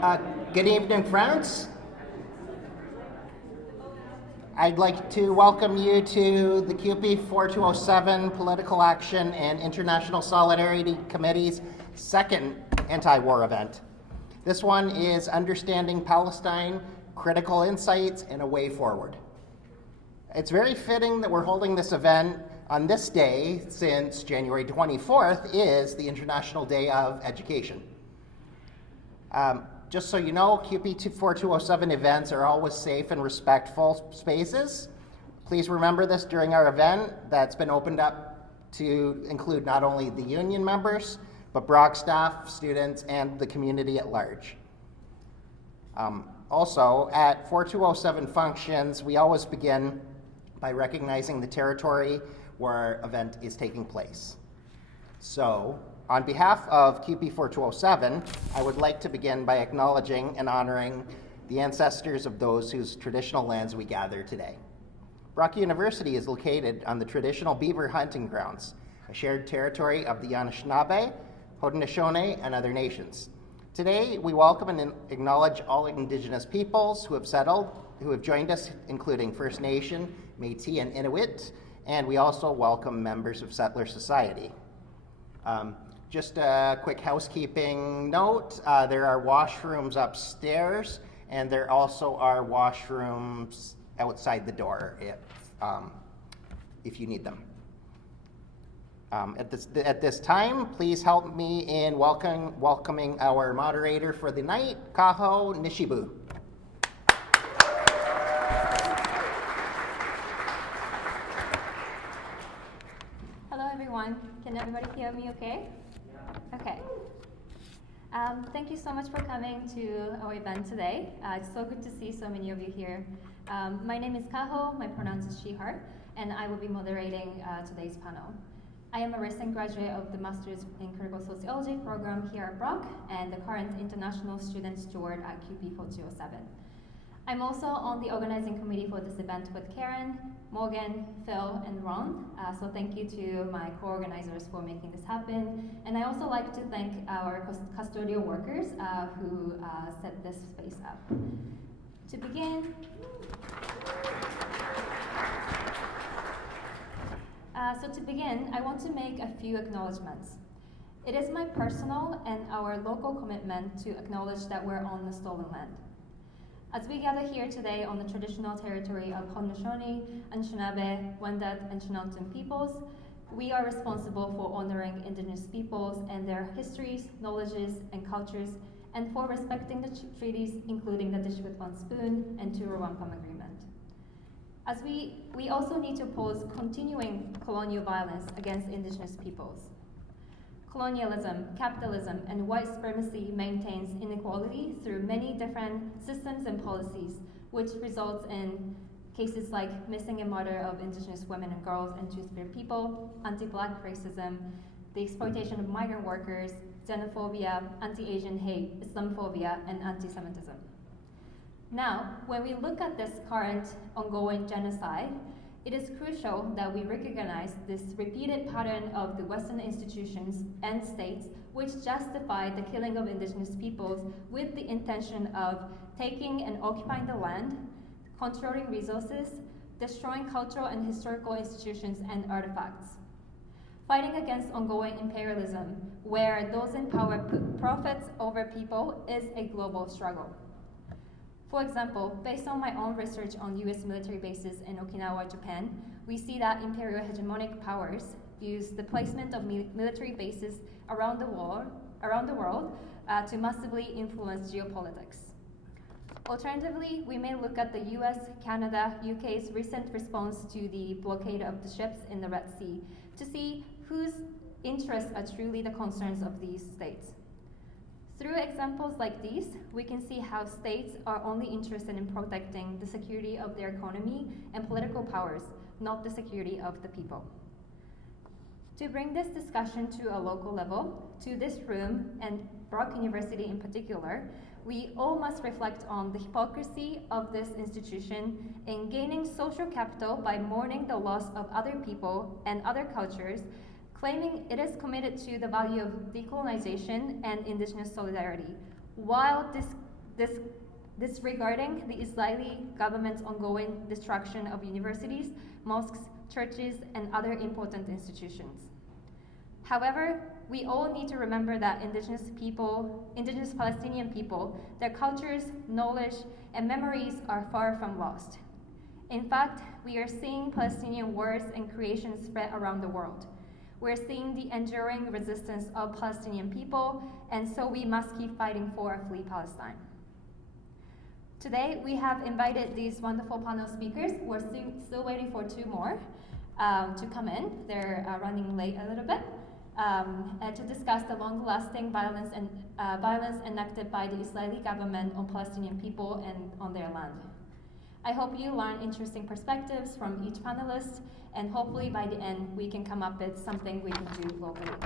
Uh, Good evening, friends. I'd like to welcome you to the CUPE 4207 Political Action and International Solidarity Committee's second anti-war event. This one is Understanding Palestine, Critical Insights and a Way Forward. It's very fitting that we're holding this event on this day, since January 24th is the International Day of Education. Just so you know, CUPE 4207 events are always safe and respectful spaces. Please remember this during our event that's been opened up to include not only the union members, but Brock staff, students, and the community at large. Also, at 4207 functions, we always begin by recognizing the territory where our event is taking place. So, on behalf of CUPE 4207, I would like to begin by acknowledging and honoring the ancestors of those whose traditional lands we gather today. Brock University is located on the traditional beaver hunting grounds, a shared territory of the Anishinaabe, Haudenosaunee, and other nations. Today, we welcome and acknowledge all Indigenous peoples who have settled, who have joined us, including First Nation, Métis, and Inuit, and we also welcome members of Settler Society. Just a quick housekeeping note, there are washrooms upstairs, and there also are washrooms outside the door if you need them. At this time, please help me in welcoming our moderator for the night, Kaho Nishibu. Hello everyone, can everybody hear me okay? Okay. Thank you so much for coming to our event today. It's so good to see so many of you here. My name is Kaho, my pronouns is she, her, and I will be moderating today's panel. I am a recent graduate of the Master's in Critical Sociology program here at Brock and the current International Student Steward at CUPE 4207. I'm also on the organizing committee for this event with Karen, Morgan, Phil, and Ron. So thank you to my co-organizers for making this happen. And I also like to thank our custodial workers who set this space up. To begin, I want to make a few acknowledgements. It is my personal and our local commitment to acknowledge that we're on the stolen land. As we gather here today on the traditional territory of Haudenosaunee, Anishinaabe, Wendat, and Chinantun peoples, we are responsible for honoring Indigenous peoples and their histories, knowledges, and cultures, and for respecting the treaties, including the Dish with One Spoon and Turu Wampum Agreement. As we also need to oppose continuing colonial violence against Indigenous peoples. Colonialism, capitalism, and white supremacy maintains inequality through many different systems and policies, which results in cases like missing and murder of Indigenous women and girls and Two-Spirit people, anti-Black racism, the exploitation of migrant workers, xenophobia, anti-Asian hate, Islamophobia, and anti-Semitism. Now, when we look at this current ongoing genocide, it is crucial that we recognize this repeated pattern of the Western institutions and states which justify the killing of Indigenous peoples with the intention of taking and occupying the land, controlling resources, destroying cultural and historical institutions and artifacts. Fighting against ongoing imperialism, where those in power put profits over people, is a global struggle. For example, based on my own research on US military bases in Okinawa, Japan, we see that imperial hegemonic powers use the placement of military bases around the world to massively influence geopolitics. Alternatively, we may look at the US, Canada, UK's recent response to the blockade of the ships in the Red Sea to see whose interests are truly the concerns of these states. Through examples like these, we can see how states are only interested in protecting the security of their economy and political powers, not the security of the people. To bring this discussion to a local level, to this room, and Brock University in particular, we all must reflect on the hypocrisy of this institution in gaining social capital by mourning the loss of other people and other cultures, claiming it is committed to the value of decolonization and Indigenous solidarity, while disregarding the Israeli government's ongoing destruction of universities, mosques, churches, and other important institutions. However, we all need to remember that indigenous Palestinian people, their cultures, knowledge, and memories are far from lost. In fact, we are seeing Palestinian wars and creations spread around the world. We're seeing the enduring resistance of Palestinian people, and so we must keep fighting for a free Palestine. Today, we have invited these wonderful panel speakers. We're still waiting for two more to come in. They're running late a little bit. To discuss the long-lasting violence enacted by the Israeli government on Palestinian people and on their land. I hope you learn interesting perspectives from each panelist, and hopefully by the end we can come up with something we can do locally.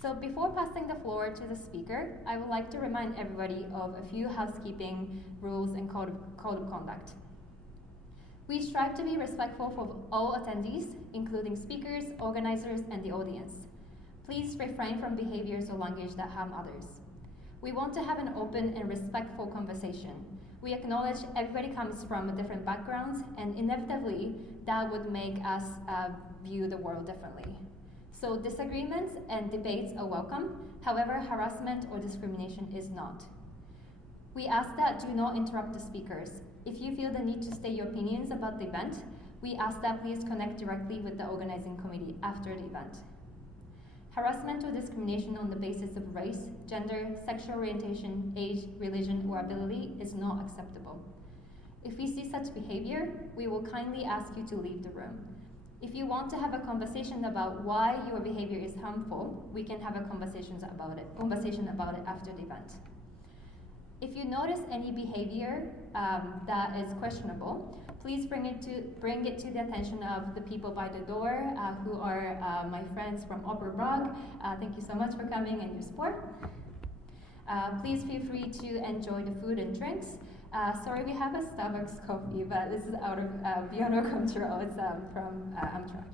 So before passing the floor to the speaker, I would like to remind everybody of a few housekeeping rules and code of conduct. We strive to be respectful for all attendees, including speakers, organizers, and the audience. Please refrain from behaviors or language that harm others. We want to have an open and respectful conversation. We acknowledge everybody comes from different backgrounds, and inevitably, that would make us view the world differently. So disagreements and debates are welcome. However, harassment or discrimination is not. We ask that do not interrupt the speakers. If you feel the need to state your opinions about the event, we ask that please connect directly with the organizing committee after the event. Harassment or discrimination on the basis of race, gender, sexual orientation, age, religion, or ability is not acceptable. If we see such behavior, we will kindly ask you to leave the room. If you want to have a conversation about why your behavior is harmful, we can have a conversation about it after the event. If you notice any behavior that is questionable, please bring it to the attention of the people by the door, who are my friends from Upper Prague. Thank you so much for coming and your support. Please feel free to enjoy the food and drinks. Sorry, we have a Starbucks coffee, but this is out of beyond our control. It's from Amtrak.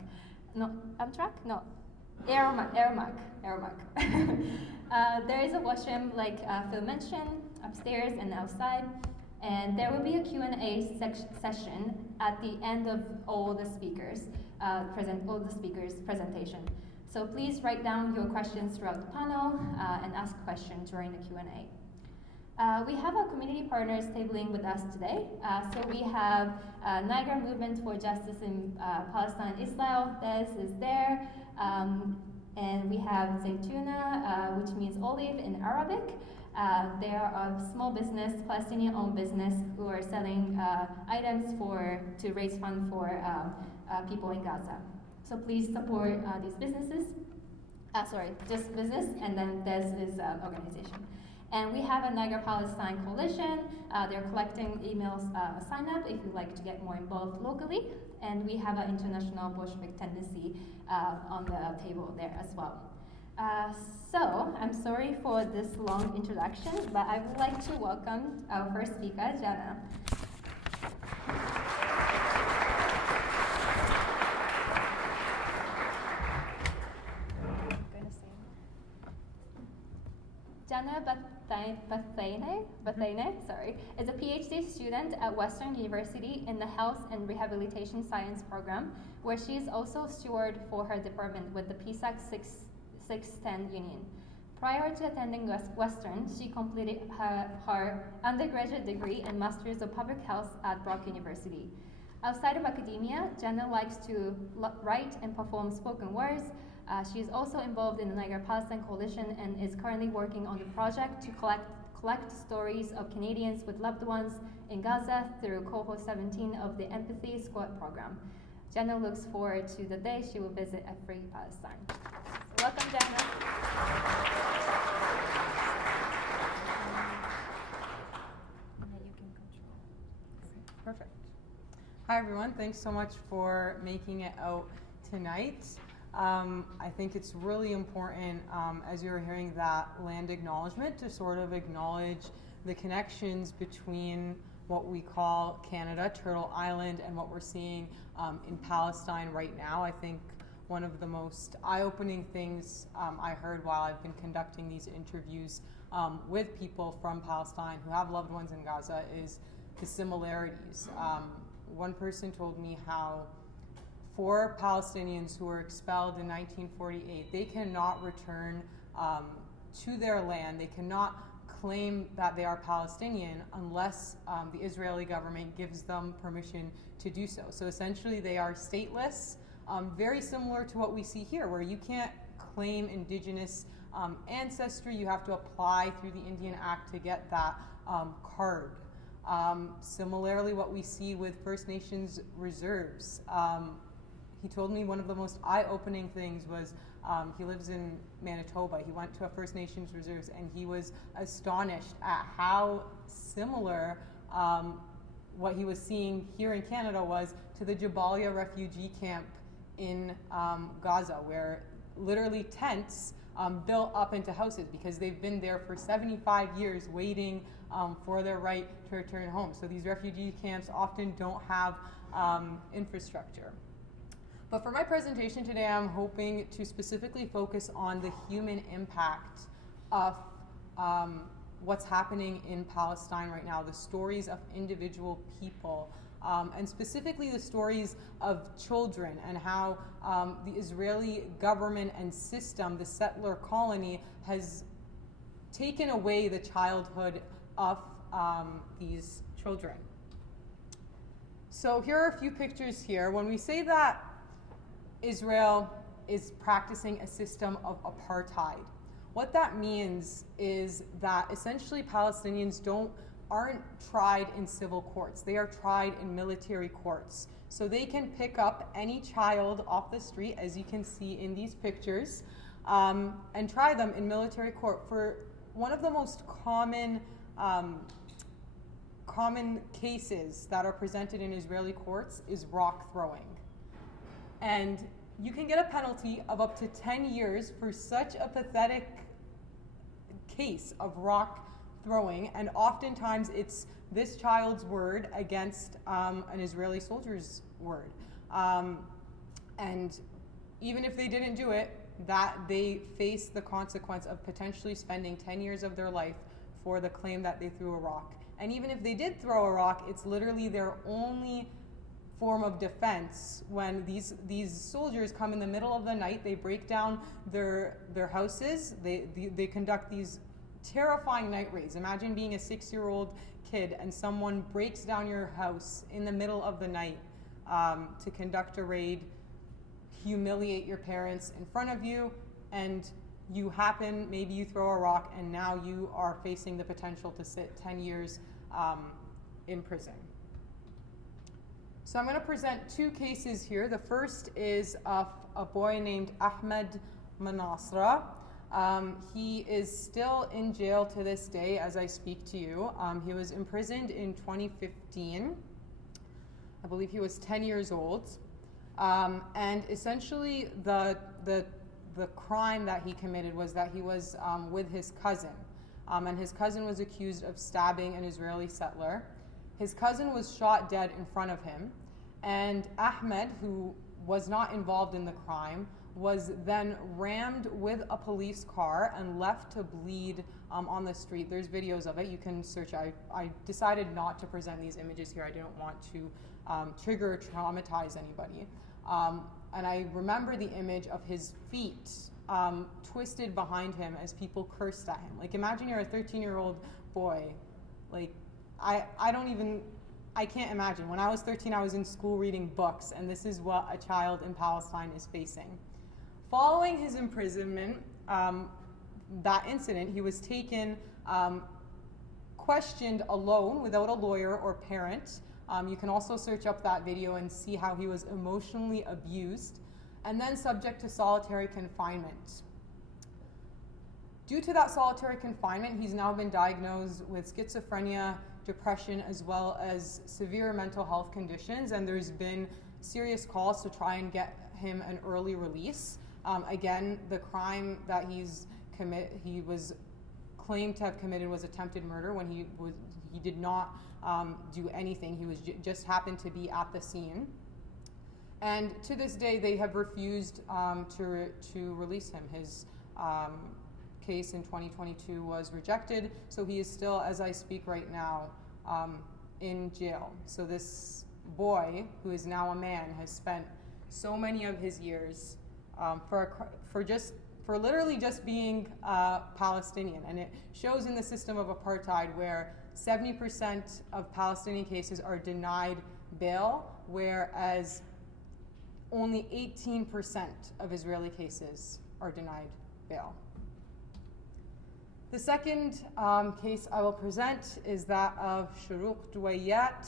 No, Amtrak? No, Aeromac. There is a washroom, like Phil mentioned, upstairs and outside. And there will be a Q&A session at the end of all the speakers' presentation. So please write down your questions throughout the panel and ask questions during the Q&A. We have our community partners tabling with us today. So we have Niagara Movement for Justice in Palestine, Israel. Des is there. And we have Zaytuna, which means olive in Arabic. They are a small business, Palestinian-owned business, who are selling items to raise funds for people in Gaza. So please support these businesses. Just business, and then this is organization. And we have a Niagara Palestine Coalition. They're collecting emails sign up if you'd like to get more involved locally. And we have an international Bolshevik tendency on the table there as well. So, I'm sorry for this long introduction, but I would like to welcome our first speaker, Jana. Jana Bathane, is a PhD student at Western University in the Health and Rehabilitation Science program, where she is also steward for her department with the PSAC 610 Union. Prior to attending Western, she completed her undergraduate degree and Masters of Public Health at Brock University. Outside of academia, Jenna likes to write and perform spoken words. She is also involved in the Niagara Palestine Coalition and is currently working on the project to collect stories of Canadians with loved ones in Gaza through cohort 17 of the Empathy Squad program. Jenna looks forward to the day she will visit a free Palestine. So welcome, Jenna. Perfect. Hi, everyone. Thanks so much for making it out tonight. I think it's really important, as you were hearing that land acknowledgement, to sort of acknowledge the connections between what we call Canada, Turtle Island, and what we're seeing in Palestine right now. I think one of the most eye-opening things I heard while I've been conducting these interviews with people from Palestine who have loved ones in Gaza is the similarities. One person told me how for Palestinians who were expelled in 1948, they cannot return to their land. They cannot claim that they are Palestinian unless the Israeli government gives them permission to do so. So essentially they are stateless, very similar to what we see here, where you can't claim indigenous ancestry. You have to apply through the Indian Act to get that card. Similarly, what we see with First Nations reserves. He told me one of the most eye-opening things was he lives in Manitoba. He went to a First Nations reserves and he was astonished at how similar what he was seeing here in Canada was to the Jabalia refugee camp in Gaza, where literally tents built up into houses because they've been there for 75 years waiting for their right to return home. So these refugee camps often don't have infrastructure. But for my presentation today, I'm hoping to specifically focus on the human impact of what's happening in Palestine right now, the stories of individual people, and specifically the stories of children and how the Israeli government and system, the settler colony, has taken away the childhood of these children. So here are a few pictures here. When we say that Israel is practicing a system of apartheid, what that means is that essentially Palestinians aren't tried in civil courts. They are tried in military courts. So they can pick up any child off the street, as you can see in these pictures, and try them in military court for one of the most common cases that are presented in Israeli courts is rock throwing. And you can get a penalty of up to 10 years for such a pathetic case of rock throwing, and oftentimes it's this child's word against an Israeli soldier's word. And even if they didn't do it, that they face the consequence of potentially spending 10 years of their life for the claim that they threw a rock. And even if they did throw a rock, it's literally their only form of defense when these soldiers come in the middle of the night. They break down their houses. They conduct these terrifying night raids. Imagine being a 6-year-old kid and someone breaks down your house in the middle of the night to conduct a raid, humiliate your parents in front of you, and maybe you throw a rock, and now you are facing the potential to sit 10 years in prison. So I'm going to present two cases here. The first is of a boy named Ahmed Manasra. He is still in jail to this day as I speak to you. He was imprisoned in 2015. I believe he was 10 years old. And essentially the crime that he committed was that he was with his cousin. And his cousin was accused of stabbing an Israeli settler. His cousin was shot dead in front of him, and Ahmed, who was not involved in the crime, was then rammed with a police car and left to bleed on the street. There's videos of it. You can search. I decided not to present these images here. I didn't want to trigger or traumatize anybody. And I remember the image of his feet twisted behind him as people cursed at him. Like, imagine you're a 13-year-old boy. Like, I can't imagine. When I was 13, I was in school reading books, and this is what a child in Palestine is facing. Following his imprisonment, that incident, he was taken, questioned alone without a lawyer or parent. You can also search up that video and see how he was emotionally abused, and then subject to solitary confinement. Due to that solitary confinement, he's now been diagnosed with schizophrenia, depression, as well as severe mental health conditions, and there's been serious calls to try and get him an early release. Again, the crime that he was claimed to have committed was attempted murder when he did not do anything. He was just happened to be at the scene. And to this day, they have refused to release him. His case in 2022 was rejected, so he is still, as I speak right now, in jail. So this boy, who is now a man, has spent so many of his years for literally just being Palestinian. And it shows in the system of apartheid where 70% of Palestinian cases are denied bail, whereas only 18% of Israeli cases are denied bail. The second case I will present is that of Shuruq Duwayat.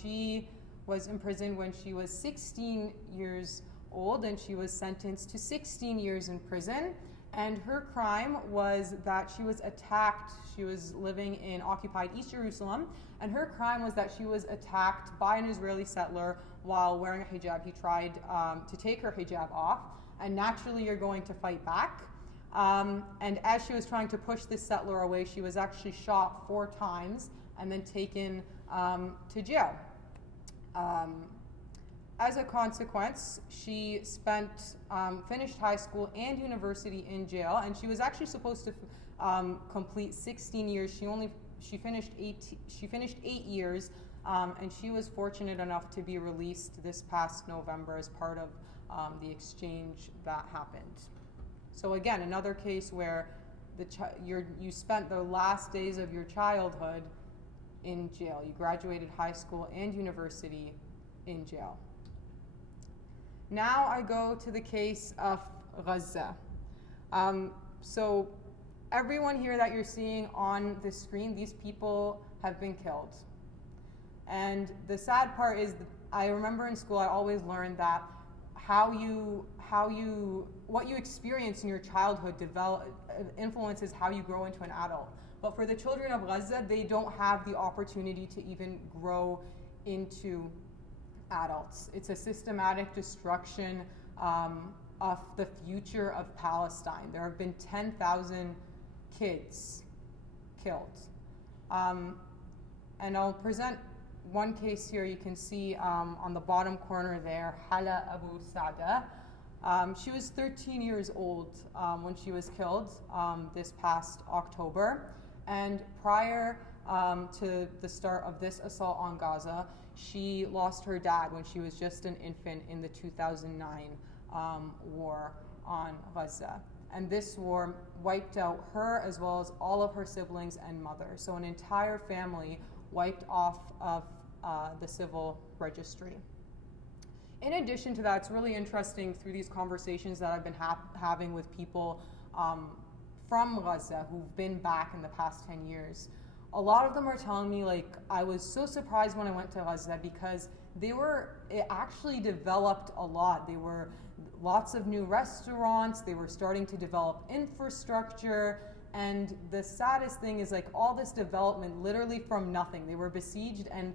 She was imprisoned when she was 16 years old, and she was sentenced to 16 years in prison. And her crime was that she was attacked. She was living in occupied East Jerusalem, and her crime was that she was attacked by an Israeli settler while wearing a hijab. He tried to take her hijab off, and naturally you're going to fight back. And as she was trying to push this settler away, she was actually shot 4 times and then taken to jail. As a consequence, she finished high school and university in jail, and she was actually supposed to complete 16 years. She finished 8 years, and she was fortunate enough to be released this past November as part of the exchange that happened. So again, another case where you spent the last days of your childhood in jail. You graduated high school and university in jail. Now I go to the case of Gaza. So everyone here that you're seeing on the screen, these people have been killed. And the sad part is, I remember in school I always learned that what you experience in your childhood influences how you grow into an adult. But for the children of Gaza, they don't have the opportunity to even grow into adults. It's a systematic destruction of the future of Palestine. There have been 10,000 kids killed. And I'll present one case here. You can see on the bottom corner there, Hala Abu Sada. She was 13 years old when she was killed this past October. And prior to the start of this assault on Gaza, she lost her dad when she was just an infant in the 2009 war on Gaza. And this war wiped out her as well as all of her siblings and mother. So an entire family wiped off of the civil registry. In addition to that, it's really interesting through these conversations that I've been having with people from Gaza who've been back in the past 10 years. A lot of them are telling me, like, I was so surprised when I went to Gaza because it actually developed a lot. There were lots of new restaurants, they were starting to develop infrastructure, and the saddest thing is, like, all this development literally from nothing. They were besieged, and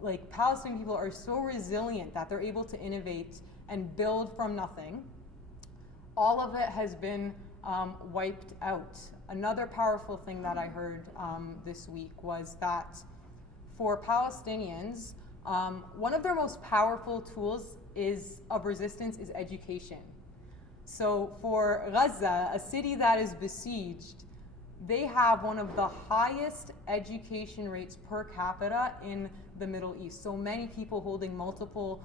like, Palestinian people are so resilient that they're able to innovate and build from nothing. All of it has been wiped out. Another powerful thing that I heard this week was that for Palestinians, one of their most powerful tools of resistance is education. So for Gaza, a city that is besieged, they have one of the highest education rates per capita in the Middle East. So many people holding multiple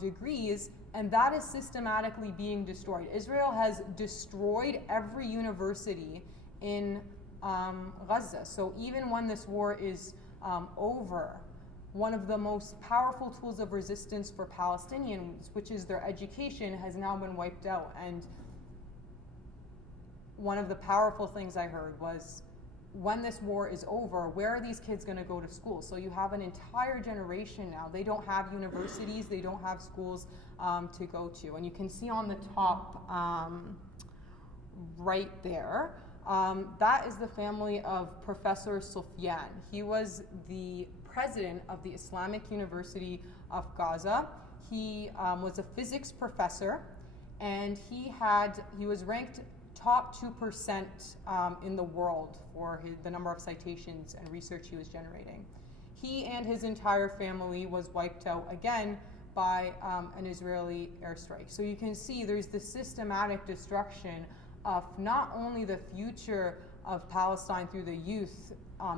degrees, and that is systematically being destroyed. Israel has destroyed every university in Gaza. So even when this war is over, one of the most powerful tools of resistance for Palestinians, which is their education, has now been wiped out. And one of the powerful things I heard was, when this war is over, where are these kids going to go to school? So you have an entire generation now. They don't have universities, they don't have schools to go to. And you can see on the top right there, that is the family of Professor Sufyan. He was the president of the Islamic University of Gaza. He was a physics professor, and he was ranked top 2% in the world for the number of citations and research he was generating. He and his entire family was wiped out again by an Israeli airstrike. So you can see there's the systematic destruction of not only the future of Palestine through the youth,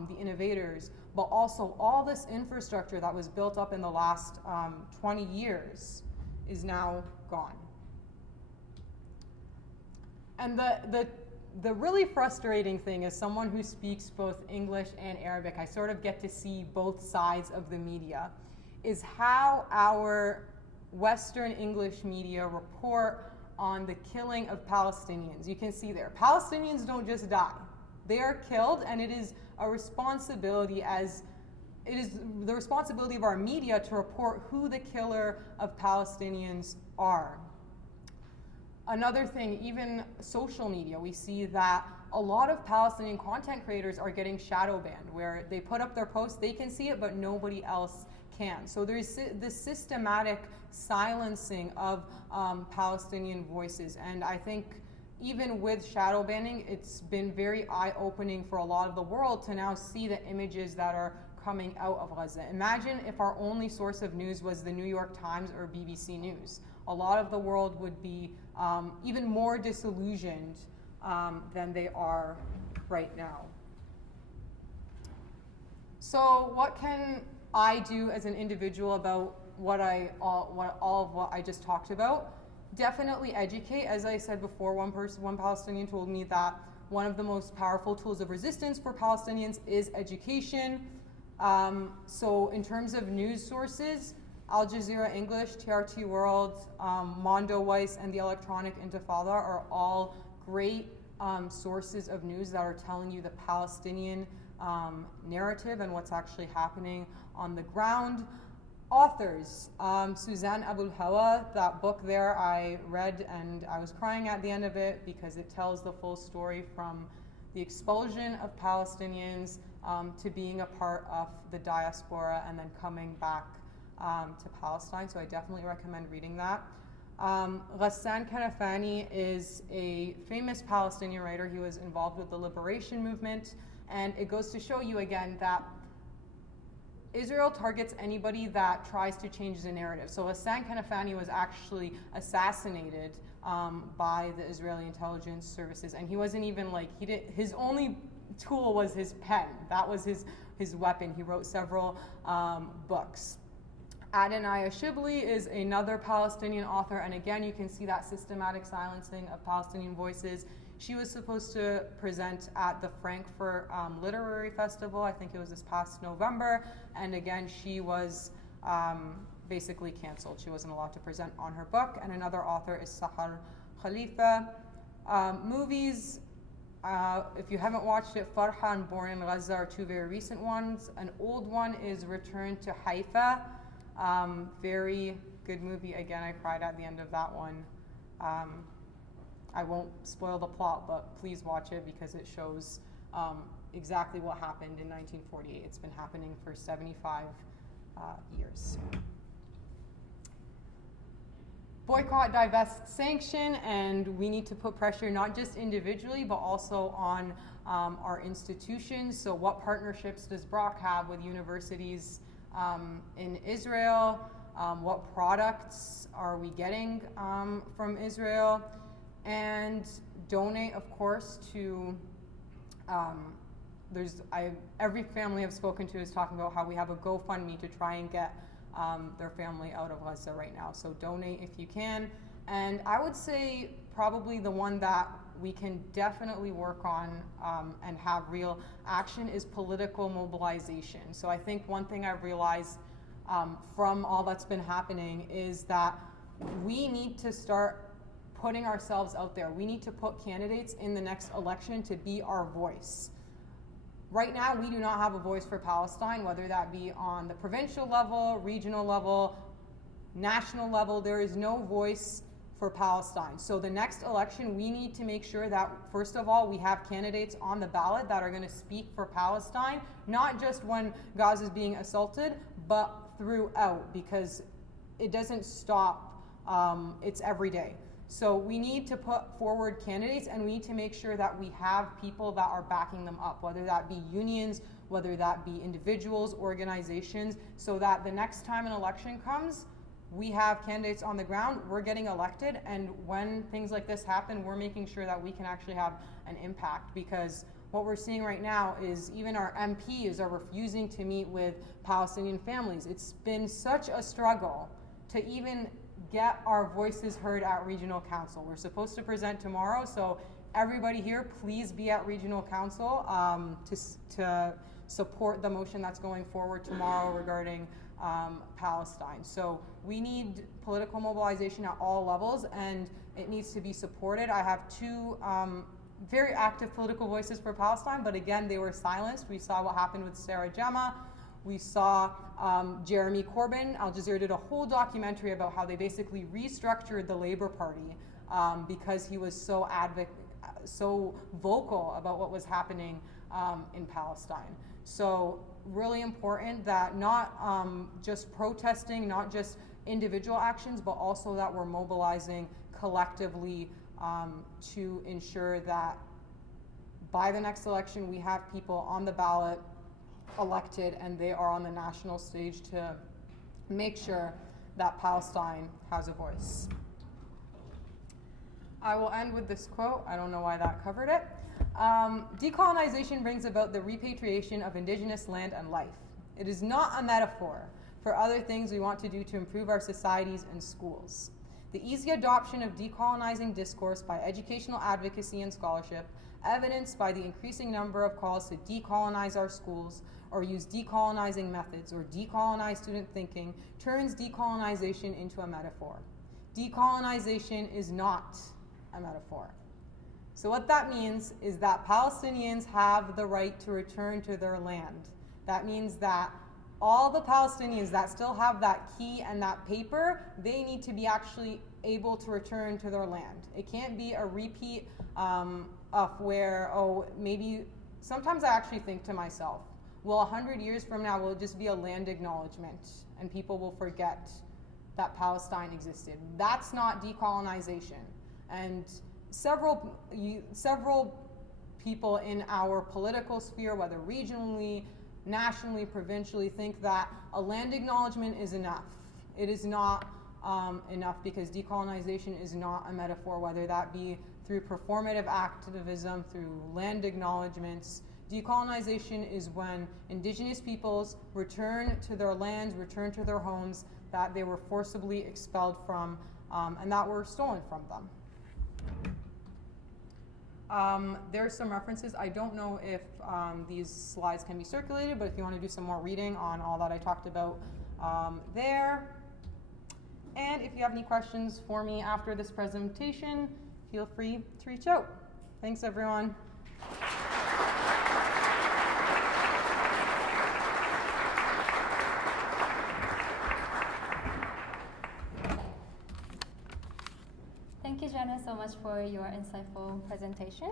the innovators, but also all this infrastructure that was built up in the last 20 years is now gone. And the really frustrating thing, as someone who speaks both English and Arabic, I sort of get to see both sides of the media, is how our Western English media report on the killing of Palestinians. You can see there, Palestinians don't just die. They are killed, and it is a responsibility it is the responsibility of our media to report who the killer of Palestinians are. Another thing, even social media, we see that a lot of Palestinian content creators are getting shadow banned, where they put up their posts, they can see it, but nobody else can. So there's this systematic silencing of Palestinian voices, and I think even with shadow banning, it's been very eye-opening for a lot of the world to now see the images that are coming out of Gaza. Imagine if our only source of news was the New York Times or BBC News. A lot of the world would be even more disillusioned than they are right now. So what can I do as an individual about all of what I just talked about? Definitely educate. As I said before, one Palestinian told me that one of the most powerful tools of resistance for Palestinians is education. So in terms of news sources, Al Jazeera English, TRT World, Mondo Weiss, and the Electronic Intifada are all great sources of news that are telling you the Palestinian narrative and what's actually happening on the ground. Authors, Suzanne Abul Hawa, that book there I read and I was crying at the end of it because it tells the full story from the expulsion of Palestinians to being a part of the diaspora and then coming back to Palestine. So I definitely recommend reading that. Ghassan Kanafani is a famous Palestinian writer. He was involved with the liberation movement, and it goes to show you again that Israel targets anybody that tries to change the narrative. So Ghassan Kanafani was actually assassinated by the Israeli intelligence services, and he wasn't even his only tool was his pen. That was his weapon. He wrote several books. Adonaya Shibli is another Palestinian author, and again, you can see that systematic silencing of Palestinian voices. She was supposed to present at the Frankfurt Literary Festival. I think it was this past November, and again, she was basically canceled. She wasn't allowed to present on her book. And another author is Sahar Khalifa. Movies, if you haven't watched it, Farha and Born in Gaza are two very recent ones. An old one is Return to Haifa. Very good movie. Again, I cried at the end of that one. I won't spoil the plot, but please watch it because it shows exactly what happened in 1948. It's been happening for 75 years. Boycott, divest, sanction, and we need to put pressure not just individually, but also on our institutions. So what partnerships does Brock have with universities in Israel? What products are we getting from Israel? And donate, of course, to, every family I've spoken to is talking about how we have a GoFundMe to try and get their family out of Gaza right now. So donate if you can. And I would say probably the one that we can definitely work on and have real action is political mobilization. So I think one thing I've realized from all that's been happening is that we need to start putting ourselves out there. We need to put candidates in the next election to be our voice. Right now, we do not have a voice for Palestine, whether that be on the provincial level, regional level, national level. There is no voice for Palestine. So the next election, we need to make sure that, first of all, we have candidates on the ballot that are going to speak for Palestine, not just when Gaza is being assaulted, but throughout, because it doesn't stop. It's every day. So we need to put forward candidates, and we need to make sure that we have people that are backing them up, whether that be unions, whether that be individuals, organizations, so that the next time an election comes, we have candidates on the ground, we're getting elected, and when things like this happen, we're making sure that we can actually have an impact, because what we're seeing right now is even our MPs are refusing to meet with Palestinian families. It's been such a struggle to even get our voices heard at Regional Council. We're supposed to present tomorrow, so everybody here, please be at Regional Council to support the motion that's going forward tomorrow regarding Palestine. So we need political mobilization at all levels, and it needs to be supported. I have two very active political voices for Palestine, but again, they were silenced. We saw what happened with Sarah Jama. We saw Jeremy Corbyn. Al Jazeera did a whole documentary about how they basically restructured the Labour Party because he was so vocal about what was happening in Palestine. So really important that not just protesting, not just individual actions, but also that we're mobilizing collectively to ensure that by the next election we have people on the ballot elected and they are on the national stage to make sure that Palestine has a voice. I will end with this quote. I don't know why that covered it. Decolonization brings about the repatriation of indigenous land and life. It is not a metaphor for other things we want to do to improve our societies and schools. The easy adoption of decolonizing discourse by educational advocacy and scholarship, evidenced by the increasing number of calls to decolonize our schools or use decolonizing methods or decolonize student thinking, turns decolonization into a metaphor. Decolonization is not a metaphor. So what that means is that Palestinians have the right to return to their land. That means that all the Palestinians that still have that key and that paper, they need to be actually able to return to their land. It can't be a repeat of where, maybe, sometimes I actually think to myself, well, 100 years from now, will it just be a land acknowledgement and people will forget that Palestine existed? That's not decolonization. And several people in our political sphere, whether regionally, nationally, provincially, think that a land acknowledgement is enough. It is not enough, because decolonization is not a metaphor, whether that be through performative activism, through land acknowledgements. Decolonization is when indigenous peoples return to their lands, return to their homes that they were forcibly expelled from and that were stolen from them. There's some references. I don't know if these slides can be circulated, but if you want to do some more reading on all that I talked about there. And if you have any questions for me after this presentation, feel free to reach out. Thanks, everyone. Thank you, Jenna, so much for your insightful presentation.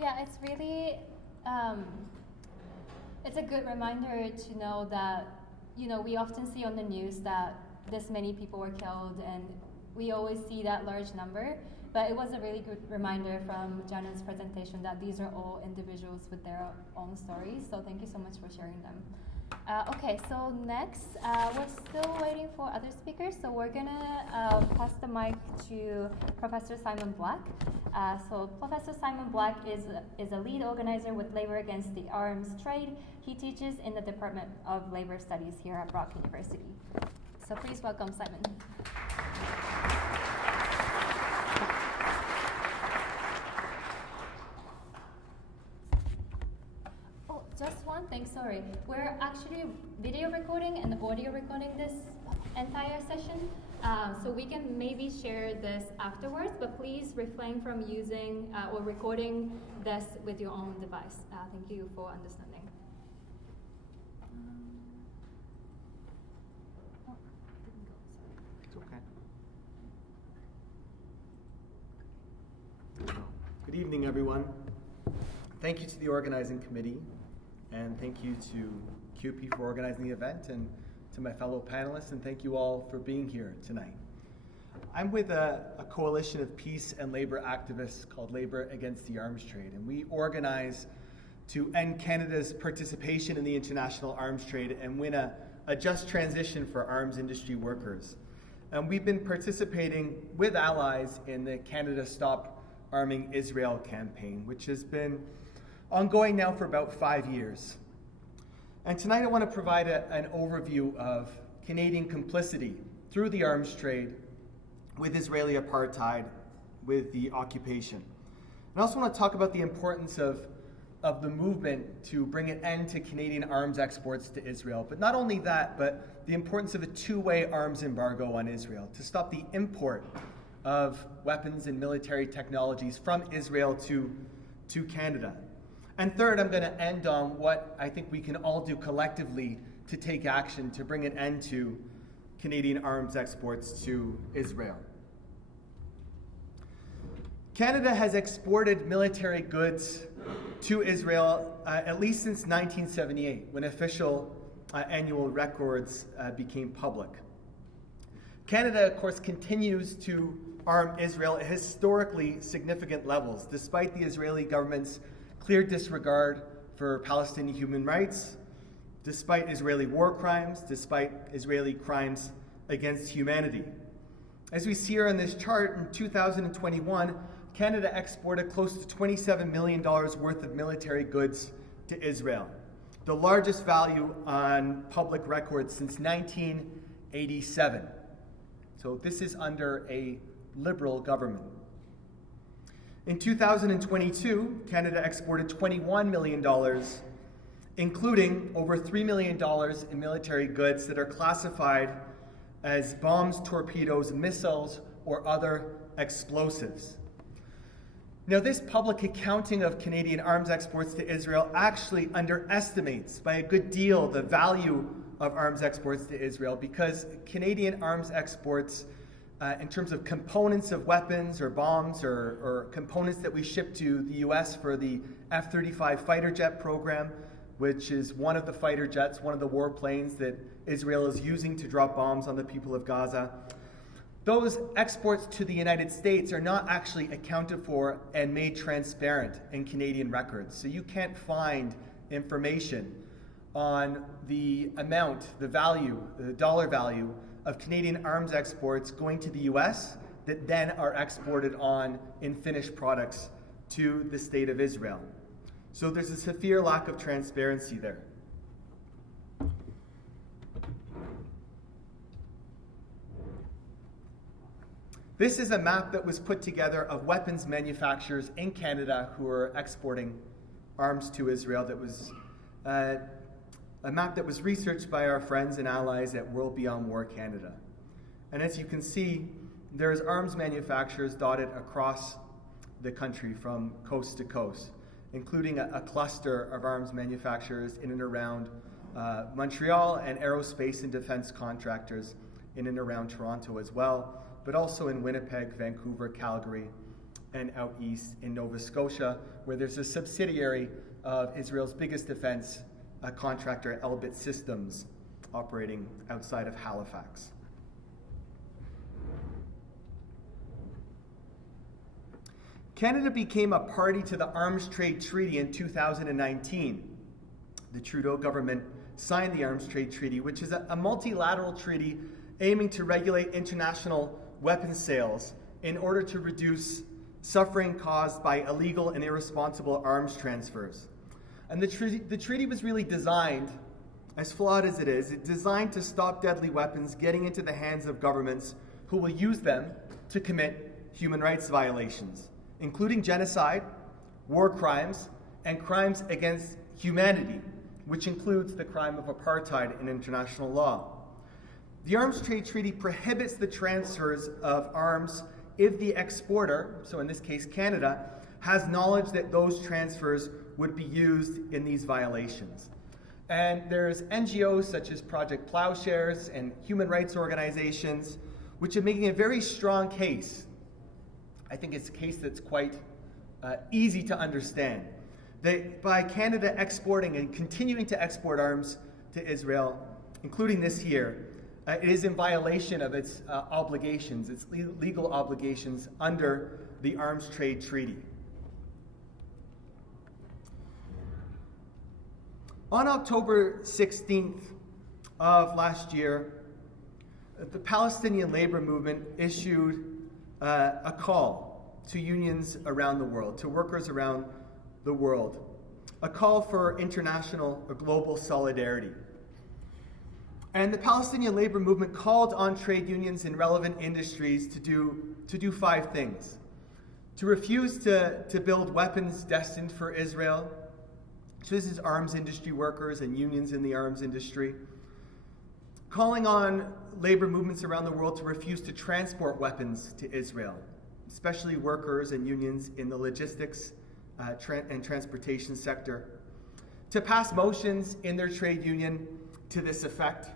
Yeah, it's really, it's a good reminder to know that, we often see on the news that this many people were killed, and we always see that large number, but it was a really good reminder from Jenna's presentation that these are all individuals with their own stories, so thank you so much for sharing them. Okay, so next, we're still waiting for other speakers, so we're gonna pass the mic to Professor Simon Black. So Professor Simon Black is a lead organizer with Labor Against the Arms Trade. He teaches in the Department of Labor Studies here at Brock University. So please welcome Simon. Just one thing, sorry. We're actually video recording and audio recording this entire session, so we can maybe share this afterwards, but please refrain from using or recording this with your own device. Thank you for understanding. It's okay. Good evening, everyone. Thank you to the organizing committee. And thank you to CUPE for organizing the event, and to my fellow panelists, and thank you all for being here tonight. I'm with a coalition of peace and labor activists called Labor Against the Arms Trade, and we organize to end Canada's participation in the international arms trade and win a just transition for arms industry workers. And we've been participating with allies in the Canada Stop Arming Israel campaign, which has been ongoing now for about 5 years. And tonight I want to provide an overview of Canadian complicity through the arms trade with Israeli apartheid, with the occupation. I also want to talk about the importance of the movement to bring an end to Canadian arms exports to Israel. But not only that, but the importance of a two-way arms embargo on Israel to stop the import of weapons and military technologies from Israel to Canada. And third, I'm going to end on what I think we can all do collectively to take action to bring an end to Canadian arms exports to Israel. Canada has exported military goods to Israel at least since 1978, when official annual records became public. Canada, of course, continues to arm Israel at historically significant levels, despite the Israeli government's clear disregard for Palestinian human rights, despite Israeli war crimes, despite Israeli crimes against humanity. As we see here on this chart, in 2021, Canada exported close to $27 million worth of military goods to Israel, the largest value on public record since 1987. So this is under a Liberal government. In 2022, Canada exported $21 million, including over $3 million in military goods that are classified as bombs, torpedoes, missiles, or other explosives. Now, this public accounting of Canadian arms exports to Israel actually underestimates by a good deal the value of arms exports to Israel, because Canadian arms exports, in terms of components of weapons or bombs or components that we ship to the US for the F-35 fighter jet program, which is one of the fighter jets, one of the warplanes that Israel is using to drop bombs on the people of Gaza. Those exports to the United States are not actually accounted for and made transparent in Canadian records. So you can't find information on the amount, the value, the dollar value of Canadian arms exports going to the US that then are exported on in finished products to the state of Israel. So there's a severe lack of transparency there. This is a map that was put together of weapons manufacturers in Canada who are exporting arms to Israel. That was a map that was researched by our friends and allies at World Beyond War Canada. And as you can see, there's arms manufacturers dotted across the country from coast to coast, including a cluster of arms manufacturers in and around Montreal, and aerospace and defense contractors in and around Toronto as well, but also in Winnipeg, Vancouver, Calgary, and out east in Nova Scotia, where there's a subsidiary of Israel's biggest defense contractor, Elbit Systems, operating outside of Halifax. Canada became a party to the Arms Trade Treaty in 2019. The Trudeau government signed the Arms Trade Treaty, which is a multilateral treaty aiming to regulate international weapons sales in order to reduce suffering caused by illegal and irresponsible arms transfers. And the treaty was really designed, as flawed as it is, it's designed to stop deadly weapons getting into the hands of governments who will use them to commit human rights violations, including genocide, war crimes, and crimes against humanity, which includes the crime of apartheid in international law. The Arms Trade Treaty prohibits the transfers of arms if the exporter, so in this case Canada, has knowledge that those transfers would be used in these violations. And there's NGOs such as Project Plowshares and human rights organizations which are making a very strong case. I think it's a case that's quite easy to understand, that by Canada exporting and continuing to export arms to Israel, including this year, it is in violation of its obligations, its legal obligations under the Arms Trade Treaty. On October 16th of last year, the Palestinian labor movement issued a call to unions around the world, to workers around the world, a call for international or global solidarity. And the Palestinian labor movement called on trade unions in relevant industries to do 5 things. To refuse to build weapons destined for Israel. So this is arms industry workers and unions in the arms industry. Calling on labor movements around the world to refuse to transport weapons to Israel, especially workers and unions in the logistics and transportation sector. To pass motions in their trade union to this effect.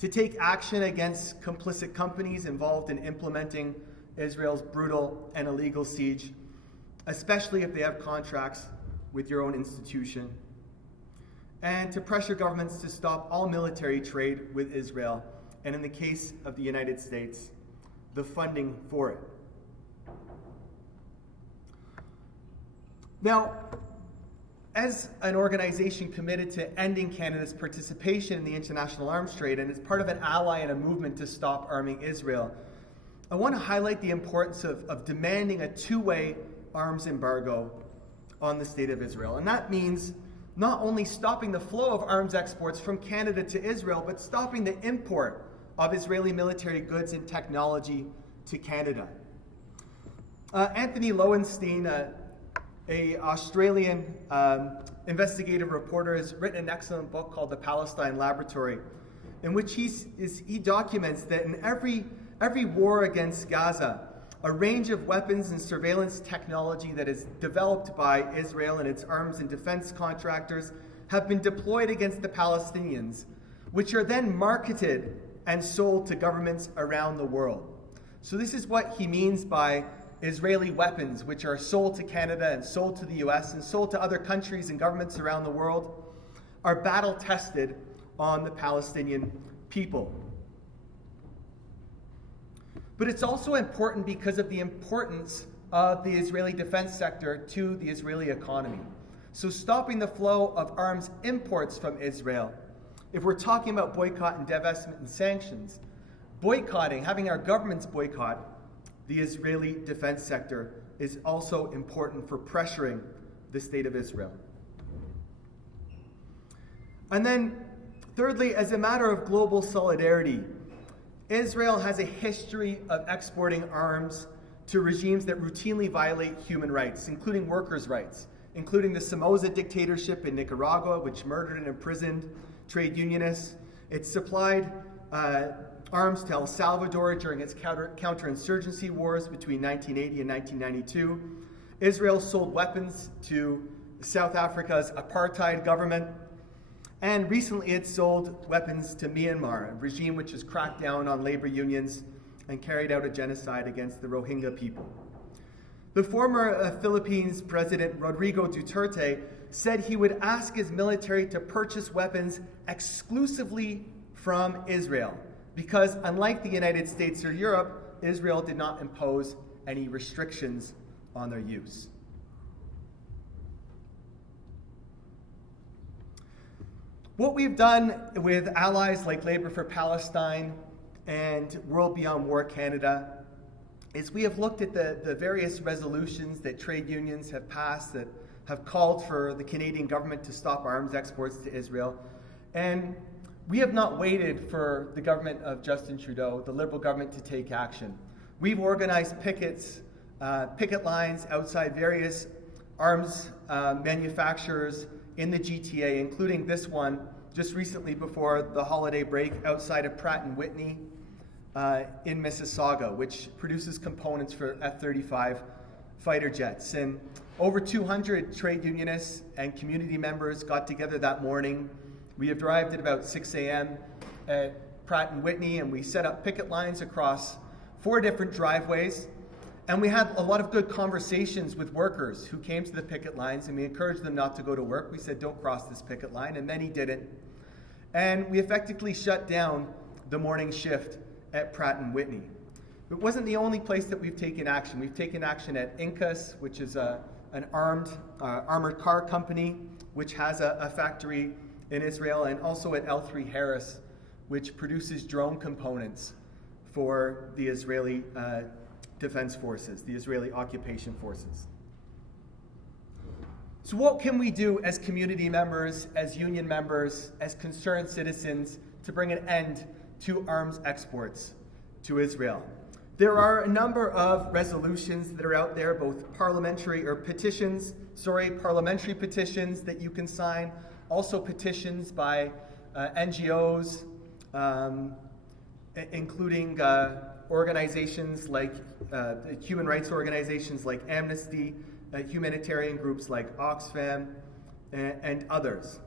To take action against complicit companies involved in implementing Israel's brutal and illegal siege, especially if they have contracts with your own institution. And to pressure governments to stop all military trade with Israel, and in the case of the United States, the funding for it. Now, as an organization committed to ending Canada's participation in the international arms trade, and as part of an ally in a movement to stop arming Israel, I want to highlight the importance of demanding a two-way arms embargo on the state of Israel. And that means not only stopping the flow of arms exports from Canada to Israel, but stopping the import of Israeli military goods and technology to Canada. Anthony Lowenstein, an Australian investigative reporter, has written an excellent book called The Palestine Laboratory, in which he documents that in every war against Gaza, a range of weapons and surveillance technology that is developed by Israel and its arms and defense contractors have been deployed against the Palestinians, which are then marketed and sold to governments around the world. So this is what he means by Israeli weapons, which are sold to Canada and sold to the US and sold to other countries and governments around the world, are battle tested on the Palestinian people. But it's also important because of the importance of the Israeli defense sector to the Israeli economy. So stopping the flow of arms imports from Israel, if we're talking about boycott and divestment and sanctions, boycotting, having our governments boycott the Israeli defense sector is also important for pressuring the state of Israel. And then, thirdly, as a matter of global solidarity, Israel has a history of exporting arms to regimes that routinely violate human rights, including workers' rights, including the Somoza dictatorship in Nicaragua, which murdered and imprisoned trade unionists. It supplied arms to El Salvador during its counterinsurgency wars between 1980 and 1992. Israel sold weapons to South Africa's apartheid government. And recently it sold weapons to Myanmar, a regime which has cracked down on labor unions and carried out a genocide against the Rohingya people. The former Philippines President Rodrigo Duterte said he would ask his military to purchase weapons exclusively from Israel, because unlike the United States or Europe, Israel did not impose any restrictions on their use. What we've done with allies like Labour for Palestine and World Beyond War Canada is we have looked at the various resolutions that trade unions have passed that have called for the Canadian government to stop arms exports to Israel. And we have not waited for the government of Justin Trudeau, the Liberal government, to take action. We've organized picket lines outside various arms manufacturers in the GTA, including this one just recently before the holiday break outside of Pratt & Whitney in Mississauga, which produces components for F-35 fighter jets. And over 200 trade unionists and community members got together that morning. We arrived at about 6 a.m. at Pratt & Whitney, and we set up picket lines across 4 different driveways. And we had a lot of good conversations with workers who came to the picket lines, and we encouraged them not to go to work. We said, don't cross this picket line, and many didn't. And we effectively shut down the morning shift at Pratt & Whitney. It wasn't the only place that we've taken action. We've taken action at Incas, which is a an armored car company, which has a factory in Israel, and also at L3 Harris, which produces drone components for the Israeli Defense Forces, the Israeli occupation forces. So what can we do as community members, as union members, as concerned citizens to bring an end to arms exports to Israel? There are a number of resolutions that are out there, both parliamentary petitions that you can sign, also petitions by NGOs, including organizations like human rights organizations like Amnesty, humanitarian groups like Oxfam, and others.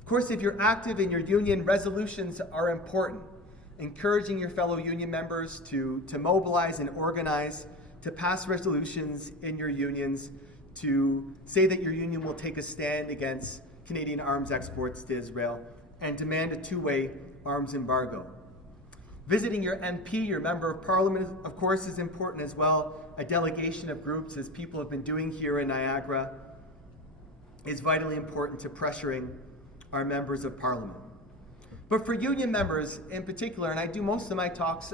Of course, if you're active in your union, resolutions are important. Encouraging your fellow union members to mobilize and organize, to pass resolutions in your unions, to say that your union will take a stand against Canadian arms exports to Israel, and demand a two-way arms embargo. Visiting your MP, your Member of Parliament, of course, is important as well. A delegation of groups, as people have been doing here in Niagara, is vitally important to pressuring our Members of Parliament. But for union members in particular, and I do most of my talks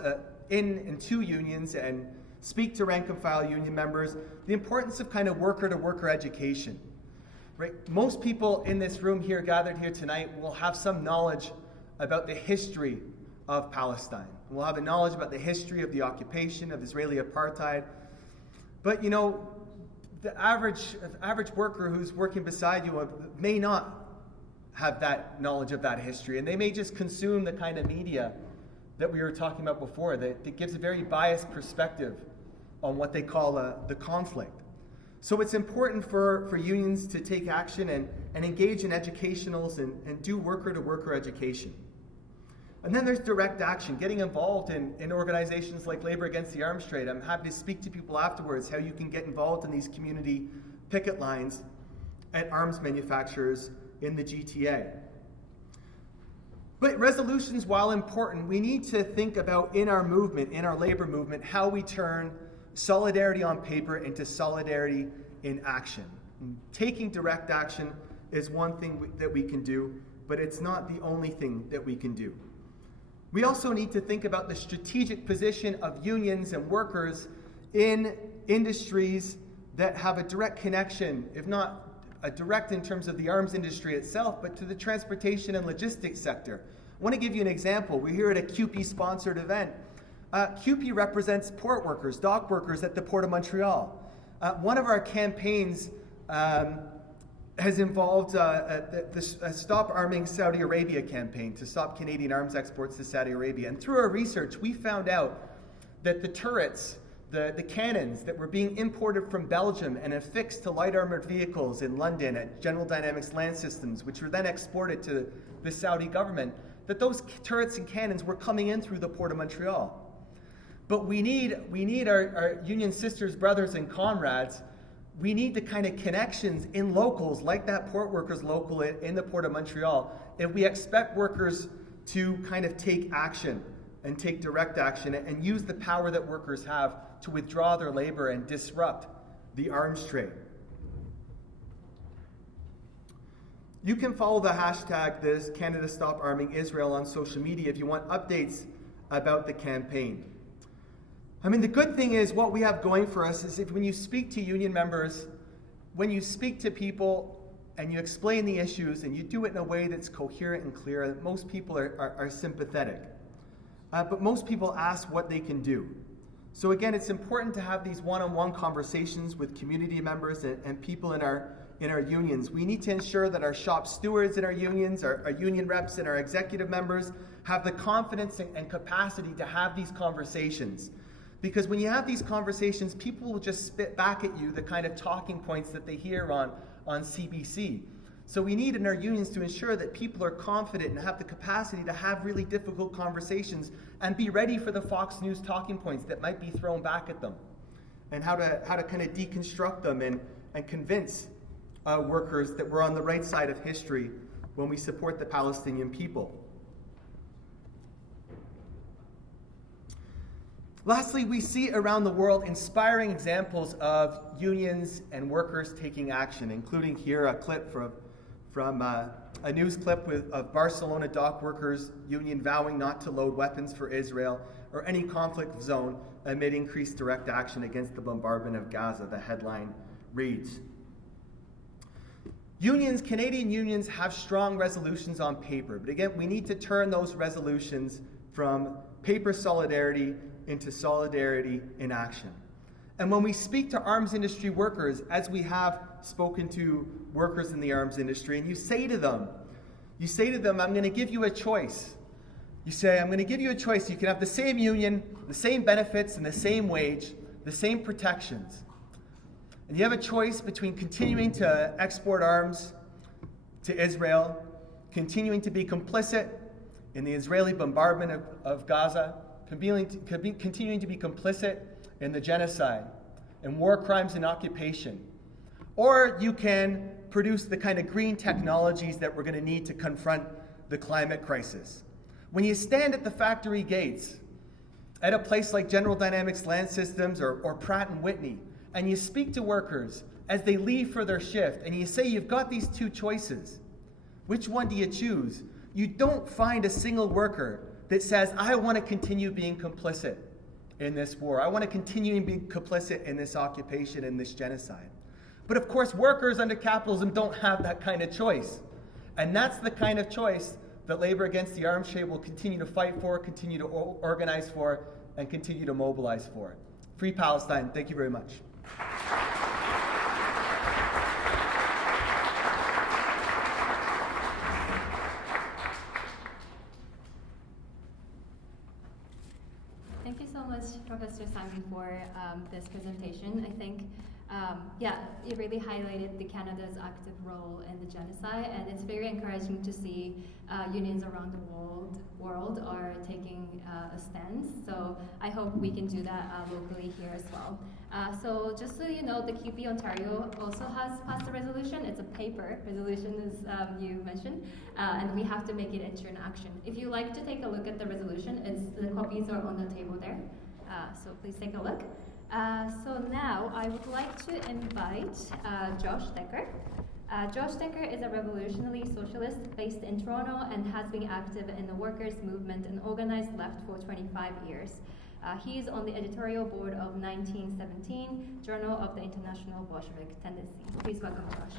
in and to unions and speak to rank and file union members, the importance of kind of worker-to-worker education. Right? Most people in this room here, gathered here tonight, will have some knowledge about the history of Palestine. We'll have a knowledge about the history of the occupation, of Israeli apartheid. But you know, the average worker who's working beside you may not have that knowledge of that history, and they may just consume the kind of media that we were talking about before that gives a very biased perspective on what they call the conflict. So it's important for unions to take action and engage in educationals and do worker-to-worker education. And then there's direct action, getting involved in organizations like Labor Against the Arms Trade. I'm happy to speak to people afterwards how you can get involved in these community picket lines at arms manufacturers in the GTA. But resolutions, while important, we need to think about in our movement, in our labor movement, how we turn solidarity on paper into solidarity in action. And taking direct action is one thing that we can do, but it's not the only thing that we can do. We also need to think about the strategic position of unions and workers in industries that have a direct connection, if not a direct in terms of the arms industry itself, but to the transportation and logistics sector. I want to give you an example. We're here at a CUPE-sponsored event. CUPE represents port workers, dock workers at the Port of Montreal. One of our campaigns has involved the Stop Arming Saudi Arabia campaign to stop Canadian arms exports to Saudi Arabia. And through our research, we found out that the turrets, the cannons that were being imported from Belgium and affixed to light armored vehicles in London at General Dynamics Land Systems, which were then exported to the Saudi government, that those turrets and cannons were coming in through the Port of Montreal. But we need our union sisters, brothers, and comrades. We need the kind of connections in locals like that port workers local in the Port of Montreal if we expect workers to kind of take action and take direct action and use the power that workers have to withdraw their labor and disrupt the arms trade. You can follow the hashtag this Canada Stop Arming Israel on social media if you want updates about the campaign. I mean, the good thing is what we have going for us is if when you speak to union members, when you speak to people and you explain the issues and you do it in a way that's coherent and clear, most people are sympathetic. But most people ask what they can do. So again, it's important to have these one-on-one conversations with community members and people in our unions. We need to ensure that our shop stewards in our unions, our union reps and our executive members have the confidence and capacity to have these conversations. Because when you have these conversations, people will just spit back at you the kind of talking points that they hear on CBC. So we need in our unions to ensure that people are confident and have the capacity to have really difficult conversations and be ready for the Fox News talking points that might be thrown back at them, and how to kind of deconstruct them and convince workers that we're on the right side of history when we support the Palestinian people. Lastly, we see around the world inspiring examples of unions and workers taking action, including here a clip from a news clip of Barcelona dock workers union vowing not to load weapons for Israel or any conflict zone amid increased direct action against the bombardment of Gaza. The headline reads, Canadian unions have strong resolutions on paper, but again, we need to turn those resolutions from paper solidarity into solidarity in action. And when we speak to arms industry workers, as we have spoken to workers in the arms industry, and you say to them, I'm going to give you a choice. You say, I'm going to give you a choice. You can have the same union, the same benefits, and the same wage, the same protections. And you have a choice between continuing to export arms to Israel, continuing to be complicit in the Israeli bombardment of Gaza, continuing to be complicit in the genocide and war crimes and occupation. Or you can produce the kind of green technologies that we're going to need to confront the climate crisis. When you stand at the factory gates at a place like General Dynamics Land Systems or Pratt & Whitney, and you speak to workers as they leave for their shift, and you say you've got these two choices, which one do you choose? You don't find a single worker that says, I want to continue being complicit in this war. I want to continue being complicit in this occupation and this genocide. But of course, workers under capitalism don't have that kind of choice. And that's the kind of choice that Labor Against the Arms Trade will continue to fight for, continue to organize for, and continue to mobilize for. Free Palestine. Thank you very much. Thank you so much, Professor Simon, for this presentation. I think, it really highlighted Canada's active role in the genocide, and it's very encouraging to see unions around the world are taking a stance. So I hope we can do that locally here as well. So just so you know, the CUPE Ontario also has passed a resolution. It's a paper resolution, as you mentioned, and we have to make it into an action. If you like to take a look at the resolution, the copies are on the table there. So please take a look. So now I would like to invite Josh Decker. Josh Decker is a revolutionary socialist based in Toronto and has been active in the workers' movement and organized left for 25 years. He is on the editorial board of 1917, Journal of the International Bolshevik Tendency. Please welcome Josh.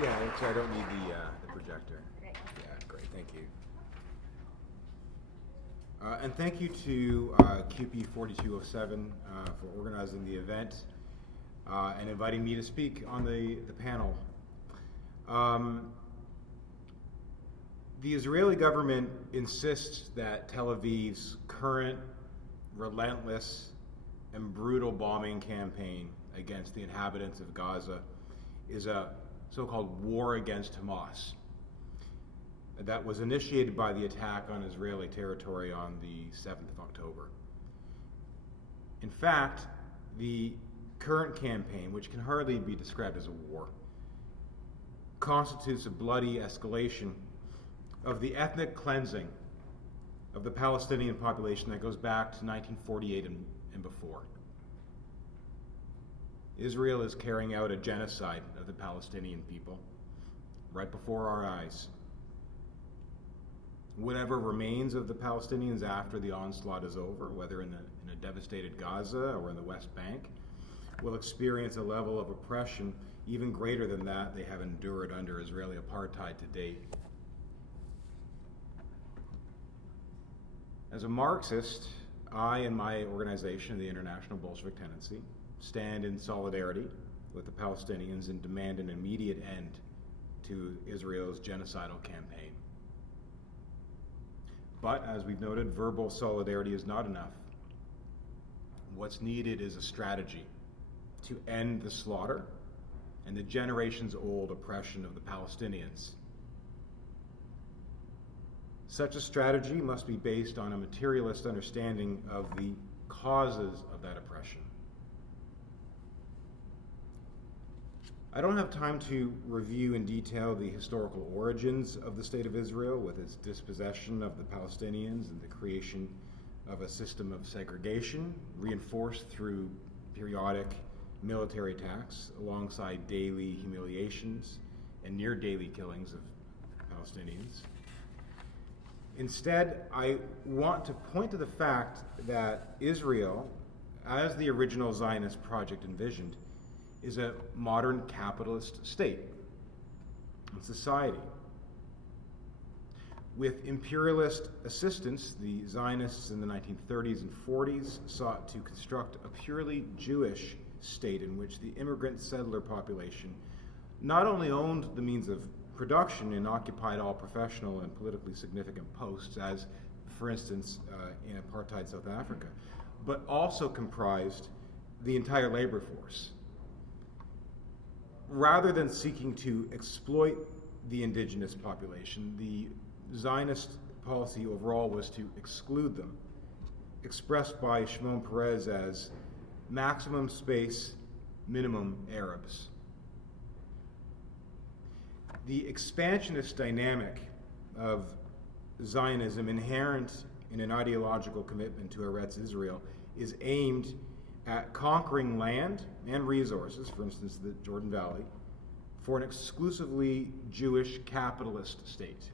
Yeah, actually, I don't need the projector. Great. Yeah, great, thank you. And thank you to CUPE 4207 for organizing the event and inviting me to speak on the panel. The Israeli government insists that Tel Aviv's current relentless and brutal bombing campaign against the inhabitants of Gaza is a so-called war against Hamas that was initiated by the attack on Israeli territory on the 7th of October. In fact, the current campaign, which can hardly be described as a war, constitutes a bloody escalation of the ethnic cleansing of the Palestinian population that goes back to 1948 and before. Israel is carrying out a genocide of the Palestinian people right before our eyes. Whatever remains of the Palestinians after the onslaught is over, whether in a devastated Gaza or in the West Bank, will experience a level of oppression even greater than that they have endured under Israeli apartheid to date. As a Marxist, I and my organization, the International Bolshevik Tendency, stand in solidarity with the Palestinians and demand an immediate end to Israel's genocidal campaign. But, as we've noted, verbal solidarity is not enough. What's needed is a strategy to end the slaughter and the generations-old oppression of the Palestinians. Such a strategy must be based on a materialist understanding of the causes of that oppression. I don't have time to review in detail the historical origins of the State of Israel with its dispossession of the Palestinians and the creation of a system of segregation reinforced through periodic military attacks alongside daily humiliations and near daily killings of Palestinians. Instead, I want to point to the fact that Israel, as the original Zionist project envisioned, is a modern capitalist state and society. With imperialist assistance, the Zionists in the 1930s and 40s sought to construct a purely Jewish state in which the immigrant settler population not only owned the means of production and occupied all professional and politically significant posts, as for instance in apartheid South Africa, but also comprised the entire labor force. Rather than seeking to exploit the indigenous population, the Zionist policy overall was to exclude them, expressed by Shimon Peres as maximum space, minimum Arabs. The expansionist dynamic of Zionism, inherent in an ideological commitment to Eretz Israel, is aimed at conquering land and resources, for instance the Jordan Valley, for an exclusively Jewish capitalist state.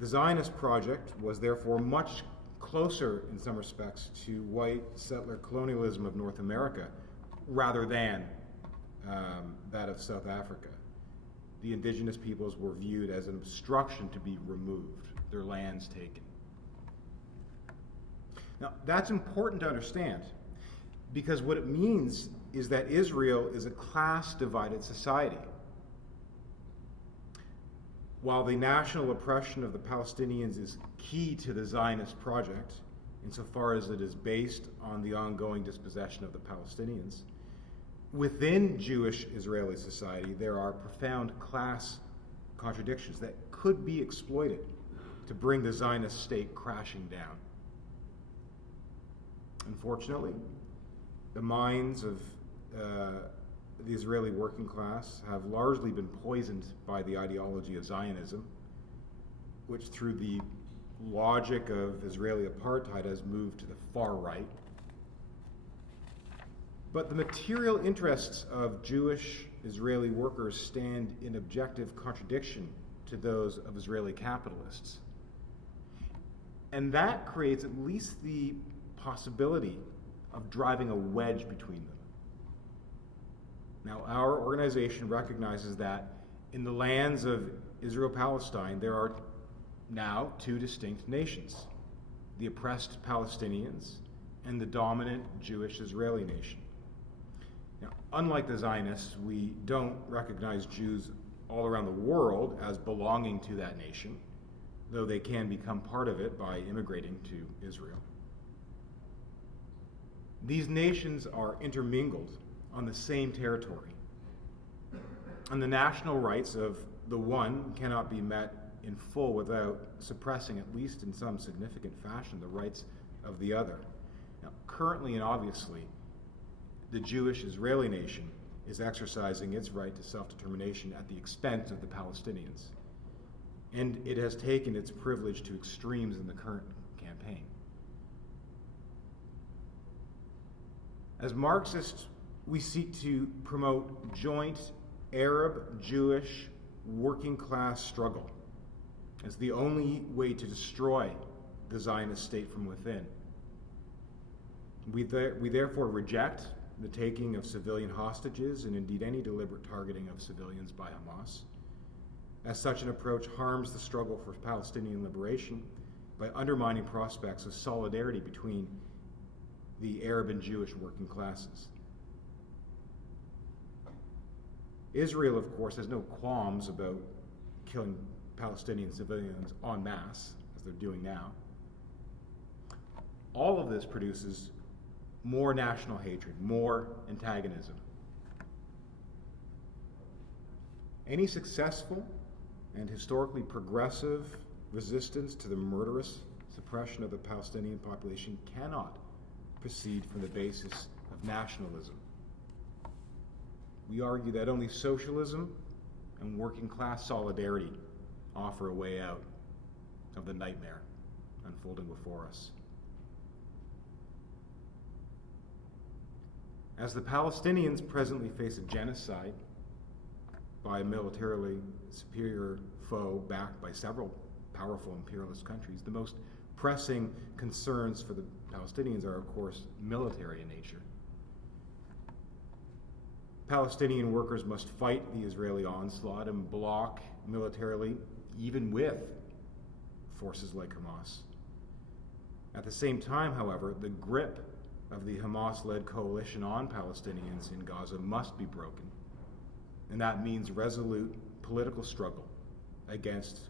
The Zionist project was therefore much closer in some respects to white settler colonialism of North America rather than that of South Africa. The indigenous peoples were viewed as an obstruction to be removed, their lands taken. Now, that's important to understand because what it means is that Israel is a class-divided society. While the national oppression of the Palestinians is key to the Zionist project, insofar as it is based on the ongoing dispossession of the Palestinians, within Jewish Israeli society, there are profound class contradictions that could be exploited to bring the Zionist state crashing down. Unfortunately, the minds of the Israeli working class have largely been poisoned by the ideology of Zionism, which through the logic of Israeli apartheid has moved to the far right. But the material interests of Jewish Israeli workers stand in objective contradiction to those of Israeli capitalists. And that creates at least the possibility of driving a wedge between them. Now, our organization recognizes that in the lands of Israel-Palestine, there are now two distinct nations, the oppressed Palestinians and the dominant Jewish Israeli nation. Now, unlike the Zionists, we don't recognize Jews all around the world as belonging to that nation, though they can become part of it by immigrating to Israel. These nations are intermingled on the same territory, and the national rights of the one cannot be met in full without suppressing, at least in some significant fashion, the rights of the other. Now, currently and obviously, the Jewish Israeli nation is exercising its right to self-determination at the expense of the Palestinians, and it has taken its privilege to extremes in the current campaign. As Marxists, we seek to promote joint Arab-Jewish working class struggle as the only way to destroy the Zionist state from within. We therefore reject the taking of civilian hostages and indeed any deliberate targeting of civilians by Hamas, as such an approach harms the struggle for Palestinian liberation by undermining prospects of solidarity between the Arab and Jewish working classes. Israel, of course, has no qualms about killing Palestinian civilians en masse, as they're doing now. All of this produces more national hatred, more antagonism. Any successful and historically progressive resistance to the murderous suppression of the Palestinian population cannot proceed from the basis of nationalism. we argue that only socialism and working class solidarity offer a way out of the nightmare unfolding before us. As the Palestinians presently face a genocide by a militarily superior foe backed by several powerful imperialist countries, the most pressing concerns for the Palestinians are, of course, military in nature. Palestinian workers must fight the Israeli onslaught and block militarily, even with forces like Hamas. At the same time, however, the grip of the Hamas-led coalition on Palestinians in Gaza must be broken, and that means resolute political struggle against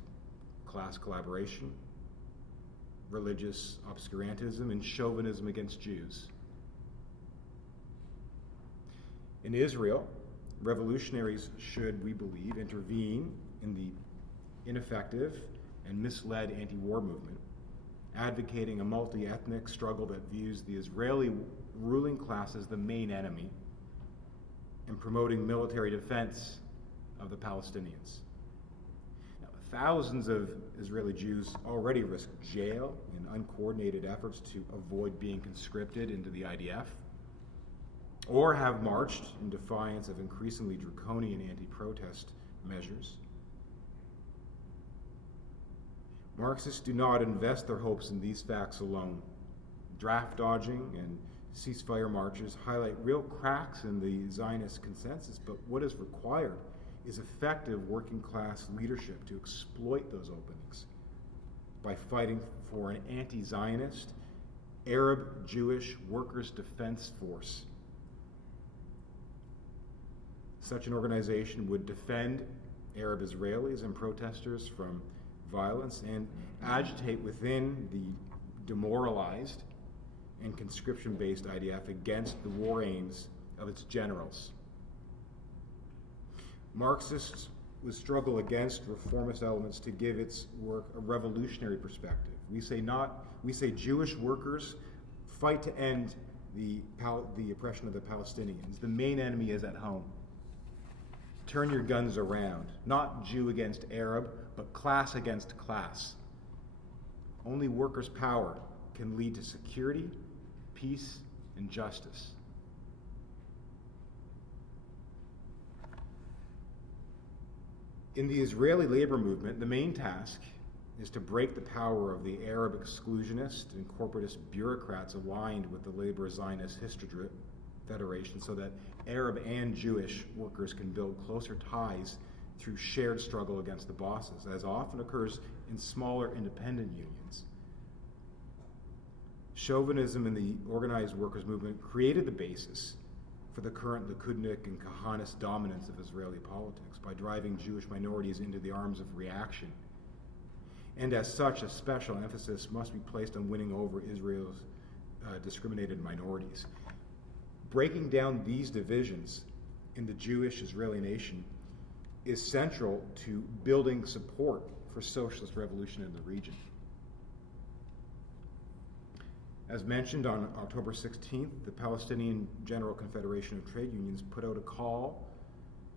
class collaboration, religious obscurantism, and chauvinism against Jews. In Israel, revolutionaries should, we believe, intervene in the ineffective and misled anti-war movement, advocating a multi-ethnic struggle that views the Israeli ruling class as the main enemy and promoting military defense of the Palestinians. Now, thousands of Israeli Jews already risk jail in uncoordinated efforts to avoid being conscripted into the IDF, or have marched in defiance of increasingly draconian anti-protest measures. Marxists do not invest their hopes in these facts alone. Draft dodging and ceasefire marches highlight real cracks in the Zionist consensus, but what is required is effective working class leadership to exploit those openings by fighting for an anti-Zionist Arab Jewish Workers' Defense Force. Such an organization would defend Arab Israelis and protesters from violence and agitate within the demoralized and conscription-based IDF against the war aims of its generals. Marxists would struggle against reformist elements to give its work a revolutionary perspective. We say Jewish workers fight to end the oppression of the Palestinians. The main enemy is at home. Turn your guns around. Not Jew against Arab, but class against class. Only workers' power can lead to security, peace, and justice. In the Israeli labor movement, the main task is to break the power of the Arab exclusionist and corporatist bureaucrats aligned with the Labor Zionist History Federation so that Arab and Jewish workers can build closer ties through shared struggle against the bosses, as often occurs in smaller independent unions. Chauvinism in the organized workers' movement created the basis for the current Likudnik and Kahanist dominance of Israeli politics by driving Jewish minorities into the arms of reaction. And as such, a special emphasis must be placed on winning over Israel's discriminated minorities. Breaking down these divisions in the Jewish-Israeli nation is central to building support for socialist revolution in the region. As mentioned, on October 16th, the Palestinian General Confederation of Trade Unions put out a call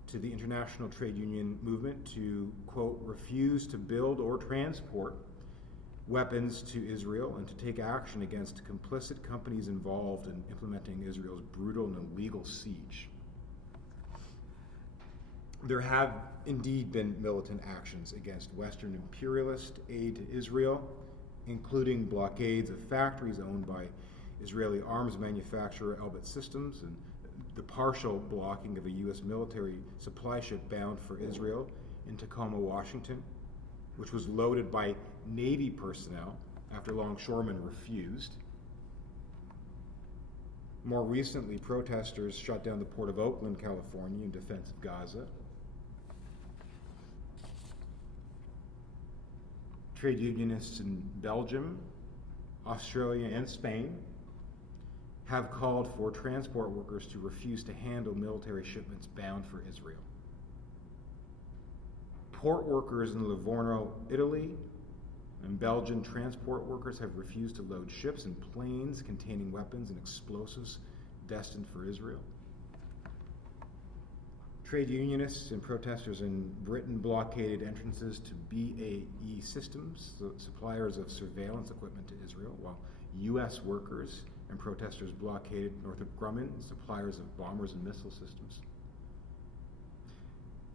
to the international trade union movement to, quote, refuse to build or transport weapons to Israel and to take action against complicit companies involved in implementing Israel's brutal and illegal siege. There have indeed been militant actions against Western imperialist aid to Israel, including blockades of factories owned by Israeli arms manufacturer Elbit Systems and the partial blocking of a U.S. military supply ship bound for Israel in Tacoma, Washington, which was loaded by Navy personnel after longshoremen refused. More recently, protesters shut down the port of Oakland, California, in defense of Gaza. Trade unionists in Belgium, Australia, and Spain have called for transport workers to refuse to handle military shipments bound for Israel. Port workers in Livorno, Italy, and Belgian transport workers have refused to load ships and planes containing weapons and explosives destined for Israel. trade unionists and protesters in Britain blockaded entrances to BAE Systems, the suppliers of surveillance equipment to Israel, while U.S. workers and protesters blockaded Northrop Grumman, suppliers of bombers and missile systems.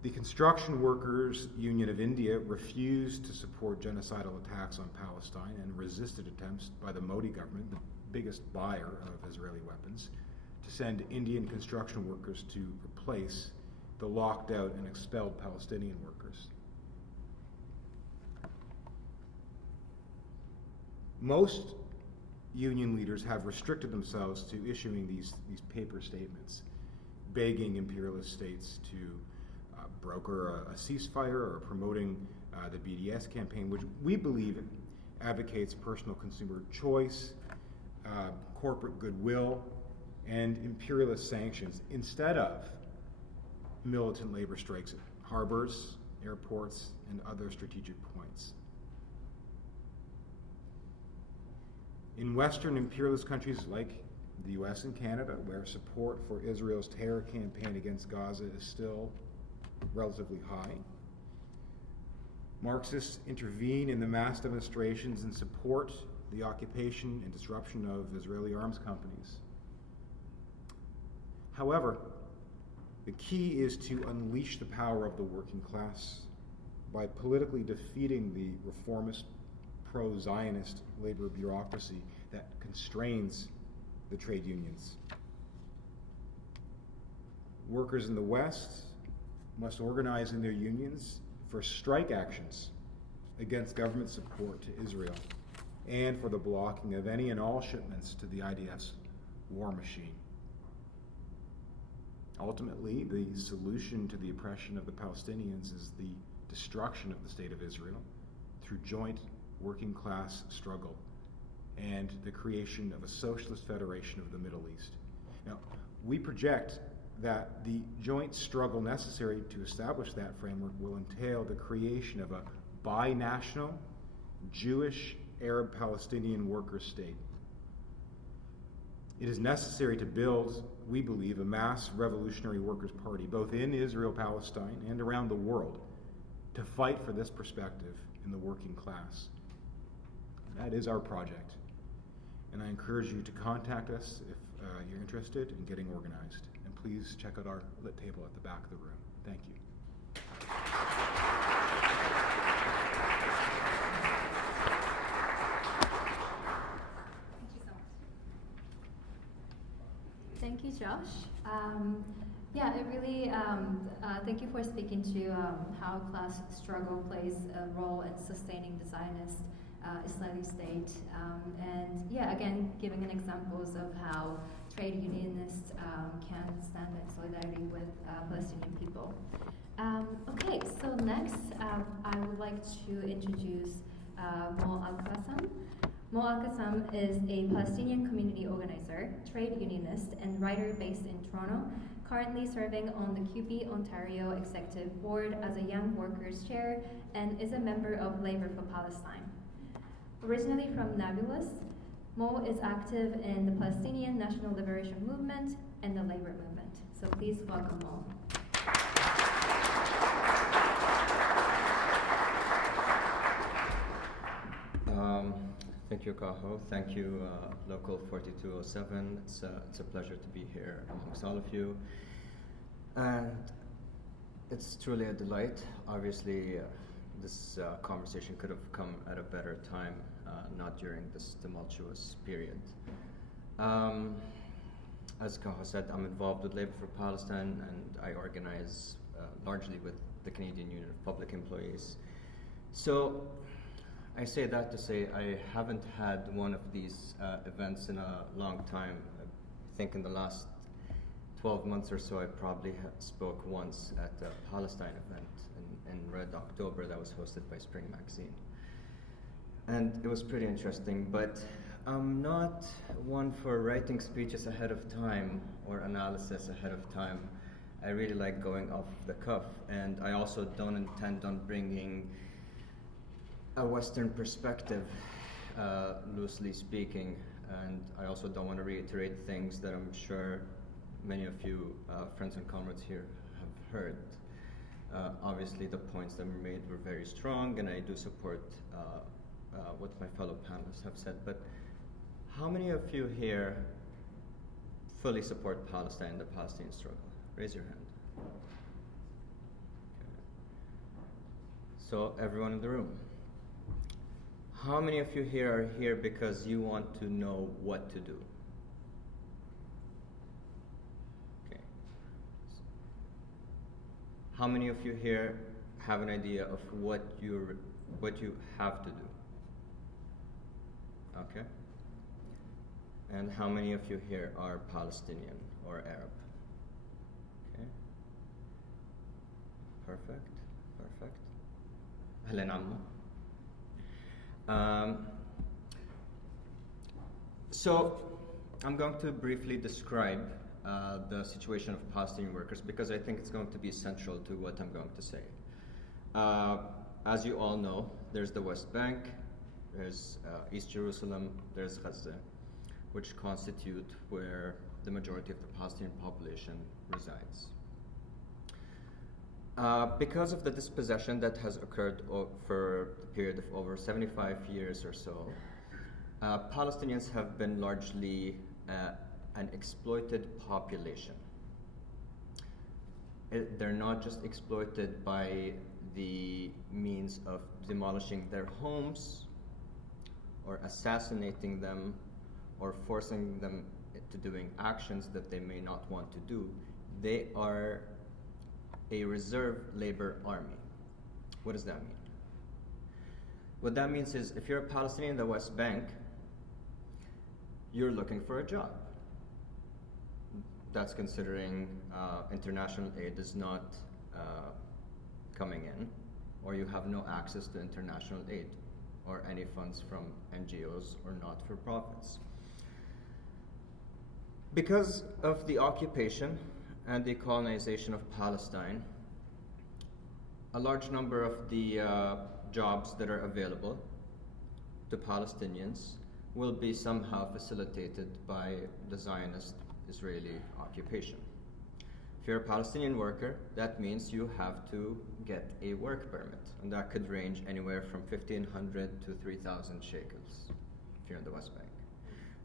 The Construction Workers Union of India refused to support genocidal attacks on Palestine and resisted attempts by the Modi government, the biggest buyer of Israeli weapons, to send Indian construction workers to replace the locked out and expelled Palestinian workers. Most union leaders have restricted themselves to issuing these paper statements, begging imperialist states to broker a ceasefire or promoting the BDS campaign, which we believe advocates personal consumer choice, corporate goodwill, and imperialist sanctions instead of militant labor strikes at harbors, airports, and other strategic points. In Western imperialist countries like the US and Canada, where support for Israel's terror campaign against Gaza is still relatively high, Marxists intervene in the mass demonstrations and support the occupation and disruption of Israeli arms companies. However, the key is to unleash the power of the working class by politically defeating the reformist, pro-Zionist labor bureaucracy that constrains the trade unions. Workers in the West must organize in their unions for strike actions against government support to Israel and for the blocking of any and all shipments to the IDF's war machine. Ultimately, the solution to the oppression of the Palestinians is the destruction of the State of Israel through joint working class struggle and the creation of a socialist federation of the Middle East. Now, we project that the joint struggle necessary to establish that framework will entail the creation of a binational Jewish Arab Palestinian worker state. It is necessary to build, we believe, a mass revolutionary workers' party, both in Israel, Palestine, and around the world, to fight for this perspective in the working class. That is our project. And I encourage you to contact us if you're interested in getting organized. And please check out our lit table at the back of the room. Thank you. Thank you, Josh. Yeah, it really, thank you for speaking to how class struggle plays a role in sustaining the Zionist Islamic State. And yeah, again, giving an examples of how trade unionists can stand in solidarity with Palestinian people. Okay, so next I would like to introduce Mo Al-Qassam. Mo Al-Qassam is a Palestinian community organizer, trade unionist, and writer based in Toronto, currently serving on the CUPE Ontario Executive Board as a Young Workers Chair and is a member of Labour for Palestine. Originally from Nablus, Mo is active in the Palestinian National Liberation Movement and the Labour Movement. So please welcome Mo. Thank you, Kaho. Thank you, Local 4207. It's a pleasure to be here amongst all of you. And it's truly a delight. Obviously, this conversation could have come at a better time, not during this tumultuous period. As Kaho said, I'm involved with Labour for Palestine, and I organize largely with the Canadian Union of Public Employees. So I say that to say I haven't had one of these events in a long time. I think in the last 12 months or so, I probably spoke once at a Palestine event in Red October that was hosted by Spring Magazine. And it was pretty interesting, but I'm not one for writing speeches ahead of time or analysis ahead of time. I really like going off the cuff, and I also don't intend on bringing a Western perspective, loosely speaking, and I also don't want to reiterate things that I'm sure many of you friends and comrades here have heard. Obviously, the points that were made were very strong, and I do support what my fellow panelists have said. But how many of you here fully support Palestine and the Palestinian struggle? Raise your hand. Okay. So, everyone in the room. How many of you here are here because you want to know what to do? Okay. How many of you here have an idea of what you have to do? Okay. And how many of you here are Palestinian or Arab? Okay. Perfect. Perfect. أهلاً عمو. So, I'm going to briefly describe the situation of Palestinian workers because I think it's going to be central to what I'm going to say. As you all know, there's the West Bank, there's East Jerusalem, there's Gaza, which constitute where the majority of the Palestinian population resides. Because of the dispossession that has occurred for a period of over 75 years or so, Palestinians have been largely an exploited population. They're not just exploited by the means of demolishing their homes or assassinating them or forcing them to doing actions that they may not want to do. They are a reserve labor army. What does that mean? What that means is if you're a Palestinian in the West Bank, you're looking for a job. That's considering international aid is not coming in, or you have no access to international aid or any funds from NGOs or not-for-profits. Because of the occupation and the colonization of Palestine, a large number of the jobs that are available to Palestinians will be somehow facilitated by the Zionist Israeli occupation. If you're a Palestinian worker, that means you have to get a work permit, and that could range anywhere from 1,500 to 3,000 shekels if you're in the West Bank.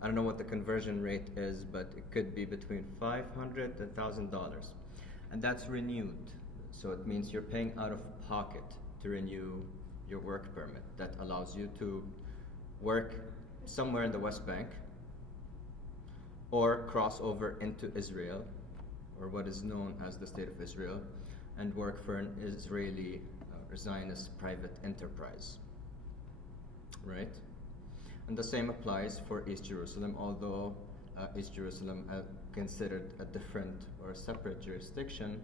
I don't know what the conversion rate is, but it could be between $500 and $1,000. And that's renewed. So it means you're paying out of pocket to renew your work permit. That allows you to work somewhere in the West Bank or cross over into Israel, or what is known as the State of Israel, and work for an Israeli Zionist private enterprise. Right? And the same applies for East Jerusalem, although East Jerusalem, considered a different or a separate jurisdiction,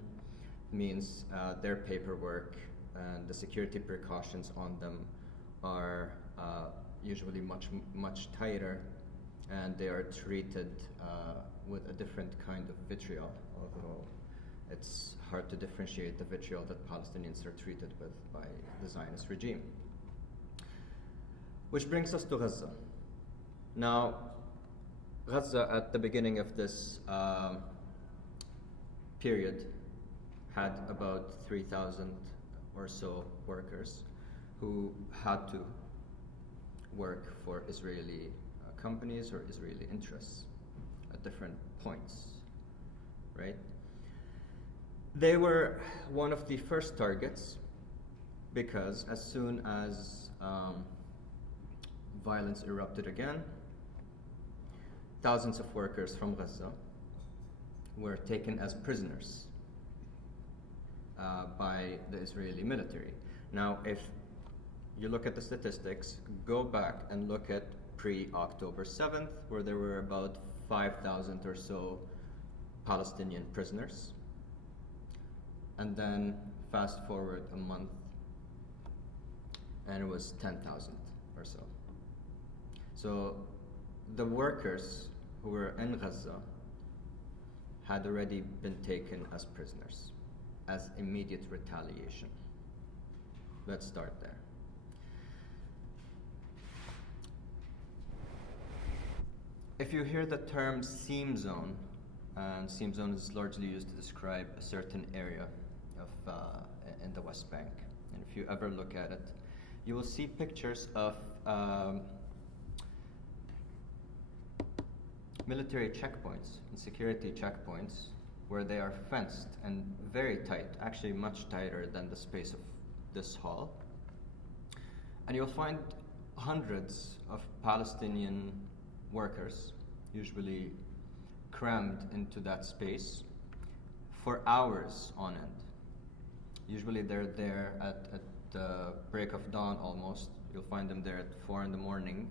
means their paperwork and the security precautions on them are usually much tighter, and they are treated with a different kind of vitriol, although it's hard to differentiate the vitriol that Palestinians are treated with by the Zionist regime. Which brings us to Gaza. Now, Gaza at the beginning of this period had about 3,000 or so workers who had to work for Israeli companies or Israeli interests at different points, right? They were one of the first targets because as soon as violence erupted again, thousands of workers from Gaza were taken as prisoners by the Israeli military. Now, if you look at the statistics, go back and look at pre-October 7th, where there were about 5,000 or so Palestinian prisoners. And then fast forward a month, and it was 10,000 or so. So the workers who were in Gaza had already been taken as prisoners, as immediate retaliation. Let's start there. If you hear the term seam zone, and seam zone is largely used to describe a certain area of in the West Bank. And if you ever look at it, you will see pictures of military checkpoints and security checkpoints where they are fenced and very tight, actually much tighter than the space of this hall. And you'll find hundreds of Palestinian workers, usually crammed into that space for hours on end. Usually they're there at the break of dawn almost. You'll find them there at 4 in the morning,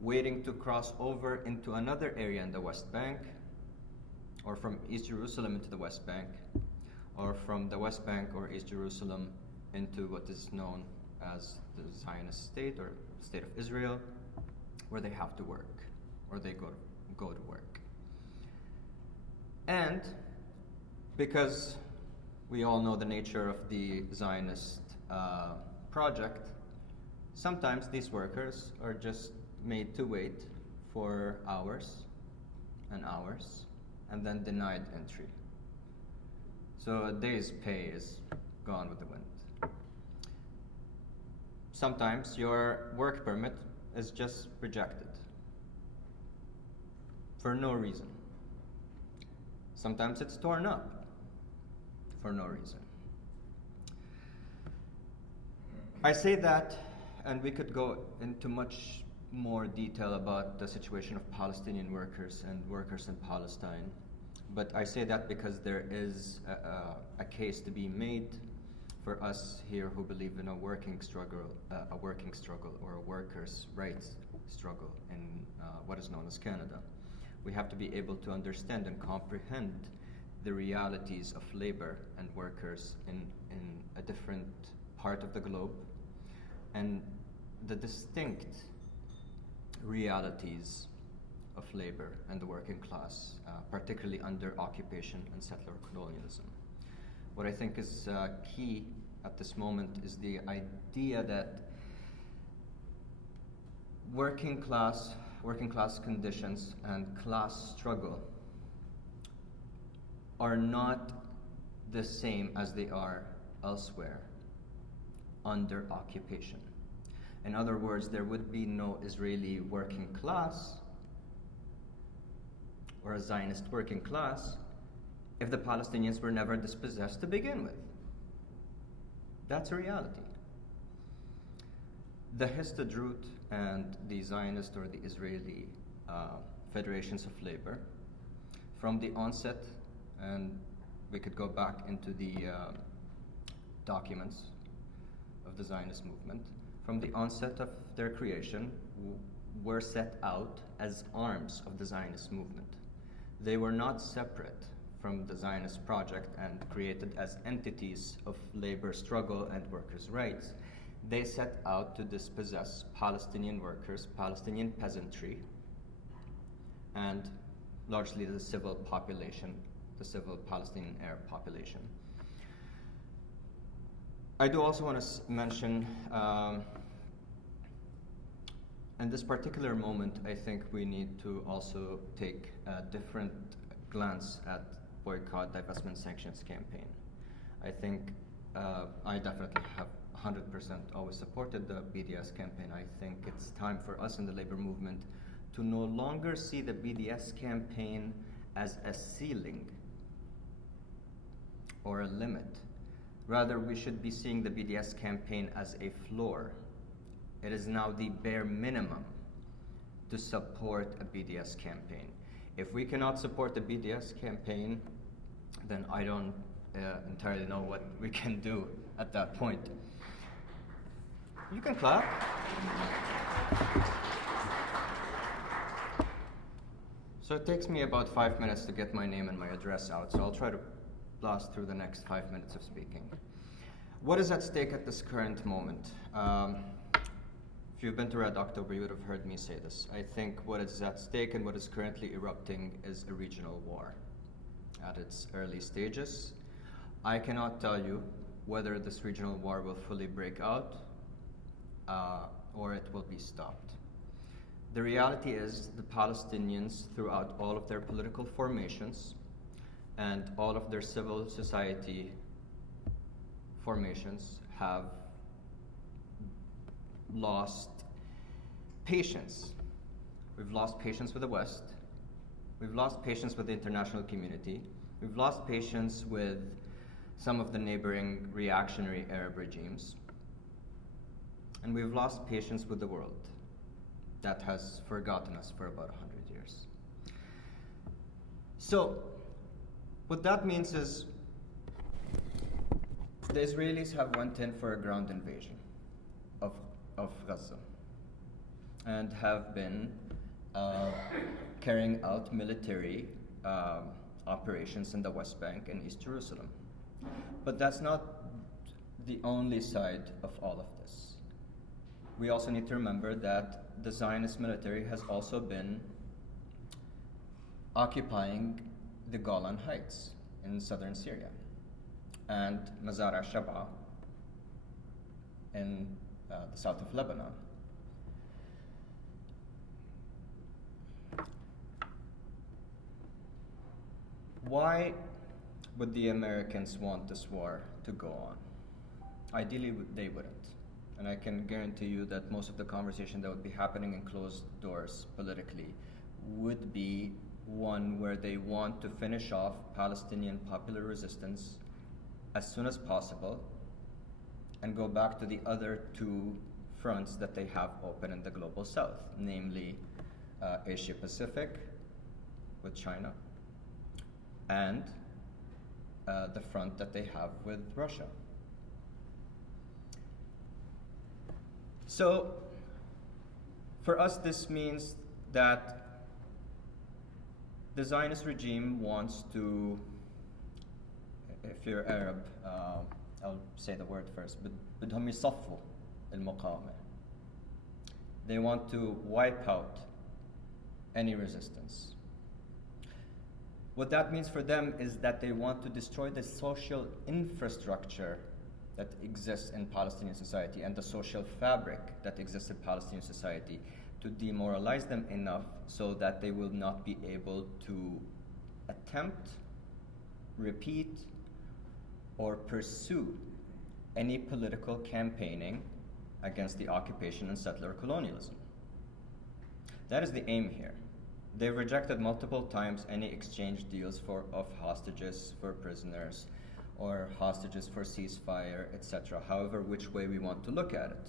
waiting to cross over into another area in the West Bank, or from East Jerusalem into the West Bank, or from the West Bank or East Jerusalem into what is known as the Zionist state or state of Israel, where they have to work, or they go to work. And because we all know the nature of the Zionist project, sometimes these workers are just made to wait for hours and hours and then denied entry. So a day's pay is gone with the wind. Sometimes your work permit is just rejected for no reason. Sometimes it's torn up for no reason. I say that, and we could go into much more detail about the situation of Palestinian workers and workers in Palestine, but I say that because there is a case to be made for us here who believe in a working struggle or a workers' rights struggle in what is known as Canada. We have to be able to understand and comprehend the realities of labor and workers in a different part of the globe, and the distinct realities of labor and the working class, particularly under occupation and settler colonialism. What I think is key at this moment is the idea that working class conditions and class struggle are not the same as they are elsewhere under occupation. In other words, there would be no Israeli working class or a Zionist working class if the Palestinians were never dispossessed to begin with. That's a reality. The Histadrut and the Zionist or the Israeli federations of labor, from the onset, and we could go back into the documents of the Zionist movement, from the onset of their creation, were set out as arms of the Zionist movement. They were not separate from the Zionist project and created as entities of labor struggle and workers' rights. They set out to dispossess Palestinian workers, Palestinian peasantry, and largely the civil population, the civil Palestinian Arab population. I do also want to mention, in this particular moment, I think we need to also take a different glance at boycott, divestment, sanctions campaign. I think I definitely have 100% always supported the BDS campaign. I think it's time for us in the labor movement to no longer see the BDS campaign as a ceiling or a limit. Rather, we should be seeing the BDS campaign as a floor. It is now the bare minimum to support a BDS campaign. If we cannot support the BDS campaign, then I don't entirely know what we can do at that point. You can clap. So it takes me about 5 minutes to get my name and my address out, so I'll try to blast through the next 5 minutes of speaking. What is at stake at this current moment? If you've been to Red October, you would have heard me say this. I think what is at stake and what is currently erupting is a regional war at its early stages. I cannot tell you whether this regional war will fully break out or it will be stopped. The reality is the Palestinians, throughout all of their political formations, and all of their civil society formations have lost patience. We've lost patience with the West. We've lost patience with the international community. We've lost patience with some of the neighboring reactionary Arab regimes. And we've lost patience with the world that has forgotten us for about 100 years. So, what that means is the Israelis have went in for a ground invasion of Gaza and have been carrying out military operations in the West Bank and East Jerusalem. But that's not the only side of all of this. We also need to remember that the Zionist military has also been occupying the Golan Heights in southern Syria and Mazar al-Shaba in the south of Lebanon. Why would the Americans want this war to go on? Ideally, they wouldn't. And I can guarantee you that most of the conversation that would be happening in closed doors politically would be one where they want to finish off Palestinian popular resistance as soon as possible and go back to the other two fronts that they have open in the global south, namely Asia Pacific with China and the front that they have with Russia. So, for us, this means that the Zionist regime wants to, if you're Arab, I'll say the word first, بدهم يصفوا المقاومة. They want to wipe out any resistance. What that means for them is that they want to destroy the social infrastructure that exists in Palestinian society and the social fabric that exists in Palestinian society, to demoralize them enough so that they will not be able to attempt, repeat, or pursue any political campaigning against the occupation and settler colonialism. That is the aim here. They've rejected multiple times any exchange deals of hostages for prisoners or hostages for ceasefire, etc., however which way we want to look at it.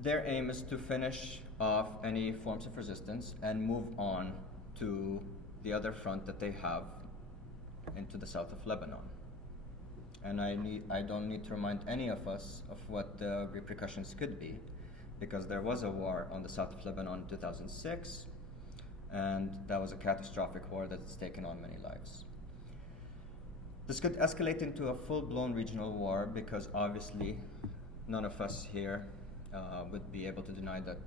Their aim is to finish off any forms of resistance and move on to the other front that they have into the south of Lebanon. And I don't need to remind any of us of what the repercussions could be, because there was a war on the south of Lebanon in 2006, and that was a catastrophic war that's taken on many lives. This could escalate into a full-blown regional war, because obviously none of us here would be able to deny that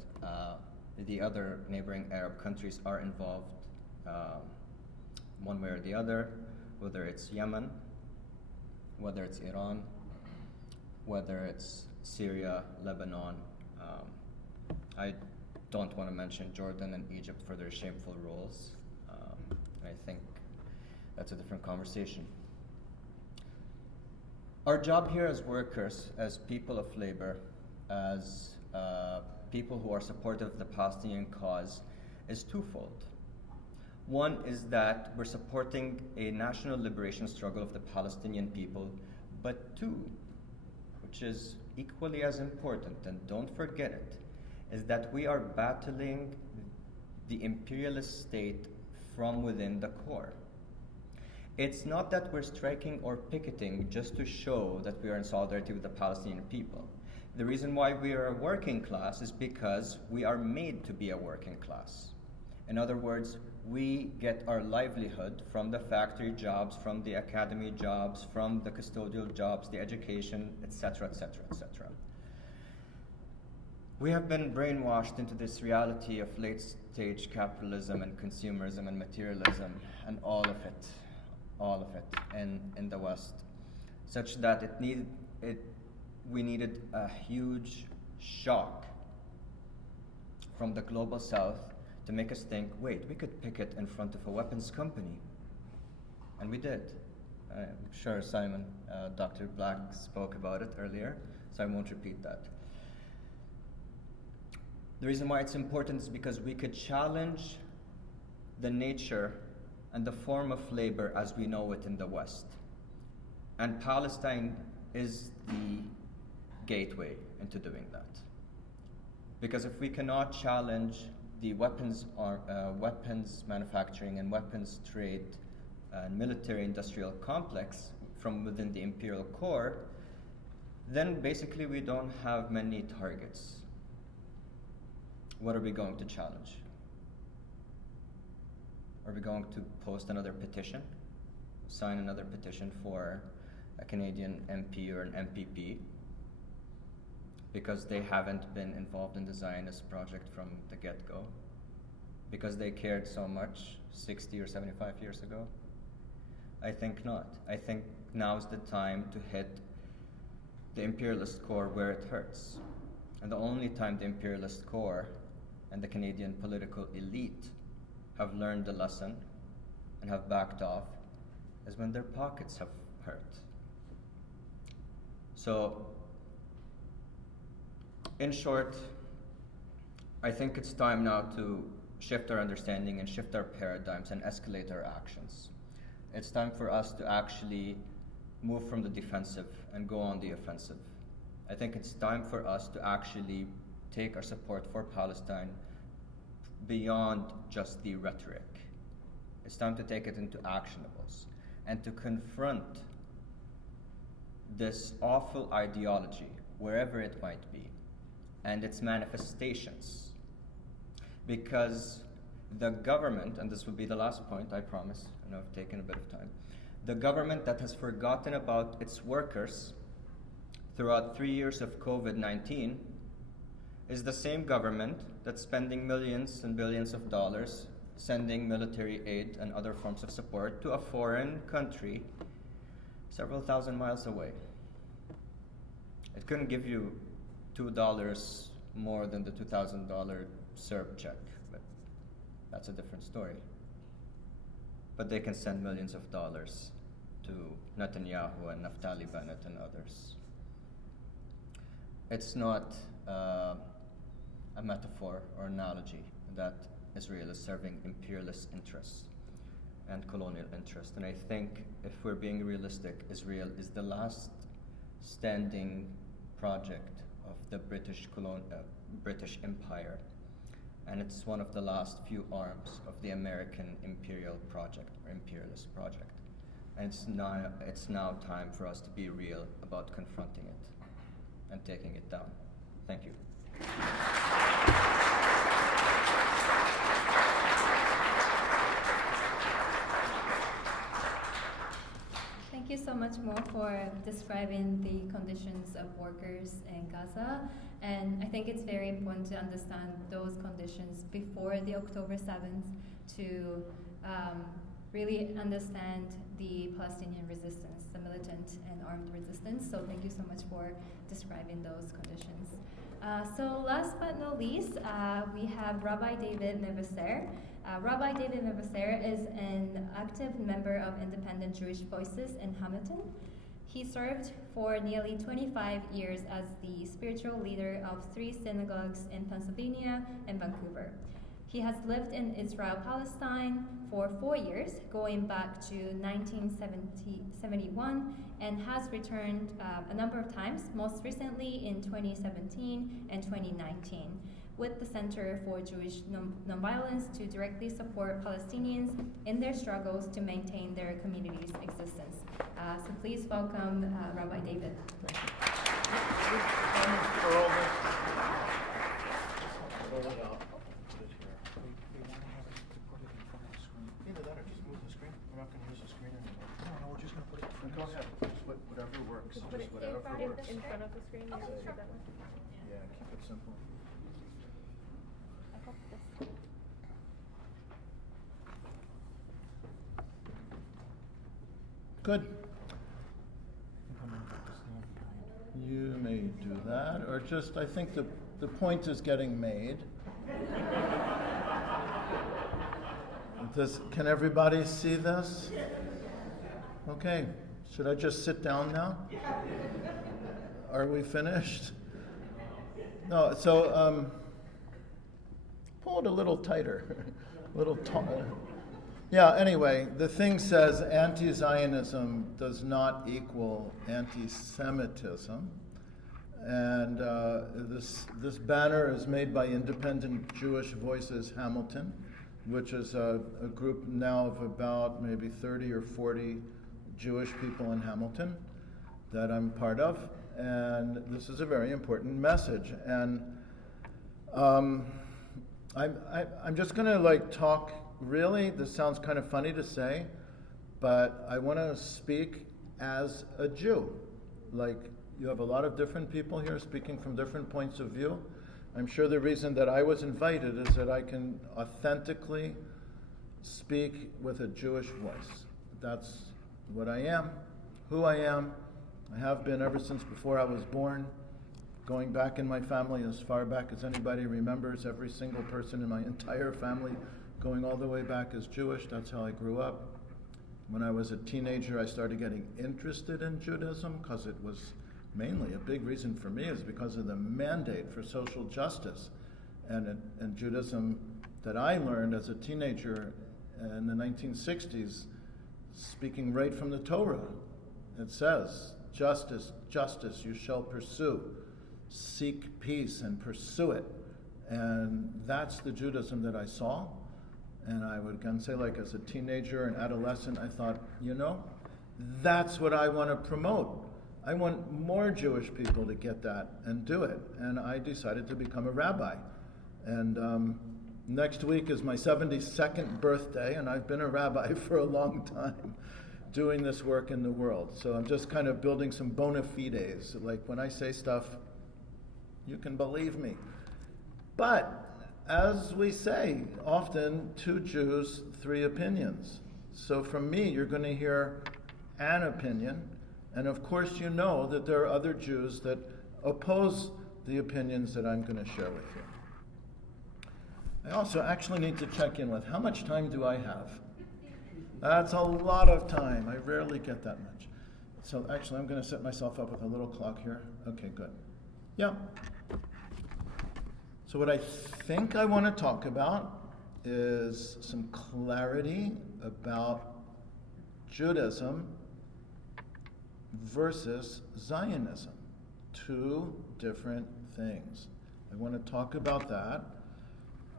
the other neighboring Arab countries are involved one way or the other, whether it's Yemen, whether it's Iran, whether it's Syria, Lebanon. I don't want to mention Jordan and Egypt for their shameful roles. I think that's a different conversation. Our job here as workers, as people of labor, as people who are supportive of the Palestinian cause, is twofold. One is that we're supporting a national liberation struggle of the Palestinian people, but two, which is equally as important, and don't forget it, is that we are battling the imperialist state from within the core. It's not that we're striking or picketing just to show that we are in solidarity with the Palestinian people. The reason why we are a working class is because we are made to be a working class. In other words, we get our livelihood from the factory jobs, from the academy jobs, from the custodial jobs, the education, etc., etc., etc. We have been brainwashed into this reality of late-stage capitalism and consumerism and materialism and all of it in the West, such that we needed a huge shock from the global South to make us think, wait, we could picket in front of a weapons company. And we did. I'm sure Simon, Dr. Black spoke about it earlier, so I won't repeat that. The reason why it's important is because we could challenge the nature and the form of labor as we know it in the West. And Palestine is the gateway into doing that. Because if we cannot challenge the weapons manufacturing and weapons trade and military industrial complex from within the imperial core, then basically we don't have many targets. What are we going to challenge? Are we going to post another petition? Sign another petition for a Canadian MP or an MPP because they haven't been involved in the Zionist project from the get-go? Because they cared so much 60 or 75 years ago? I think not. I think now's the time to hit the imperialist core where it hurts. And the only time the imperialist core and the Canadian political elite have learned the lesson and have backed off is when their pockets have hurt. So, in short, I think it's time now to shift our understanding and shift our paradigms and escalate our actions. It's time for us to actually move from the defensive and go on the offensive. I think it's time for us to actually take our support for Palestine beyond just the rhetoric. It's time to take it into actionables and to confront this awful ideology, wherever it might be, and its manifestations. Because the government, and this will be the last point, I promise, I know I've taken a bit of time, the government that has forgotten about its workers throughout 3 years of COVID-19 is the same government that's spending millions and billions of dollars sending military aid and other forms of support to a foreign country several thousand miles away. It couldn't give you $2 more than the $2,000 CERB check, but that's a different story. But they can send millions of dollars to Netanyahu and Naftali Bennett and others. It's not a metaphor or analogy that Israel is serving imperialist interests and colonial interests. And I think if we're being realistic, Israel is the last standing project of the British Empire. And it's one of the last few arms of the American imperial project or imperialist project. And it's now time for us to be real about confronting it and taking it down. Thank you. Thank you so much, Mo, for describing the conditions of workers in Gaza. And I think it's very important to understand those conditions before the October 7th to really understand the Palestinian resistance, the militant and armed resistance. So thank you so much for describing those conditions. So last but not least, we have Rabbi David Mevaser. Rabbi David Mevaser is an active member of Independent Jewish Voices in Hamilton. He served for nearly 25 years as the spiritual leader of 3 synagogues in Pennsylvania and Vancouver. He has lived in Israel, Palestine for 4 years, going back to 1971, and has returned a number of times, most recently in 2017 and 2019, with the Center for Jewish Nonviolence to directly support Palestinians in their struggles to maintain their community's existence. So please welcome Rabbi David. Either that or just move the screen. We're not going to use the screen anymore. No, we're just going to put it in front. Go ahead. Just whatever works. Just put it whatever works. in front of the screen. Okay, Yeah, sure. that way. Yeah, keep it simple. I hope this. Good. You may do that, or just, I think the point is getting made. Can everybody see this? Okay, should I just sit down now? Are we finished? No, so pull it a little tighter, a little taller. Yeah, anyway, the thing says anti-Zionism does not equal anti-Semitism. And this banner is made by Independent Jewish Voices Hamilton, which is a group now of about maybe 30 or 40 Jewish people in Hamilton that I'm part of. And this is a very important message. And I'm just going to talk, really, this sounds kind of funny to say, but I want to speak as a Jew. You have a lot of different people here speaking from different points of view. I'm sure the reason that I was invited is that I can authentically speak with a Jewish voice. That's what I am, who I am. I have been ever since before I was born, going back in my family as far back as anybody remembers. Every single person in my entire family going all the way back is Jewish. That's how I grew up. When I was a teenager, I started getting interested in Judaism because it was mainly a big reason for me is because of the mandate for social justice and Judaism that I learned as a teenager in the 1960s, speaking right from the Torah. It says, justice, justice you shall pursue. Seek peace and pursue it. And that's the Judaism that I saw. And I would again say, as a teenager and adolescent, I thought, that's what I want to promote. I want more Jewish people to get that and do it. And I decided to become a rabbi. And next week is my 72nd birthday, and I've been a rabbi for a long time doing this work in the world. So I'm just kind of building some bona fides. When I say stuff, you can believe me. But as we say, often 2 Jews, 3 opinions. So from me, you're going to hear an opinion. And of course, you know that there are other Jews that oppose the opinions that I'm going to share with you. I also actually need to check in with how much time do I have? That's a lot of time. I rarely get that much. So actually, I'm going to set myself up with a little clock here. Okay, good. Yeah. So what I think I want to talk about is some clarity about Judaism versus Zionism. 2 different things. I want to talk about that.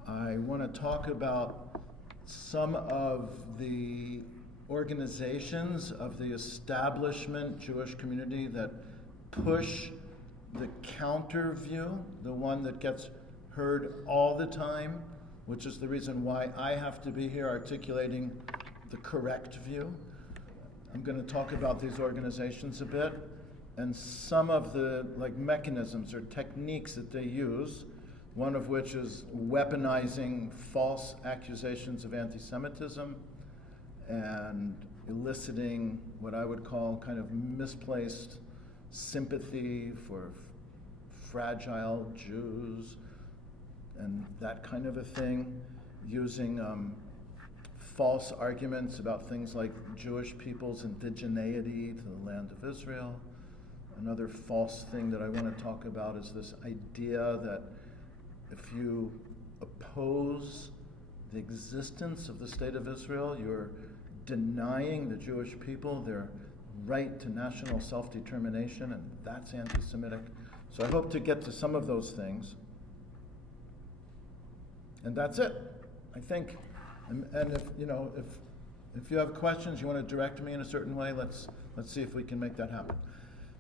I want to talk about some of the organizations of the establishment Jewish community that push the counter view, the one that gets heard all the time, which is the reason why I have to be here articulating the correct view. I'm going to talk about these organizations a bit and some of the mechanisms or techniques that they use, one of which is weaponizing false accusations of anti-Semitism and eliciting what I would call kind of misplaced sympathy for fragile Jews and that kind of a thing, using false arguments about things like Jewish people's indigeneity to the land of Israel. Another false thing that I want to talk about is this idea that if you oppose the existence of the state of Israel, you're denying the Jewish people their right to national self-determination, and that's anti-Semitic. So I hope to get to some of those things. And that's it, I think. And if you have questions, you want to direct me in a certain way, let's see if we can make that happen.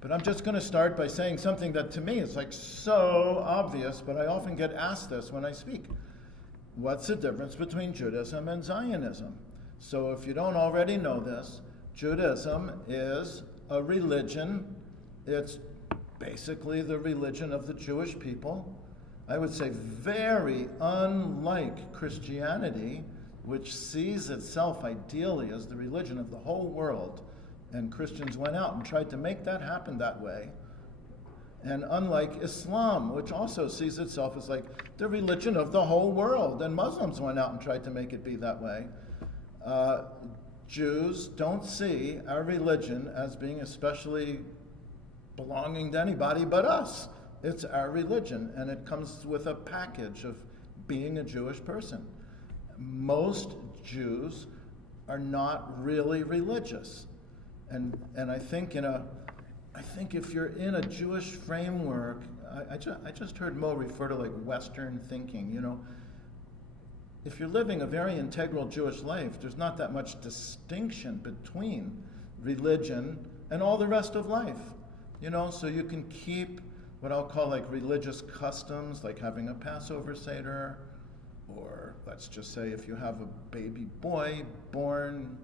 But I'm just going to start by saying something that to me is so obvious, but I often get asked this when I speak. What's the difference between Judaism and Zionism? So if you don't already know this, Judaism is a religion. It's basically the religion of the Jewish people. I would say very unlike Christianity, which sees itself ideally as the religion of the whole world. And Christians went out and tried to make that happen that way. And unlike Islam, which also sees itself as the religion of the whole world. And Muslims went out and tried to make it be that way. Jews don't see our religion as being especially belonging to anybody but us. It's our religion, and it comes with a package of being a Jewish person. Most Jews are not really religious. And I think if you're in a Jewish framework, I just heard Mo refer to like Western thinking, you know. If you're living a very integral Jewish life, there's not that much distinction between religion and all the rest of life, you know. So you can keep what I'll call like religious customs, like having a Passover Seder, or let's just say if you have a baby boy born,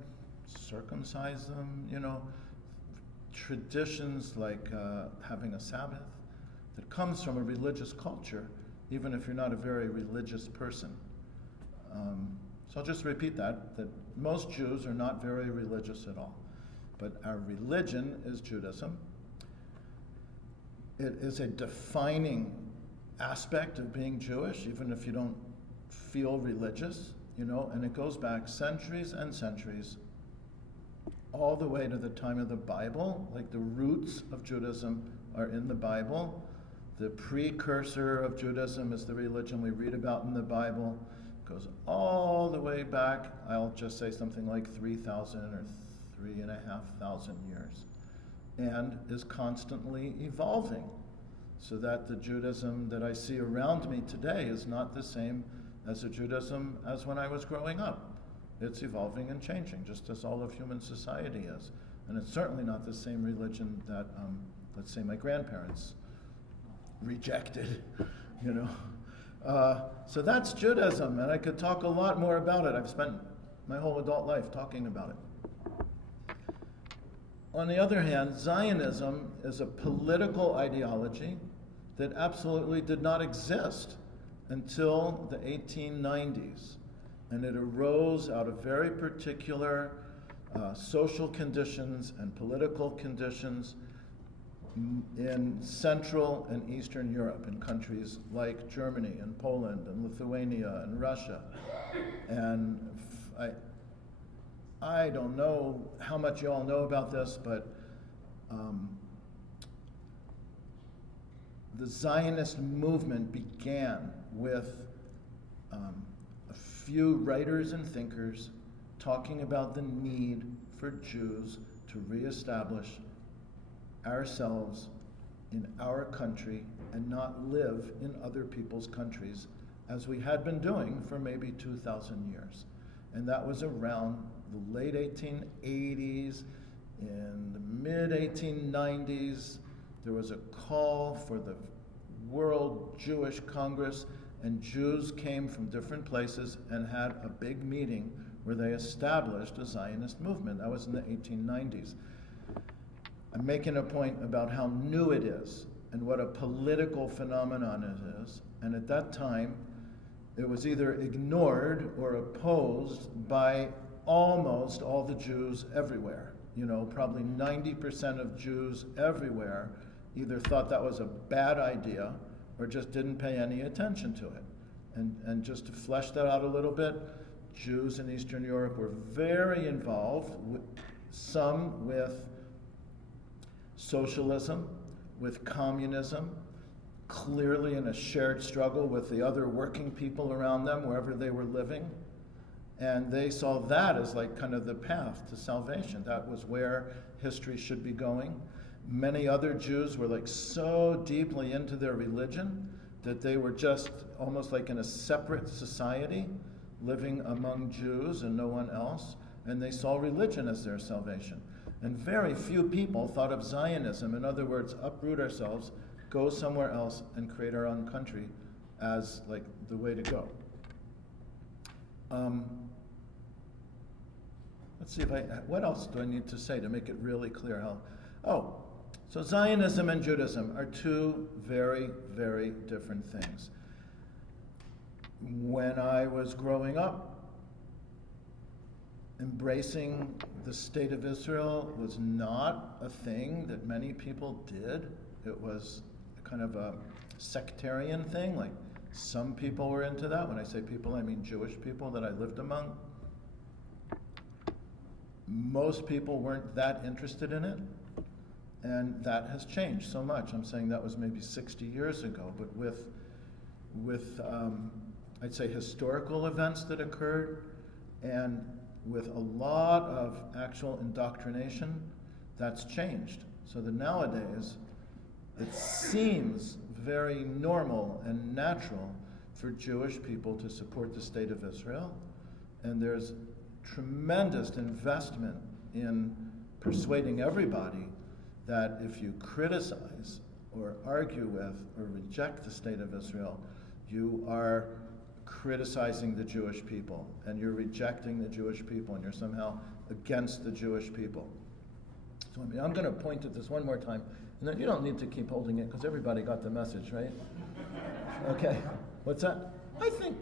circumcise them, you know. Traditions like having a Sabbath that comes from a religious culture, even if you're not a very religious person. So I'll just repeat that most Jews are not very religious at all. But our religion is Judaism. It is a defining aspect of being Jewish, even if you don't feel religious, you know, and it goes back centuries and centuries, all the way to the time of the Bible. Like the roots of Judaism are in the Bible. The precursor of Judaism is the religion we read about in the Bible. Goes all the way back, I'll just say something like 3,000 or 3,500 years, and is constantly evolving, so that the Judaism that I see around me today is not the same as the Judaism as when I was growing up. It's evolving and changing, just as all of human society is. And it's certainly not the same religion that, let's say, my grandparents rejected, you know. So that's Judaism, and I could talk a lot more about it. I've spent my whole adult life talking about it. On the other hand, Zionism is a political ideology that absolutely did not exist until the 1890s. And it arose out of very particular social conditions and political conditions in Central and Eastern Europe, in countries like Germany and Poland and Lithuania and Russia. And I don't know how much you all know about this, but the Zionist movement began with a few writers and thinkers talking about the need for Jews to reestablish ourselves in our country and not live in other people's countries as we had been doing for maybe 2,000 years. And that was around the late 1880s. In the mid 1890s, there was a call for the World Jewish Congress, and Jews came from different places and had a big meeting where they established a Zionist movement. That was in the 1890s. I'm making a point about how new it is and what a political phenomenon it is. And at that time, it was either ignored or opposed by almost all the Jews everywhere. You know, probably 90% of Jews everywhere either thought that was a bad idea or just didn't pay any attention to it. And just to flesh that out a little bit, Jews in Eastern Europe were very involved, some with socialism, with communism, clearly in a shared struggle with the other working people around them wherever they were living. And they saw that as like kind of the path to salvation. That was where history should be going. Many other Jews were like so deeply into their religion that they were just almost like in a separate society, living among Jews and no one else. And they saw religion as their salvation. And very few people thought of Zionism, in other words, uproot ourselves, go somewhere else, and create our own country as like the way to go. Let's see what else do I need to say to make it really clear how, so Zionism and Judaism are two very, very different things. When I was growing up, embracing the state of Israel was not a thing that many people did. It was kind of a sectarian thing, like some people were into that. When I say people, I mean Jewish people that I lived among. most people weren't that interested in it, and that has changed so much. I'm saying that was maybe 60 years ago, but with I'd say historical events that occurred, and with a lot of actual indoctrination, that's changed. So that nowadays, it seems very normal and natural for Jewish people to support the state of Israel, and there's tremendous investment in persuading everybody that if you criticize or argue with or reject the state of Israel, you are criticizing the Jewish people, and you're rejecting the Jewish people, and you're somehow against the Jewish people. So I'm going to point at this one more time, and then you don't need to keep holding it because everybody got the message, right? Okay. What's that? I think.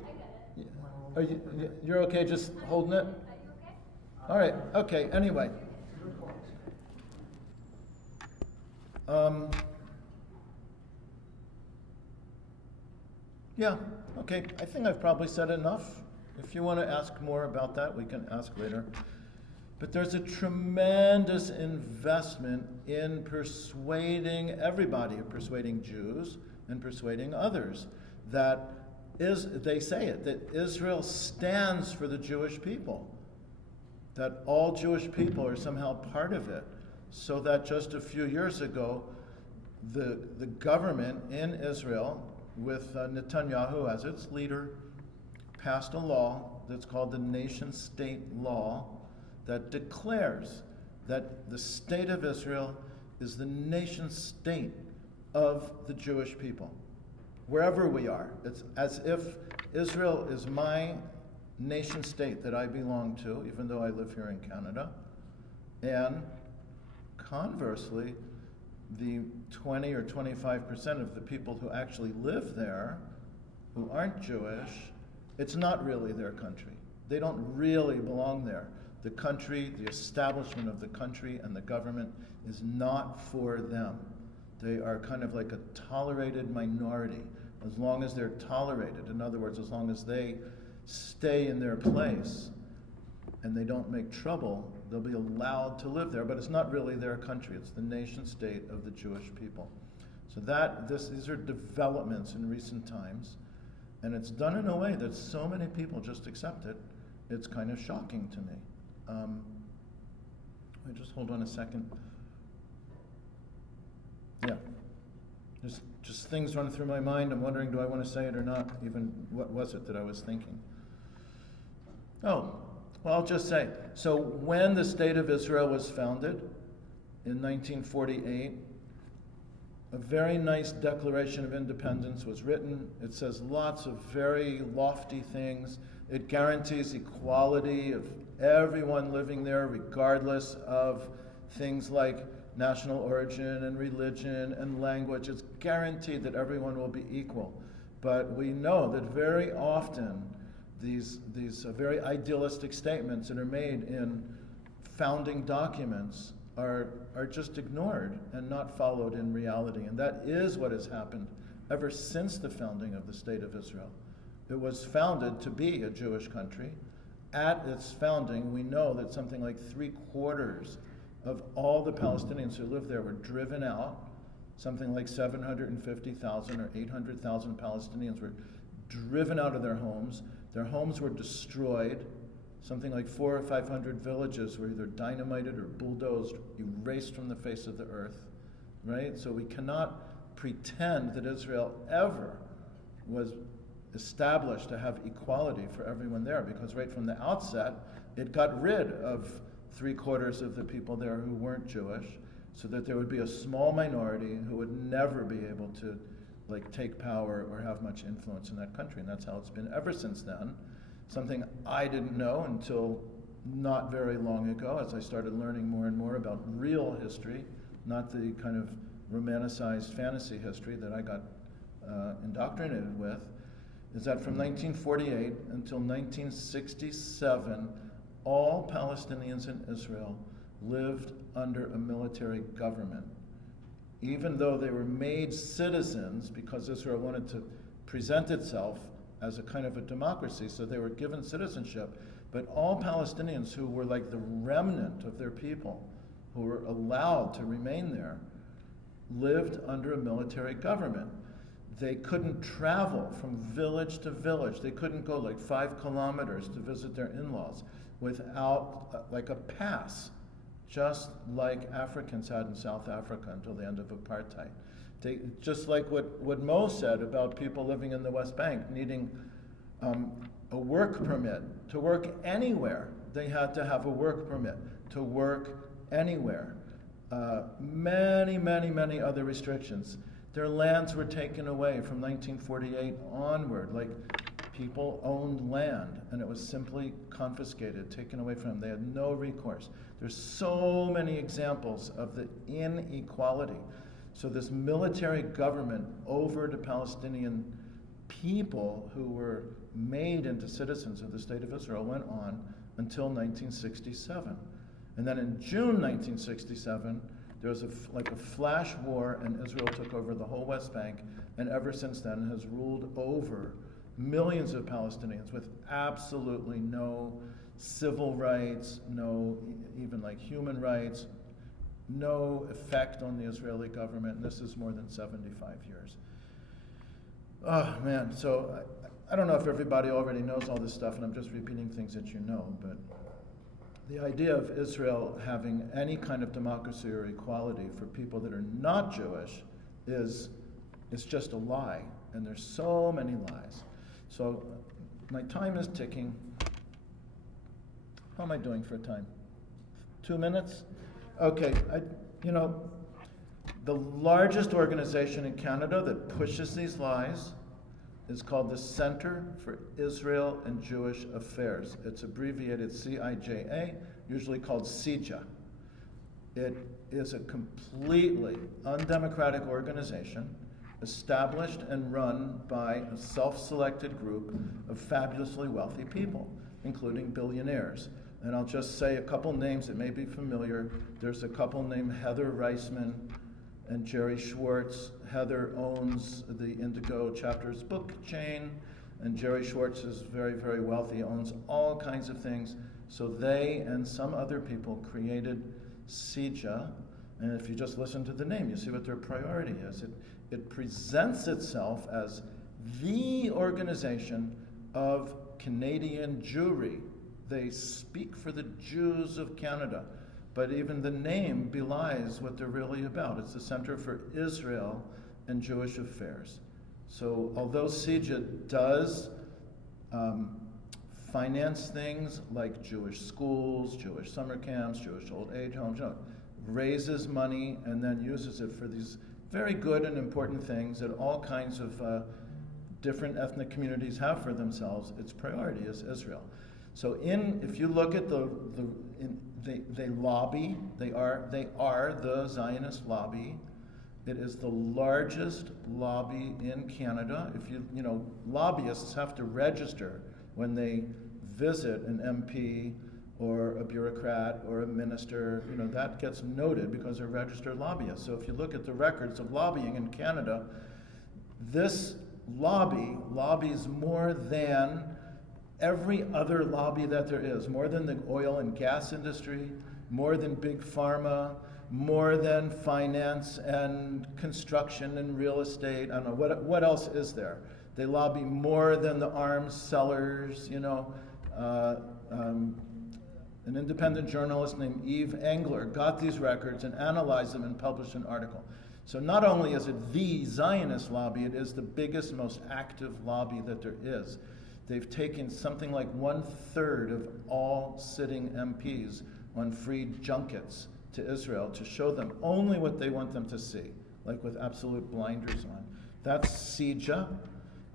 Are you're okay just holding it? All right. Okay. Anyway. Yeah. Okay. I think I've probably said enough. If you want to ask more about that, we can ask later. But there's a tremendous investment in persuading everybody, persuading Jews and persuading others, that they say it, that Israel stands for the Jewish people, that all Jewish people are somehow part of it, so that just a few years ago, the government in Israel, with Netanyahu as its leader, passed a law that's called the nation-state law, that declares that the state of Israel is the nation-state of the Jewish people. Wherever we are, it's as if Israel is my nation-state that I belong to, even though I live here in Canada. And conversely, the 20 or 25% of the people who actually live there, who aren't Jewish, it's not really their country. They don't really belong there. The country, the establishment of the country and the government is not for them. They are kind of like a tolerated minority. As long as they're tolerated, in other words, as long as they stay in their place and they don't make trouble, they'll be allowed to live there. But it's not really their country. It's the nation state of the Jewish people. So these are developments in recent times, and it's done in a way that so many people just accept it. It's kind of shocking to me. Just hold on a second. Yeah. Just things run through my mind. I'm wondering, do I want to say it or not? Even what was it that I was thinking? Oh, well, I'll just say. So when the State of Israel was founded in 1948, a very nice Declaration of Independence was written. It says lots of very lofty things. It guarantees equality of everyone living there, regardless of things like national origin and religion and language. It's guaranteed that everyone will be equal. But we know that very often these very idealistic statements that are made in founding documents are just ignored and not followed in reality. And that is what has happened ever since the founding of the State of Israel. It was founded to be a Jewish country. At its founding, we know that something like 3/4 of all the Palestinians who lived there were driven out. Something like 750,000 or 800,000 Palestinians were driven out of their homes. Their homes were destroyed. Something like 400 or 500 villages were either dynamited or bulldozed, erased from the face of the earth, right? So we cannot pretend that Israel ever was established to have equality for everyone there, because right from the outset, it got rid of 3/4 of the people there who weren't Jewish, so that there would be a small minority who would never be able to take power or have much influence in that country. And that's how it's been ever since then. Something I didn't know until not very long ago, as I started learning more and more about real history, not the kind of romanticized fantasy history that I got indoctrinated with, is that from 1948 until 1967, all Palestinians in Israel lived under a military government. Even though they were made citizens because Israel wanted to present itself as a kind of a democracy, so they were given citizenship, but all Palestinians who were like the remnant of their people, who were allowed to remain there, lived under a military government. They couldn't travel from village to village. They couldn't go like 5 kilometers to visit their in-laws without like a pass, just like Africans had in South Africa until the end of apartheid. Just like what Mo said about people living in the West Bank needing a work permit to work anywhere. They had to have a work permit to work anywhere. Many, many, many other restrictions. Their lands were taken away from 1948 onward. Like, people owned land, and it was simply confiscated, taken away from them. They had no recourse. There's so many examples of the inequality. So this military government over the Palestinian people who were made into citizens of the State of Israel went on until 1967. And then in June 1967, there was like a flash war, and Israel took over the whole West Bank, and ever since then has ruled over millions of Palestinians with absolutely no civil rights, no even like human rights, no effect on the Israeli government, and this is more than 75 years. Oh man, so I don't know if everybody already knows all this stuff, and I'm just repeating things that you know, but the idea of Israel having any kind of democracy or equality for people that are not Jewish is just a lie, and there's so many lies. So my time is ticking. How am I doing for time? 2 minutes? Okay, the largest organization in Canada that pushes these lies is called the Center for Israel and Jewish Affairs. It's abbreviated CIJA, usually called CIJA. It is a completely undemocratic organization established and run by a self-selected group of fabulously wealthy people, including billionaires. And I'll just say a couple names that may be familiar. There's a couple named Heather Reisman and Jerry Schwartz. Heather owns the Indigo Chapters book chain, and Jerry Schwartz is very, very wealthy, owns all kinds of things. So they and some other people created CIJA, and if you just listen to the name, you see what their priority is. It presents itself as the organization of Canadian Jewry. They speak for the Jews of Canada, but even the name belies what they're really about. It's the Center for Israel and Jewish Affairs. So although CIJA does finance things like Jewish schools, Jewish summer camps, Jewish old age homes, raises money and then uses it for these very good and important things that all kinds of different ethnic communities have for themselves, its priority is Israel. So if you look at they lobby, they are the Zionist lobby. It is the largest lobby in Canada. If lobbyists have to register when they visit an MP or a bureaucrat or a minister, that gets noted because they're registered lobbyists. So if you look at the records of lobbying in Canada, this lobby lobbies more than every other lobby that there is, more than the oil and gas industry, more than big pharma, more than finance and construction and real estate. I don't know, what else is there? They lobby more than the arms sellers, an independent journalist named Eve Engler got these records and analyzed them and published an article. So not only is it the Zionist lobby, it is the biggest, most active lobby that there is. They've taken something like 1/3 of all sitting MPs on free junkets to Israel to show them only what they want them to see, like with absolute blinders on. That's CIJA.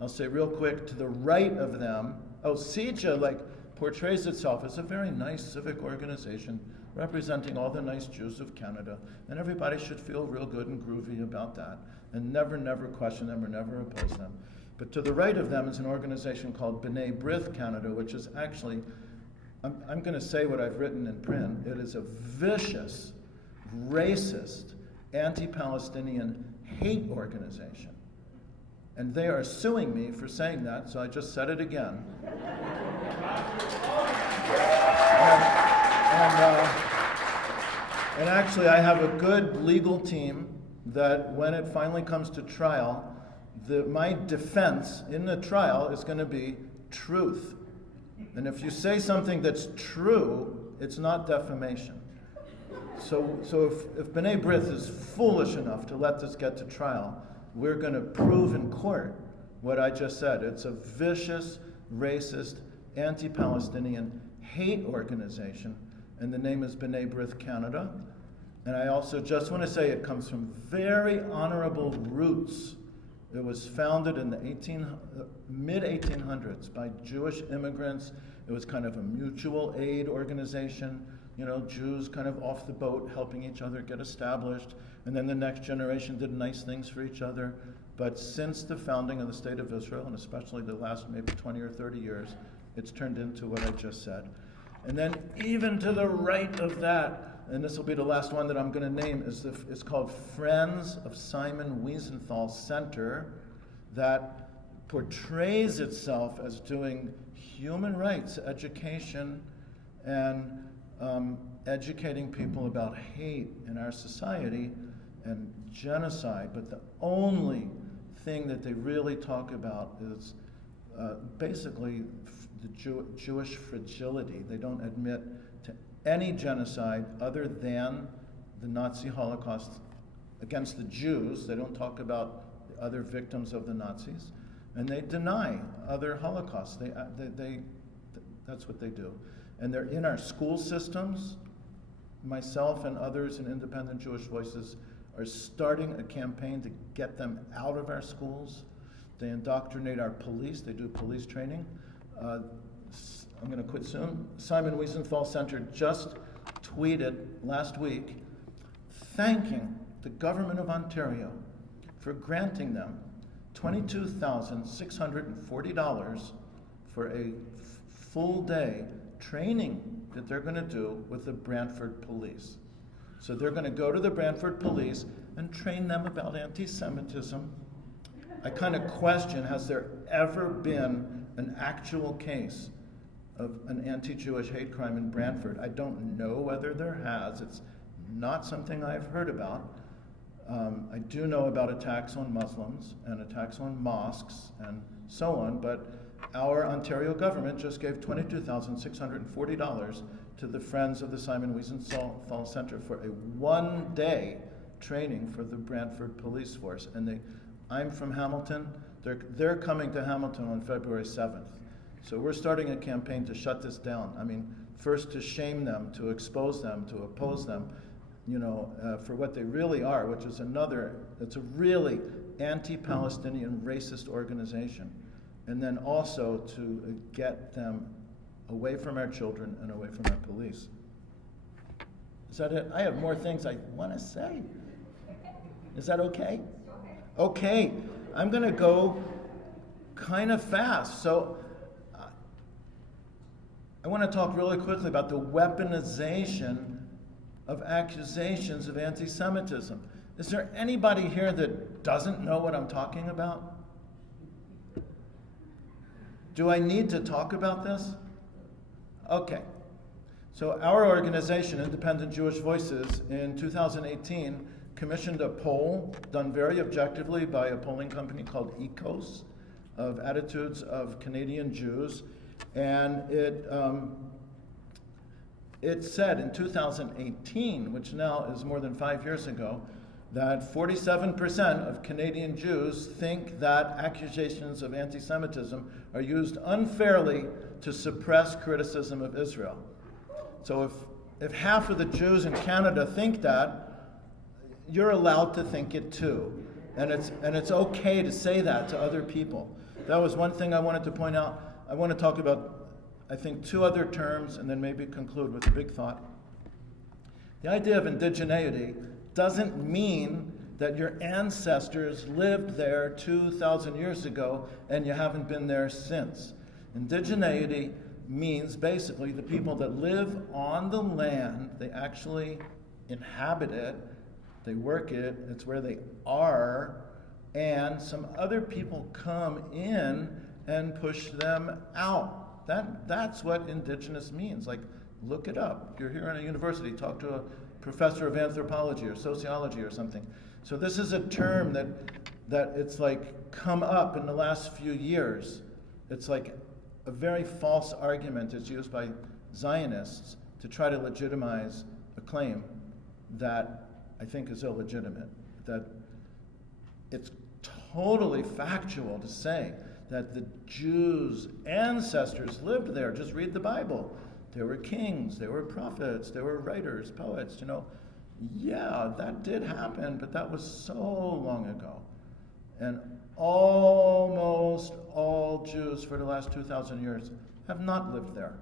I'll say real quick, to the right of them, CIJA portrays itself as a very nice civic organization representing all the nice Jews of Canada, and everybody should feel real good and groovy about that, and never question them or never oppose them. But to the right of them is an organization called B'nai B'rith Canada, which is actually, I'm going to say what I've written in print. It is a vicious, racist, anti-Palestinian hate organization. And they are suing me for saying that, so I just said it again. And actually, I have a good legal team that when it finally comes to trial, my defense in the trial is going to be truth. And if you say something that's true, it's not defamation. So if B'nai B'rith is foolish enough to let this get to trial, we're going to prove in court what I just said. It's a vicious, racist, anti-Palestinian hate organization, and the name is B'nai B'rith Canada. And I also just want to say it comes from very honorable roots. It was founded in the mid-1800s by Jewish immigrants. It was kind of a mutual aid organization, Jews kind of off the boat helping each other get established. And then the next generation did nice things for each other. But since the founding of the State of Israel, and especially the last maybe 20 or 30 years, it's turned into what I just said. And then even to the right of that, and this will be the last one that I'm going to name, is called Friends of Simon Wiesenthal Center, that portrays itself as doing human rights education and educating people about hate in our society and genocide. But the only thing that they really talk about is basically the Jewish fragility. They don't admit to any genocide other than the Nazi Holocaust against the Jews. They don't talk about the other victims of the Nazis, and they deny other Holocausts. That's what they do. And they're in our school systems. Myself and others in Independent Jewish Voices are starting a campaign to get them out of our schools. They indoctrinate our police. They do police training. I'm going to quit soon. Simon Wiesenthal Center just tweeted last week thanking the government of Ontario for granting them $22,640 for a full day training that they're going to do with the Brantford police. So they're going to go to the Brantford police and train them about anti-Semitism. I kind of question, has there ever been an actual case of an anti-Jewish hate crime in Brantford? I don't know whether there has. It's not something I've heard about. I do know about attacks on Muslims and attacks on mosques and so on, but our Ontario government just gave $22,640 to the Friends of the Simon Wiesenthal Center for a one-day training for the Brantford police force. And I'm from Hamilton. They're coming to Hamilton on February 7th. So we're starting a campaign to shut this down. I mean, first to shame them, to expose them, to oppose them, for what they really are, which is it's a really anti-Palestinian racist organization. And then also to get them away from our children and away from our police. Is that it? I have more things I want to say. Is that okay? Okay, I'm going to go kind of fast. So I want to talk really quickly about the weaponization of accusations of anti-Semitism. Is there anybody here that doesn't know what I'm talking about? Do I need to talk about this? Okay. So our organization, Independent Jewish Voices, in 2018 commissioned a poll done very objectively by a polling company called ECOS of attitudes of Canadian Jews. And it said in 2018, which now is more than 5 years ago, that 47% of Canadian Jews think that accusations of anti-Semitism are used unfairly to suppress criticism of Israel. So if half of the Jews in Canada think that, you're allowed to think it too. And it's okay to say that to other people. That was one thing I wanted to point out. I want to talk about, I think, two other terms and then maybe conclude with a big thought. The idea of indigeneity doesn't mean that your ancestors lived there 2,000 years ago and you haven't been there since. Indigeneity means basically the people that live on the land, they actually inhabit it, they work it, it's where they are, and some other people come in and push them out. That's what indigenous means. Like, Look it up. You're here in a university, talk to a professor of anthropology or sociology or something. So this is a term that it's like come up in the last few years. It's like a very false argument is used by Zionists to try to legitimize a claim that I think is illegitimate. That it's totally factual to say that the Jews' ancestors lived there. Just read the Bible. There were kings, there were prophets, there were writers, poets, you know. Yeah, that did happen, but that was so long ago. And almost all Jews for the last 2,000 years have not lived there.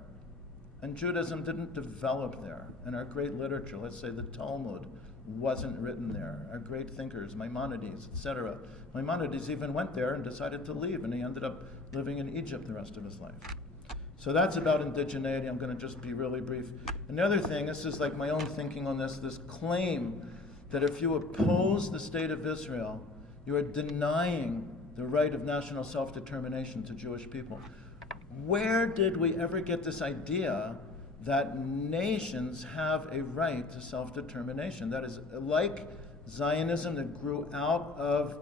And Judaism didn't develop there. And our great literature, let's say the Talmud, wasn't written there. Our great thinkers, Maimonides, etc. Maimonides even went there and decided to leave, and he ended up living in Egypt the rest of his life. So that's about indigeneity. I'm going to just be really brief. Another thing, this is like my own thinking on this claim that if you oppose the state of Israel, you are denying the right of national self-determination to Jewish people. Where did we ever get this idea that nations have a right to self-determination? That is like Zionism that grew out of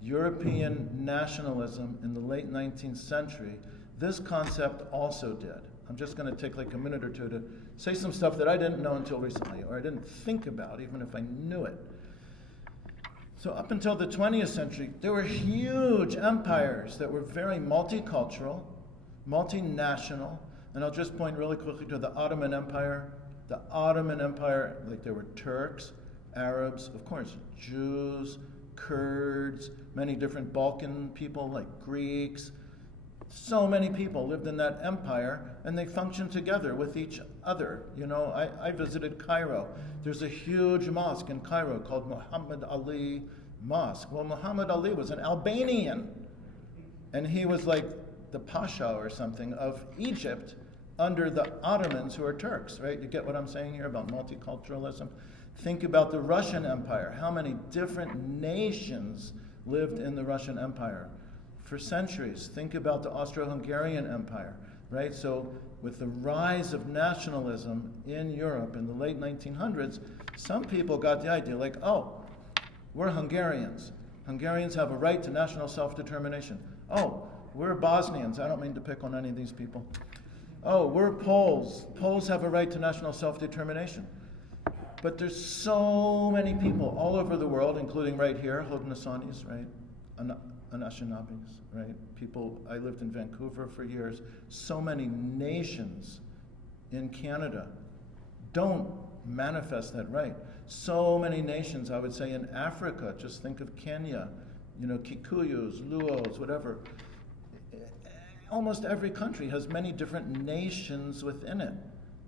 European nationalism in the late 19th century. This concept also did. I'm just going to take like a minute or two to say some stuff that I didn't know until recently, or I didn't think about even if I knew it. So up until the 20th century, there were huge empires that were very multicultural, multinational, and I'll just point really quickly to the Ottoman Empire. The Ottoman Empire, like there were Turks, Arabs, of course, Jews, Kurds, many different Balkan people like Greeks. So many people lived in that empire, and they functioned together with each other. You know, I visited Cairo. There's a huge mosque in Cairo called Muhammad Ali Mosque. Well, Muhammad Ali was an Albanian, and he was like the Pasha or something of Egypt under the Ottomans, who are Turks, right? You get what I'm saying here about multiculturalism? Think about the Russian Empire. How many different nations lived in the Russian Empire for centuries? Think about the Austro-Hungarian Empire, right? So with the rise of nationalism in Europe in the late 1900s, some people got the idea like, oh, we're Hungarians. Hungarians have a right to national self-determination. Oh, we're Bosnians. I don't mean to pick on any of these people. Oh, we're Poles. Poles have a right to national self-determination. But there's so many people all over the world, including right here, Haudenosaunee, right? Anishinaabes, right? People, I lived in Vancouver for years. So many nations in Canada don't manifest that right. So many nations, I would say, in Africa, just think of Kenya, you know, Kikuyus, Luos, whatever. Almost every country has many different nations within it,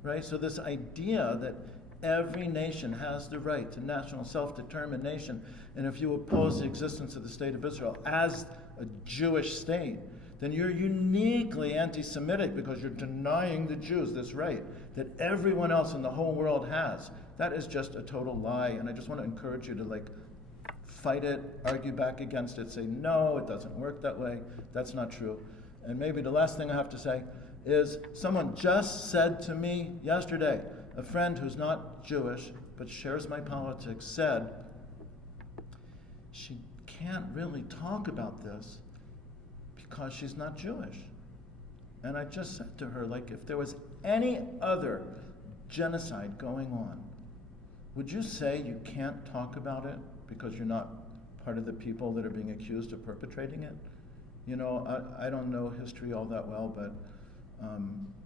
right? So this idea that every nation has the right to national self-determination, and if you oppose the existence of the state of Israel as a Jewish state, then you're uniquely anti-Semitic because you're denying the Jews this right that everyone else in the whole world has. That is just a total lie, and I just want to encourage you to like fight it, argue back against it, say, no, it doesn't work that way, that's not true. And maybe the last thing I have to say is someone just said to me yesterday, a friend who's not Jewish but shares my politics said she can't really talk about this because she's not Jewish. And I just said to her, like, if there was any other genocide going on, would you say you can't talk about it because you're not part of the people that are being accused of perpetrating it? You know, I don't know history all that well, but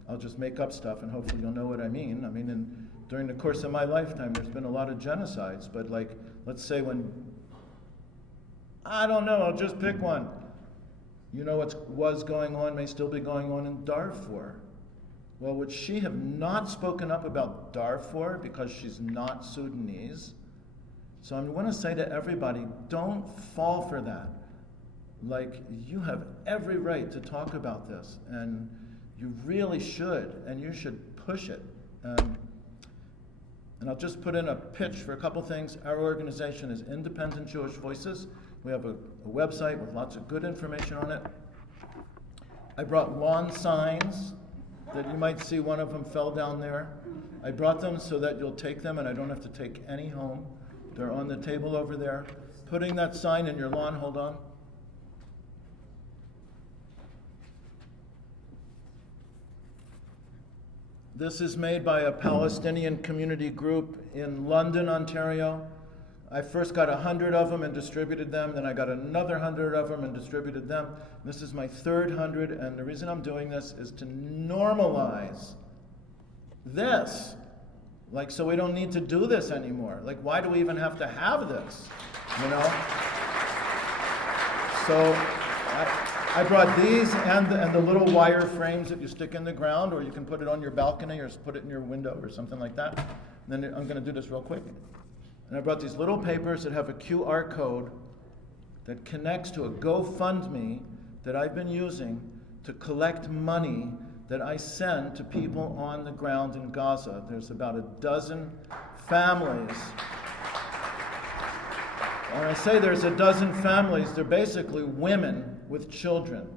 I'll just make up stuff and hopefully you'll know what I mean. I mean, during the course of my lifetime, there's been a lot of genocides, but like, let's say when, I don't know, I'll just pick one. You know what was going on may still be going on in Darfur. Well, would she have not spoken up about Darfur because she's not Sudanese? So I want to say to everybody, don't fall for that. Like, you have every right to talk about this, and you really should, and you should push it. And I'll just put in a pitch for a couple things. Our organization is Independent Jewish Voices. We have a website with lots of good information on it. I brought lawn signs that you might see one of them fell down there. I brought them so that you'll take them and I don't have to take any home. They're on the table over there. Putting that sign in your lawn, hold on. This is made by a Palestinian community group in London, Ontario. I first got 100 of them and distributed them, then I got another 100 of them and distributed them. This is my third 100, and the reason I'm doing this is to normalize this. Like, so we don't need to do this anymore. Like, why do we even have to have this? You know? So I brought these and the little wire frames that you stick in the ground, or you can put it on your balcony or put it in your window or something like that. And then I'm going to do this real quick. And I brought these little papers that have a QR code that connects to a GoFundMe that I've been using to collect money that I send to people on the ground in Gaza. There's about a dozen families. When I say there's a dozen families, they're basically women with children.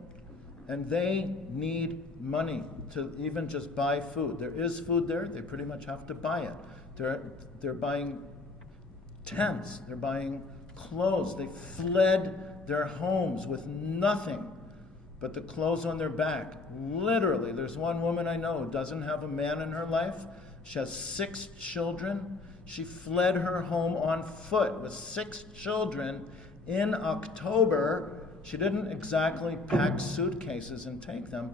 And they need money to even just buy food. There is food there, they pretty much have to buy it. They're buying tents, they're buying clothes. They fled their homes with nothing but the clothes on their back. Literally, there's one woman I know who doesn't have a man in her life. She has 6 children. She fled her home on foot with 6 children in October. She didn't exactly pack suitcases and take them.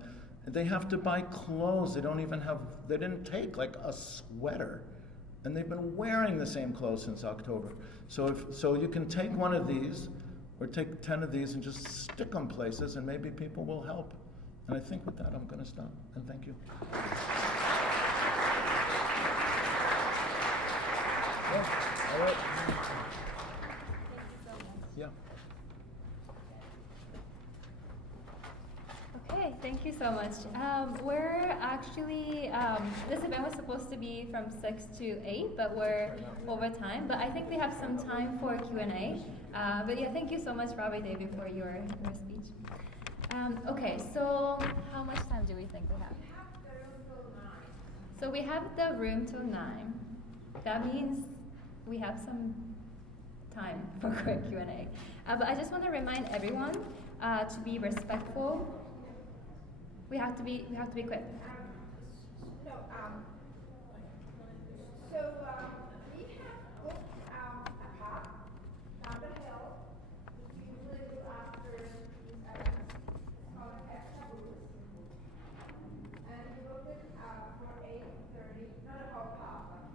They have to buy clothes. They didn't take like a sweater. And they've been wearing the same clothes since October. So you can take one of these or take 10 of these and just stick them places and maybe people will help. And I think with that I'm going to stop. And thank you. All right. Yeah. Okay, thank you so much. We're actually, this event was supposed to be from 6 to 8, but we're over time. But I think we have some time for Q&A. But yeah, thank you so much, Robbie David, for your speech. Okay, so how much time do we think we have? So we have the room till 9. That means we have some time for quick Q&A. But I just want to remind everyone to be respectful. We have to be quick. So we have booked a park down the hill, which we usually do after these events. It's called a Catharines. And we booked it for 8:30, not a whole park,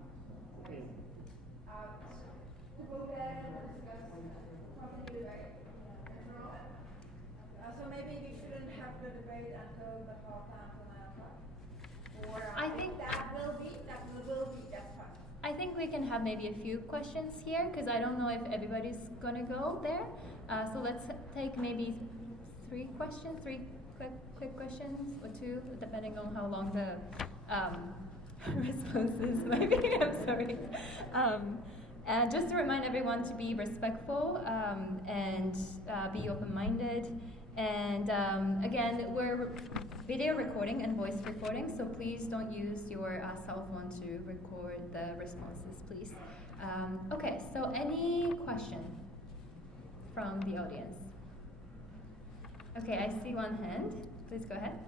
but to go there and discuss something debate. So maybe we shouldn't have the debate until the whole time for 9 o'clock. Or I think that will be, that's fine. I think we can have maybe a few questions here because I don't know if everybody's gonna go there. So let's take maybe 3 questions, 3 quick questions, or 2, depending on how long the responses might be. I'm sorry. And just to remind everyone to be respectful and be open-minded. And again, we're video recording and voice recording, so please don't use your cell phone to record the responses, please. Okay, so any question from the audience? Okay, I see one hand. Please go ahead.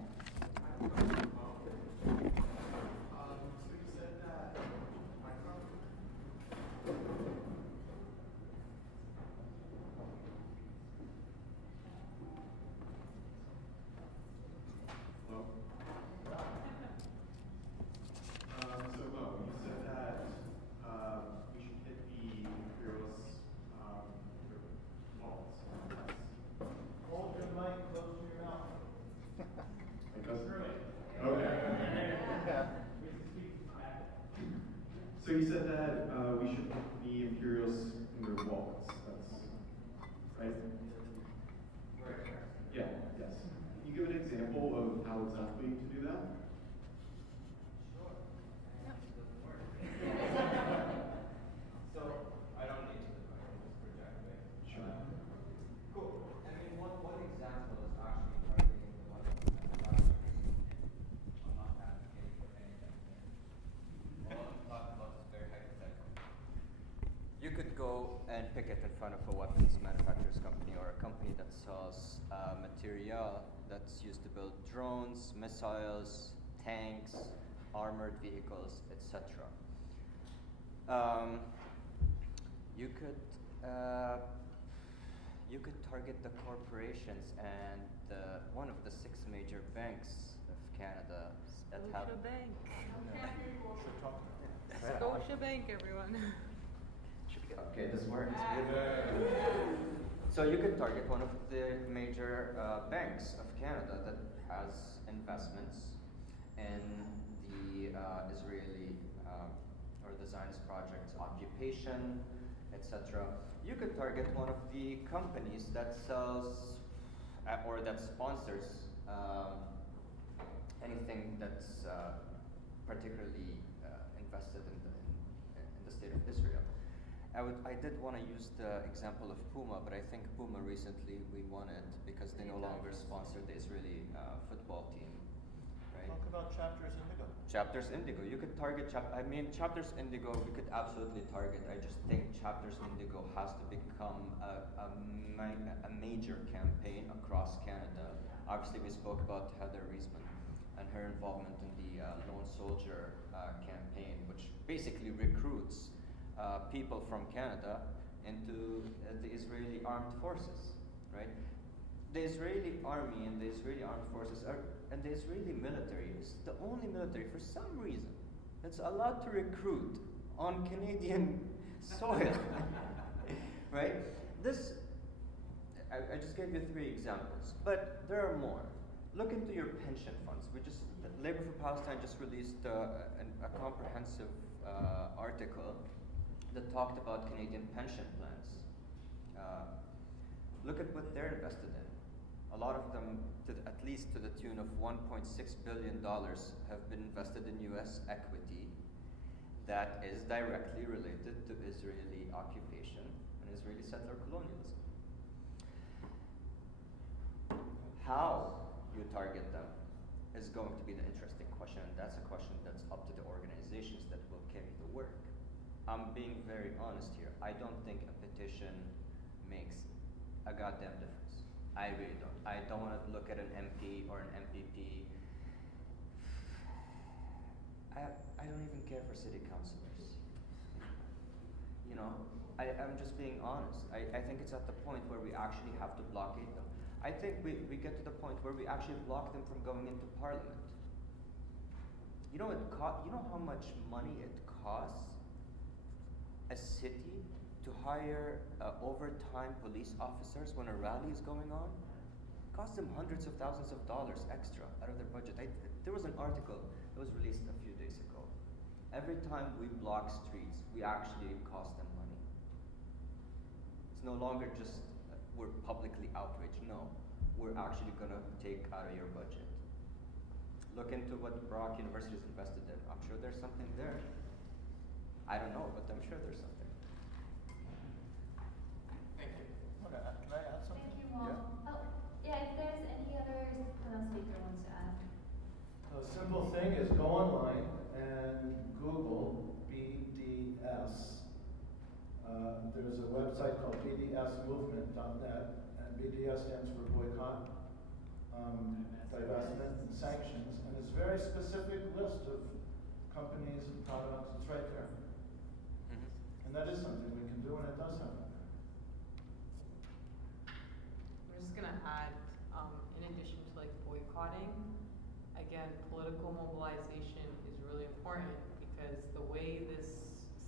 So you said that we should put the Imperials in their wallets. That's right? Right. Yeah, yes. Can you give an example of how exactly to do that? So I don't need to project it. Sure. Cool. I mean, one example is actually targeting the one on that. kind of a weapons manufacturers company or a company that sells material that's used to build drones, missiles, tanks, armored vehicles, etc. You could target the corporations and one of the 6 major banks of Canada that have. Scotiabank, everyone. Okay, this works. So you could target one of the major banks of Canada that has investments in the Israeli or the Zionist project's occupation, etc. You could target one of the companies that sells or that sponsors anything that's particularly invested in the state of Israel. I did want to use the example of Puma, but I think Puma recently we won it because they no longer sponsor the Israeli football team, right? Talk about Chapters Indigo. Chapters Indigo. You could target. Chapters Indigo. We could absolutely target. I just think Chapters Indigo has to become a major campaign across Canada. Obviously, we spoke about Heather Reisman and her involvement in the Lone Soldier campaign, which basically recruits people from Canada into the Israeli armed forces, right? The Israeli army and the Israeli armed forces and the Israeli military is the only military, for some reason, that's allowed to recruit on Canadian soil, right? I just gave you 3 examples, but there are more. Look into your pension funds. Labor for Palestine just released a comprehensive article that talked about Canadian pension plans. Look at what they're invested in. A lot of them, at least to the tune of $1.6 billion, have been invested in U.S. equity that is directly related to Israeli occupation and Israeli settler colonialism. How you target them is going to be the interesting question, and that's a question that's up to the organizations that will carry the work. I'm being very honest here. I don't think a petition makes a goddamn difference. I really don't. I don't want to look at an MP or an MPP. I don't even care for city councilors. You know, I'm just being honest. I think it's at the point where we actually have to blockade them. I think we get to the point where we actually block them from going into parliament. You know how much money it costs a city to hire overtime police officers when a rally is going on? It costs them hundreds of thousands of dollars extra out of their budget. There was an article that was released a few days ago. Every time we block streets, we actually cost them money. It's no longer just we're publicly outraged. No, we're actually going to take out of your budget. Look into what Brock University is invested in. I'm sure there's something there. I don't know, but I'm sure there's something. Thank you. Can I add something? Thank you, Mom. Oh, yeah, if there's any other speaker wants to add. A simple thing is go online and Google BDS. There's a website called bdsmovement.net, and BDS stands for boycott, divestment, and sanctions, and it's a very specific list of companies and products. It's right there. And that is something we can do, and it does happen. I'm just gonna add, in addition to like boycotting, again, political mobilization is really important because the way this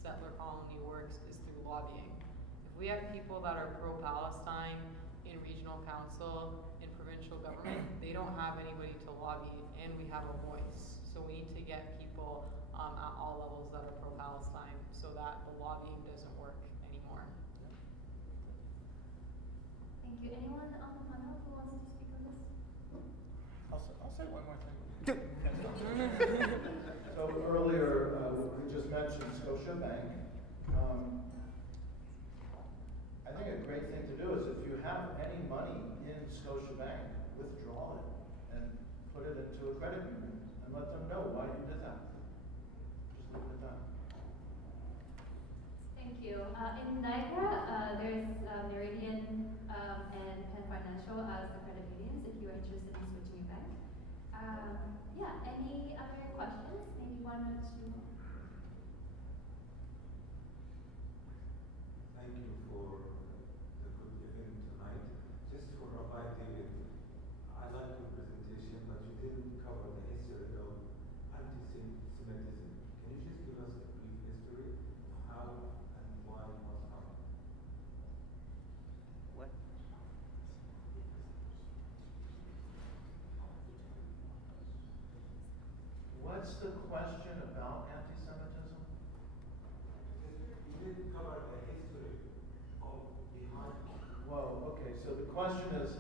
settler colony works is through lobbying. If we have people that are pro-Palestine in regional council, in provincial government, they don't have anybody to lobby, and we have a voice. So we need to get people at all levels that are pro-Palestine so that the lobbying doesn't work anymore. Thank you. Anyone on the panel who wants to speak on this? I'll say one more thing. So earlier, we just mentioned Scotiabank. I think a great thing to do is if you have any money in Scotiabank, withdraw it and put it into a credit union and let them know why you did that. Just leave it at that. Thank you. In Niagara, there's wanted to. Thank you for the good event tonight. Just for Rabbi David, I like your presentation, but you didn't cover the history of anti-Semitism. Can you just give us a brief history of how and why it was happening? What? What's the question about anti-Semitism? You didn't cover the history of behind. Whoa, okay, so the question is,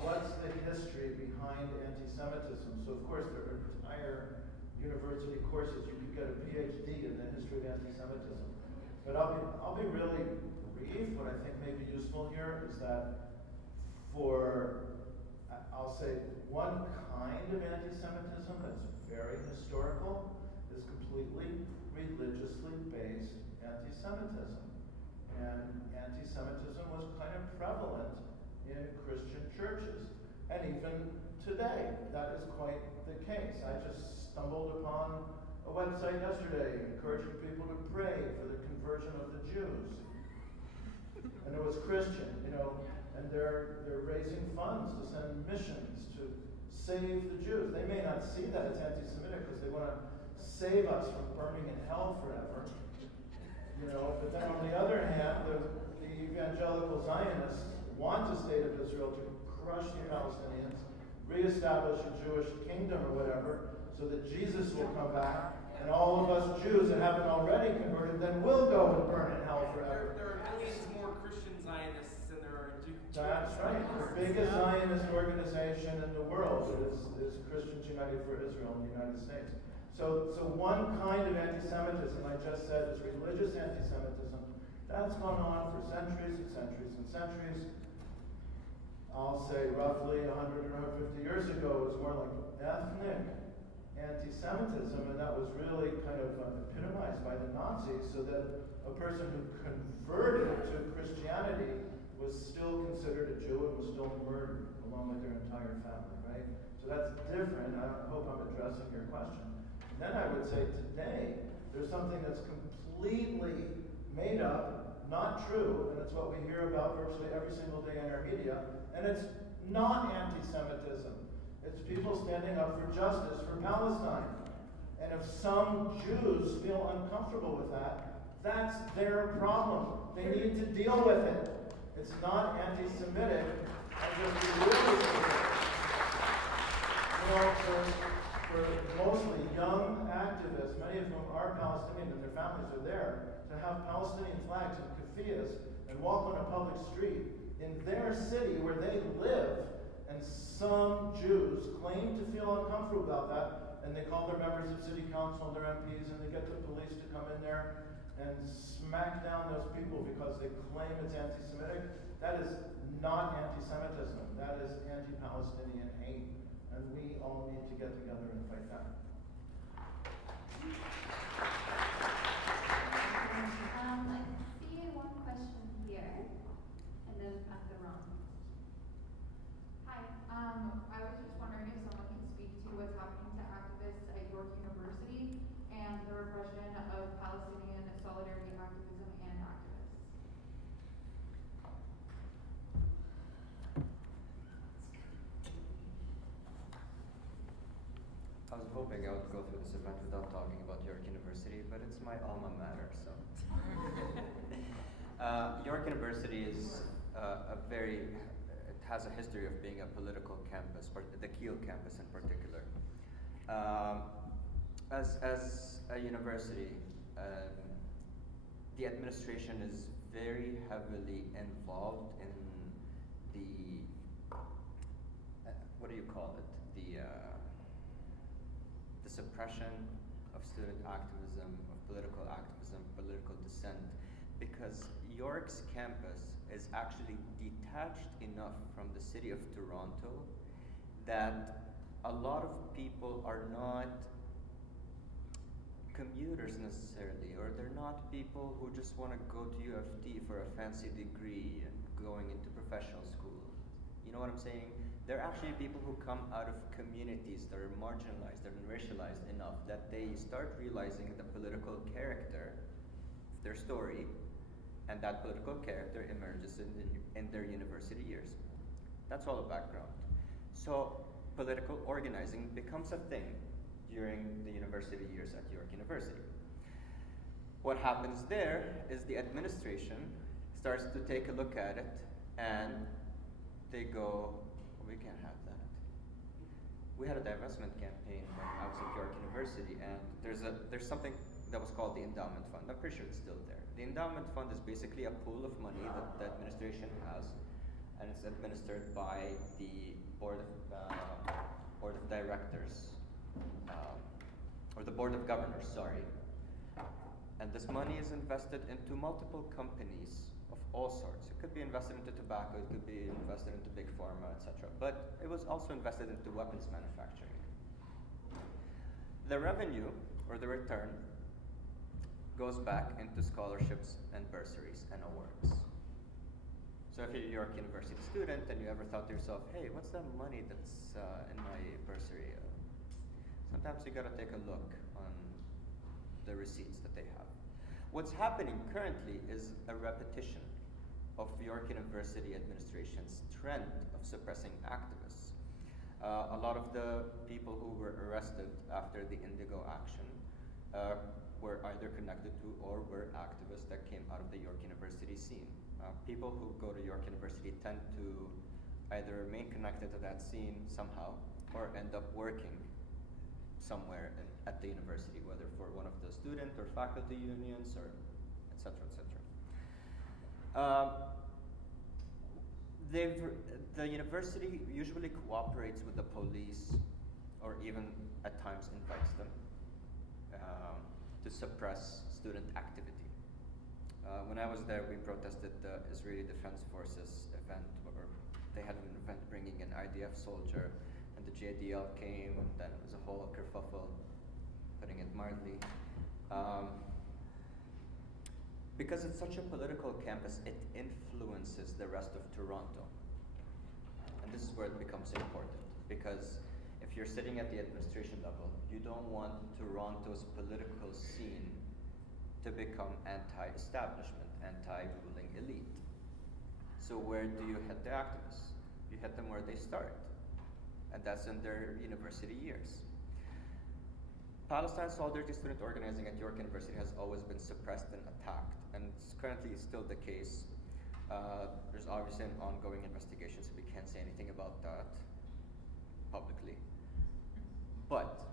what's the history behind anti-Semitism? So of course there are entire university courses. You could get a PhD in the history of anti-Semitism. But I'll be really brief. What I think may be useful here is that I'll say one kind of anti-Semitism that's very historical is completely religiously based anti-Semitism. And anti-Semitism was kind of prevalent in Christian churches. And even today, that is quite the case. I just stumbled upon a website yesterday encouraging people to pray for the conversion of the Jews. And it was Christian, and they're raising funds to send missions to save the Jews. They may not see that as anti-Semitic because they want to save us from burning in hell forever. But then on the other hand, the evangelical Zionists want the state of Israel to crush the Palestinians, reestablish a Jewish kingdom or whatever, so that Jesus will come back, and all of us Jews that haven't already converted then will go and burn in hell forever. There are millions more Christian Zionists than there are Jewish. That's right. The biggest Zionist organization in the world is Christians United for Israel in the United States. So one kind of anti-Semitism, I just said, is religious anti-Semitism. That's gone on for centuries and centuries and centuries. I'll say roughly 100 or 150 years ago, it was more like ethnic anti-Semitism, and that was really kind of epitomized by the Nazis, so that a person who converted to Christianity was still considered a Jew and was still murdered along with their entire family, right? So that's different. I hope I'm addressing your question. And then I would say today, there's something that's completely made up, not true, and it's what we hear about virtually every single day in our media, and it's not anti-Semitism. It's people standing up for justice for Palestine. And if some Jews feel uncomfortable with that, that's their problem. They need to deal with it. It's not anti-Semitic. I just really for mostly young activists, many of whom are Palestinian and their families are there, to have Palestinian flags and keffiyehs and walk on a public street in their city where they live, and some Jews claim to feel uncomfortable about that, and they call their members of city council and their MPs, and they get the police to come in there and smack down those people because they claim it's anti-Semitic. That is not anti-Semitism. That is anti-Palestinian hate, and we all need to get together and fight that. I see one question here, and then at the round. Hi, I was just wondering if someone can speak to what's happening to activists at York University and the repression of Palestinian solidarity activism and activists. I was hoping I would go through this event without talking about York University, but it's my alma mater, so. York University is it has a history of being a political campus, the Kiel campus in particular. As a university, the administration is very heavily involved in the, what do you call it? The suppression of student activism, of political activism, political dissent, because York's campus is actually detached enough from the city of Toronto that a lot of people are not commuters necessarily, or they're not people who just want to go to U of T for a fancy degree and going into professional school. You know what I'm saying? They're actually people who come out of communities that are marginalized and racialized enough that they start realizing the political character of their story, and that political character emerges in their university years. That's all a background. So political organizing becomes a thing during the university years at York University. What happens there is the administration starts to take a look at it and they go, we can't have that. We had a divestment campaign when I was at York University, and there's something that was called the endowment fund. I'm pretty sure it's still there. The endowment fund is basically a pool of money that the administration has, and it's administered by the board of directors, or the board of governors, sorry. And this money is invested into multiple companies of all sorts. It could be invested into tobacco, it could be invested into big pharma, etc. But it was also invested into weapons manufacturing. The revenue, or the return, goes back into scholarships and bursaries and awards. So if you're a York University student and you ever thought to yourself, hey, what's that money that's in my bursary? Sometimes you gotta take a look on the receipts that they have. What's happening currently is a repetition of York University administration's trend of suppressing activists. A lot of the people who were arrested after the Indigo action were either connected to or were activists that came out of the York University scene. People who go to York University tend to either remain connected to that scene somehow or end up working somewhere at the university, whether for one of the student or faculty unions or et cetera, et cetera. The university usually cooperates with the police or even at times invites them to suppress student activity. When I was there, we protested the Israeli Defense Forces event where they had an event bringing an IDF soldier, and the JDL came, and then it was a whole kerfuffle, putting it mildly. Because it's such a political campus, it influences the rest of Toronto. And this is where it becomes important, because if you're sitting at the administration level, you don't want Toronto's political scene to become anti-establishment, anti-ruling elite. So where do you hit the activists? You hit them where they start, and that's in their university years. Palestine Solidarity student organizing at York University has always been suppressed and attacked, and it's currently still the case. There's obviously an ongoing investigation, so we can't say anything about that publicly. But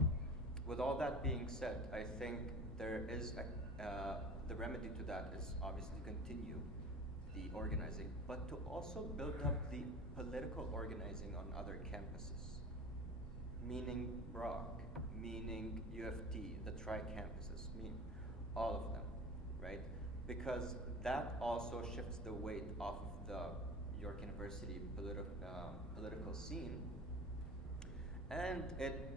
with all that being said, I think there is the remedy to that is obviously to continue the organizing, but to also build up the political organizing on other campuses, meaning Brock, meaning UFT, the tri-campuses, all of them, right? Because that also shifts the weight off of the York University political scene, and it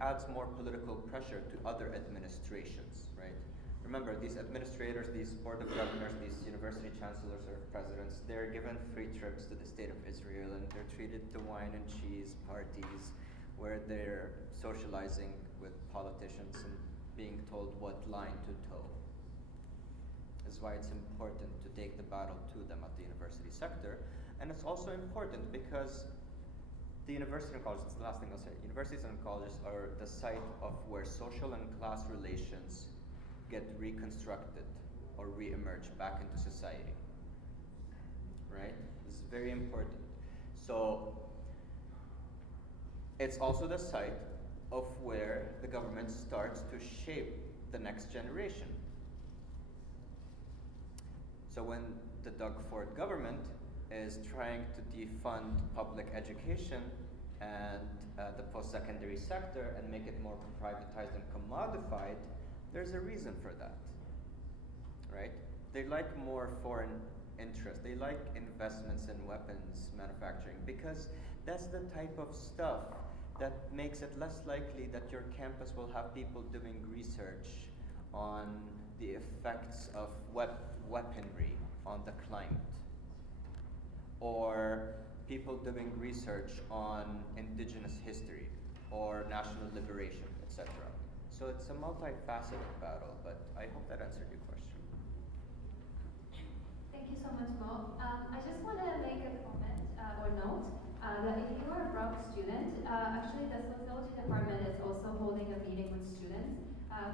adds more political pressure to other administrations, right? Remember, these administrators, these board of governors, these university chancellors or presidents, they're given free trips to the state of Israel, and they're treated to wine and cheese parties where they're socializing with politicians and being told what line to toe. That's why it's important to take the battle to them at the university sector. And it's also important because the university and colleges, it's the last thing I'll say, universities and colleges are the site of where social and class relations get reconstructed or re-emerge back into society, right? This is very important. So it's also the site of where the government starts to shape the next generation. So when the Doug Ford government is trying to defund public education and the post-secondary sector and make it more privatized and commodified, there's a reason for that, right? They like more foreign interest. They like investments in weapons manufacturing because that's the type of stuff that makes it less likely that your campus will have people doing research on the effects of weaponry on the climate, or people doing research on indigenous history or national liberation, etc. So it's a multifaceted battle, but I hope that answered your question. Thank you so much, Mo. I just want to make a comment or note that if you are a Brock student, actually the sociology department is also holding a meeting with students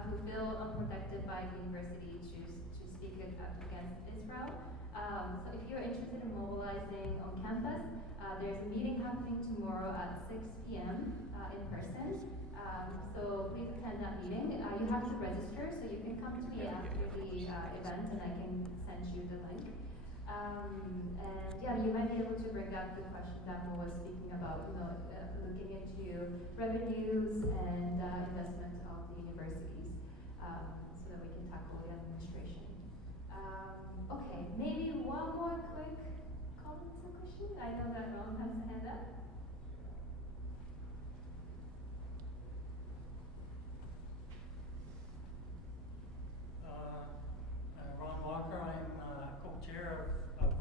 who feel unprotected by the university to speak against Israel. So if you're interested in mobilizing on campus, there's a meeting happening tomorrow at 6 p.m. In person. So please attend that meeting. You have to register, so you can come to me after the event and I can send you the link. And yeah, you might be able to bring up the question that Mo was speaking about, looking into revenues and investment of the universities, so that we can tackle the administration. Okay, maybe one more quick comment or question. I know that Ron has a hand up. Ron Walker, I'm co-chair of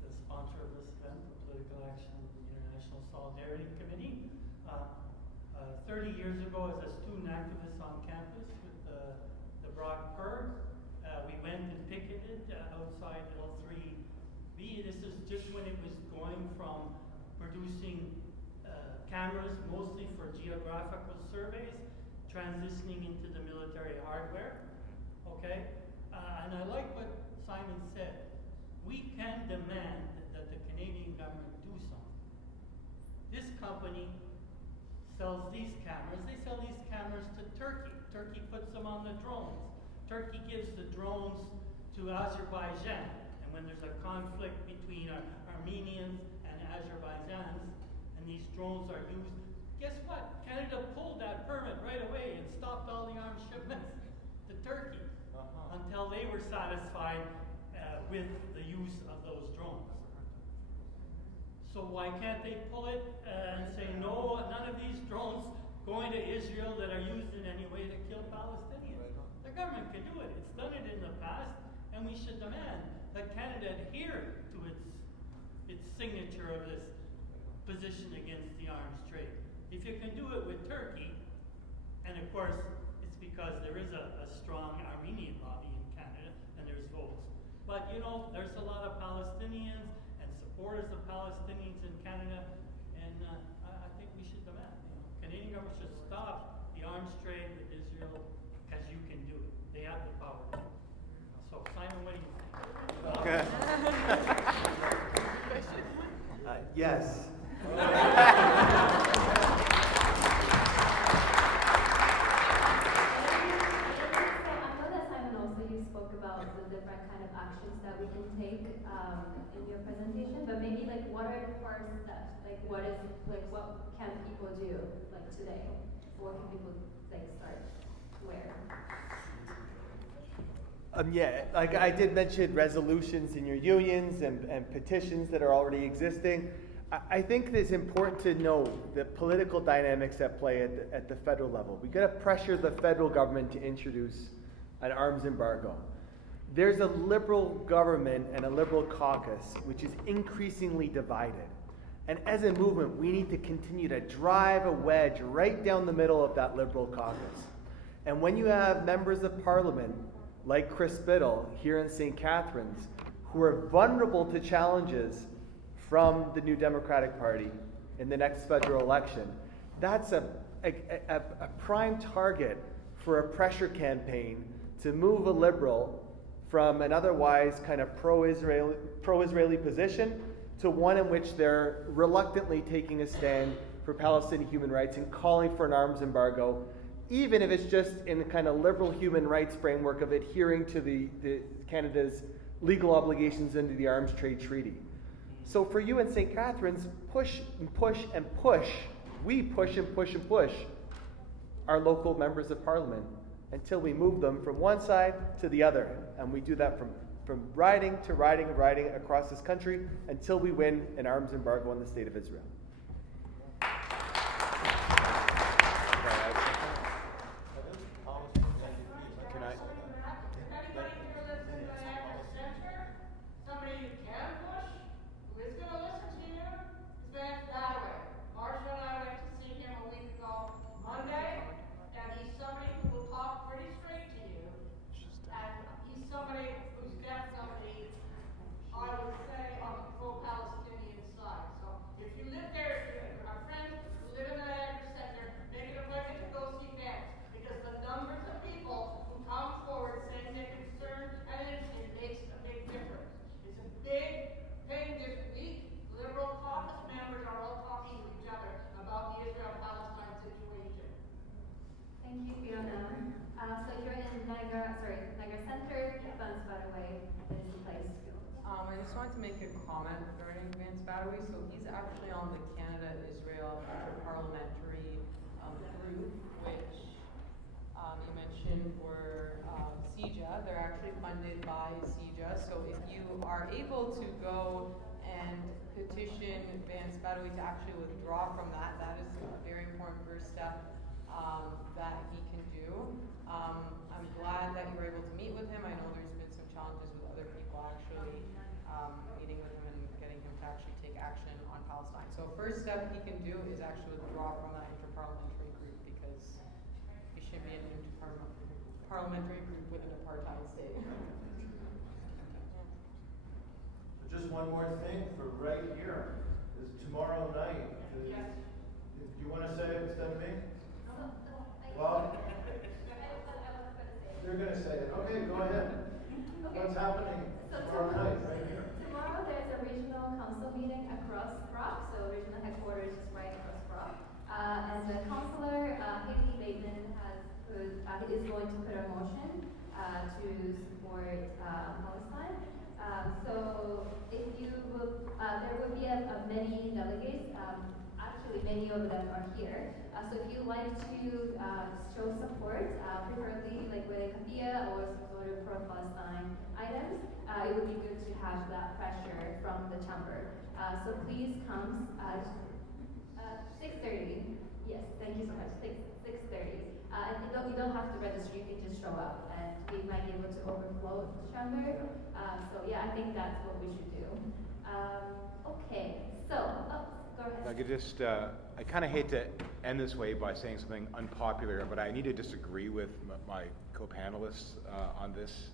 the sponsor of this event, the Political Action International Solidarity Committee. 30 years ago, as a student activist on campus with the Brock PERG, we went and picketed outside L3B. This is just when it was going from producing cameras mostly for geographical surveys, transitioning into the military hardware. Okay? And I like what Simon said. We can demand that the Canadian government do something. This company sells these cameras. They sell these cameras to Turkey. Turkey puts them on the drones. Turkey gives the drones to Azerbaijan. And when there's a conflict between Armenians and Azerbaijanis, and these drones are used, guess what? Canada pulled that permit right away and stopped all the arms shipments to Turkey until they were satisfied with the use of those drones. So why can't they pull it and say, no, none of these drones going to Israel that are used in any way to kill Palestinians? The government can do it. It's done it in the past, and we should demand that Canada adhere to its signature of this position against the arms trade. If you can do it with Turkey, and of course, it's because there is a strong Armenian lobby in Canada, and there's votes. But there's a lot of Palestinians and supporters of Palestinians in Canada, and I think we should demand, Canadian government should stop the arms trade with Israel, because you can do it. They have the power to do it. So, Simon, what do you think? Okay. Yes. That we can take in your presentation, but maybe what are the first steps? What can people do today? What can people start where? Yeah, I did mention resolutions in your unions and petitions that are already existing. I think it's important to know the political dynamics at play at the federal level. We got to pressure the federal government to introduce an arms embargo. There's a liberal government and a liberal caucus which is increasingly divided. And as a movement, we need to continue to drive a wedge right down the middle of that liberal caucus. And when you have members of parliament like Chris Biddle here in St. Catharines, who are vulnerable to challenges from the New Democratic Party in the next federal election, that's a prime target for a pressure campaign to move a liberal from an otherwise kind of pro-Israeli position to one in which they're reluctantly taking a stand for Palestinian human rights and calling for an arms embargo, even if it's just in the kind of liberal human rights framework of adhering to the Canada's legal obligations under the Arms Trade Treaty. So for you in St. Catharines, push and push and push. We push and push and push our local members of parliament until we move them from one side to the other. And we do that from riding to riding and riding across this country until we win an arms embargo on the state of Israel. sorry, Niagara Center, Advanced Bataway is the place to go. I just wanted to make a comment regarding Vance Badawi. So he's actually on the Canada-Israel Interparliamentary group, which you mentioned were CEJA. They're actually funded by CEJA. So if you are able to go and petition Vance Badawi to actually withdraw from that, that is a very important first step that he can do. I'm glad that you were able to meet with him. I know there's been some challenges with other people actually meeting with him and getting him to actually take action on Palestine. So first step he can do is actually withdraw from that interparliamentary group, because he should be an interparliamentary group with an apartheid state. Just one more thing for right here is tomorrow night. Do you want to say it instead of me? Well, you're going to say it. Okay, go ahead. What's happening tomorrow night right here? Tomorrow there's a regional council meeting across Brock, so regional headquarters is right across Brock. And the councillor, Haley Bateman, is going to put a motion to support Palestine. So if you will, there will be many delegates. Actually, many of them are here. So if you'd like to show support, preferably like with a CUPE or some sort of pro-Palestine items, it would be good to have that pressure from the chamber. So please come at 6:30. Yes, thank you so much. 6:30. And you don't have to register, you can just show up, and we might be able to overflow the chamber. So yeah, I think that's what we should do. Okay, so, go ahead. If I could just, I kind of hate to end this way by saying something unpopular, but I need to disagree with my co-panelists on this.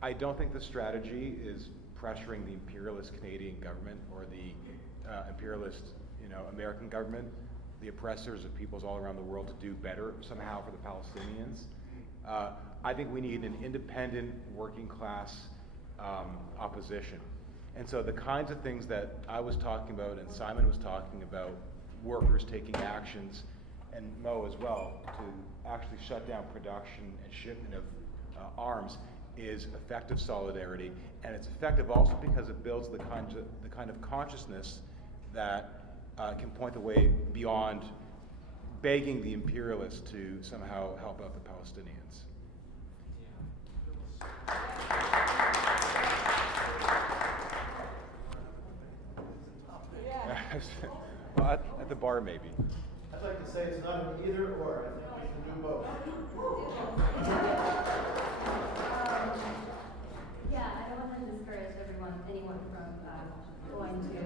I don't think the strategy is pressuring the imperialist Canadian government or the imperialist, American government, the oppressors of peoples all around the world, to do better somehow for the Palestinians. I think we need an independent working class opposition. And so the kinds of things that I was talking about and Simon was talking about, workers taking actions, and Mo as well, to actually shut down production and shipment of arms, is effective solidarity. And it's effective also because it builds the kind of consciousness that can point the way beyond begging the imperialists to somehow help out the Palestinians. Well, at the bar, maybe. I'd like to say it's not an either or. I think we can do both. Yeah, I don't want to discourage anyone from going to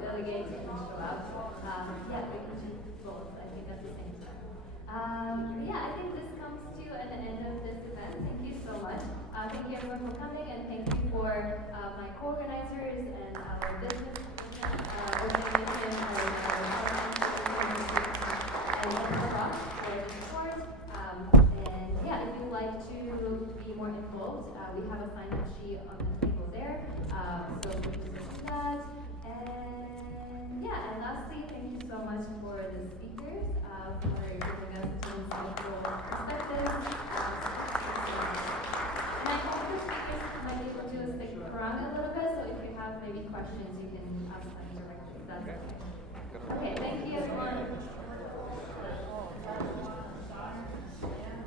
delegate and show up. Yeah, we can do both. I think that's the same time. Yeah, I think this comes to an end of this event. Thank you so much. Thank you everyone for coming, and thank you for my co-organizers and our business organization, and yeah, if you'd like to be more involved, we have a sign-up sheet on the table there, so please do that. And yeah, and lastly, thank you so much for the speakers for giving us insightful perspectives. And I hope the speakers might be able to stick around a little bit, so if you have maybe questions, you can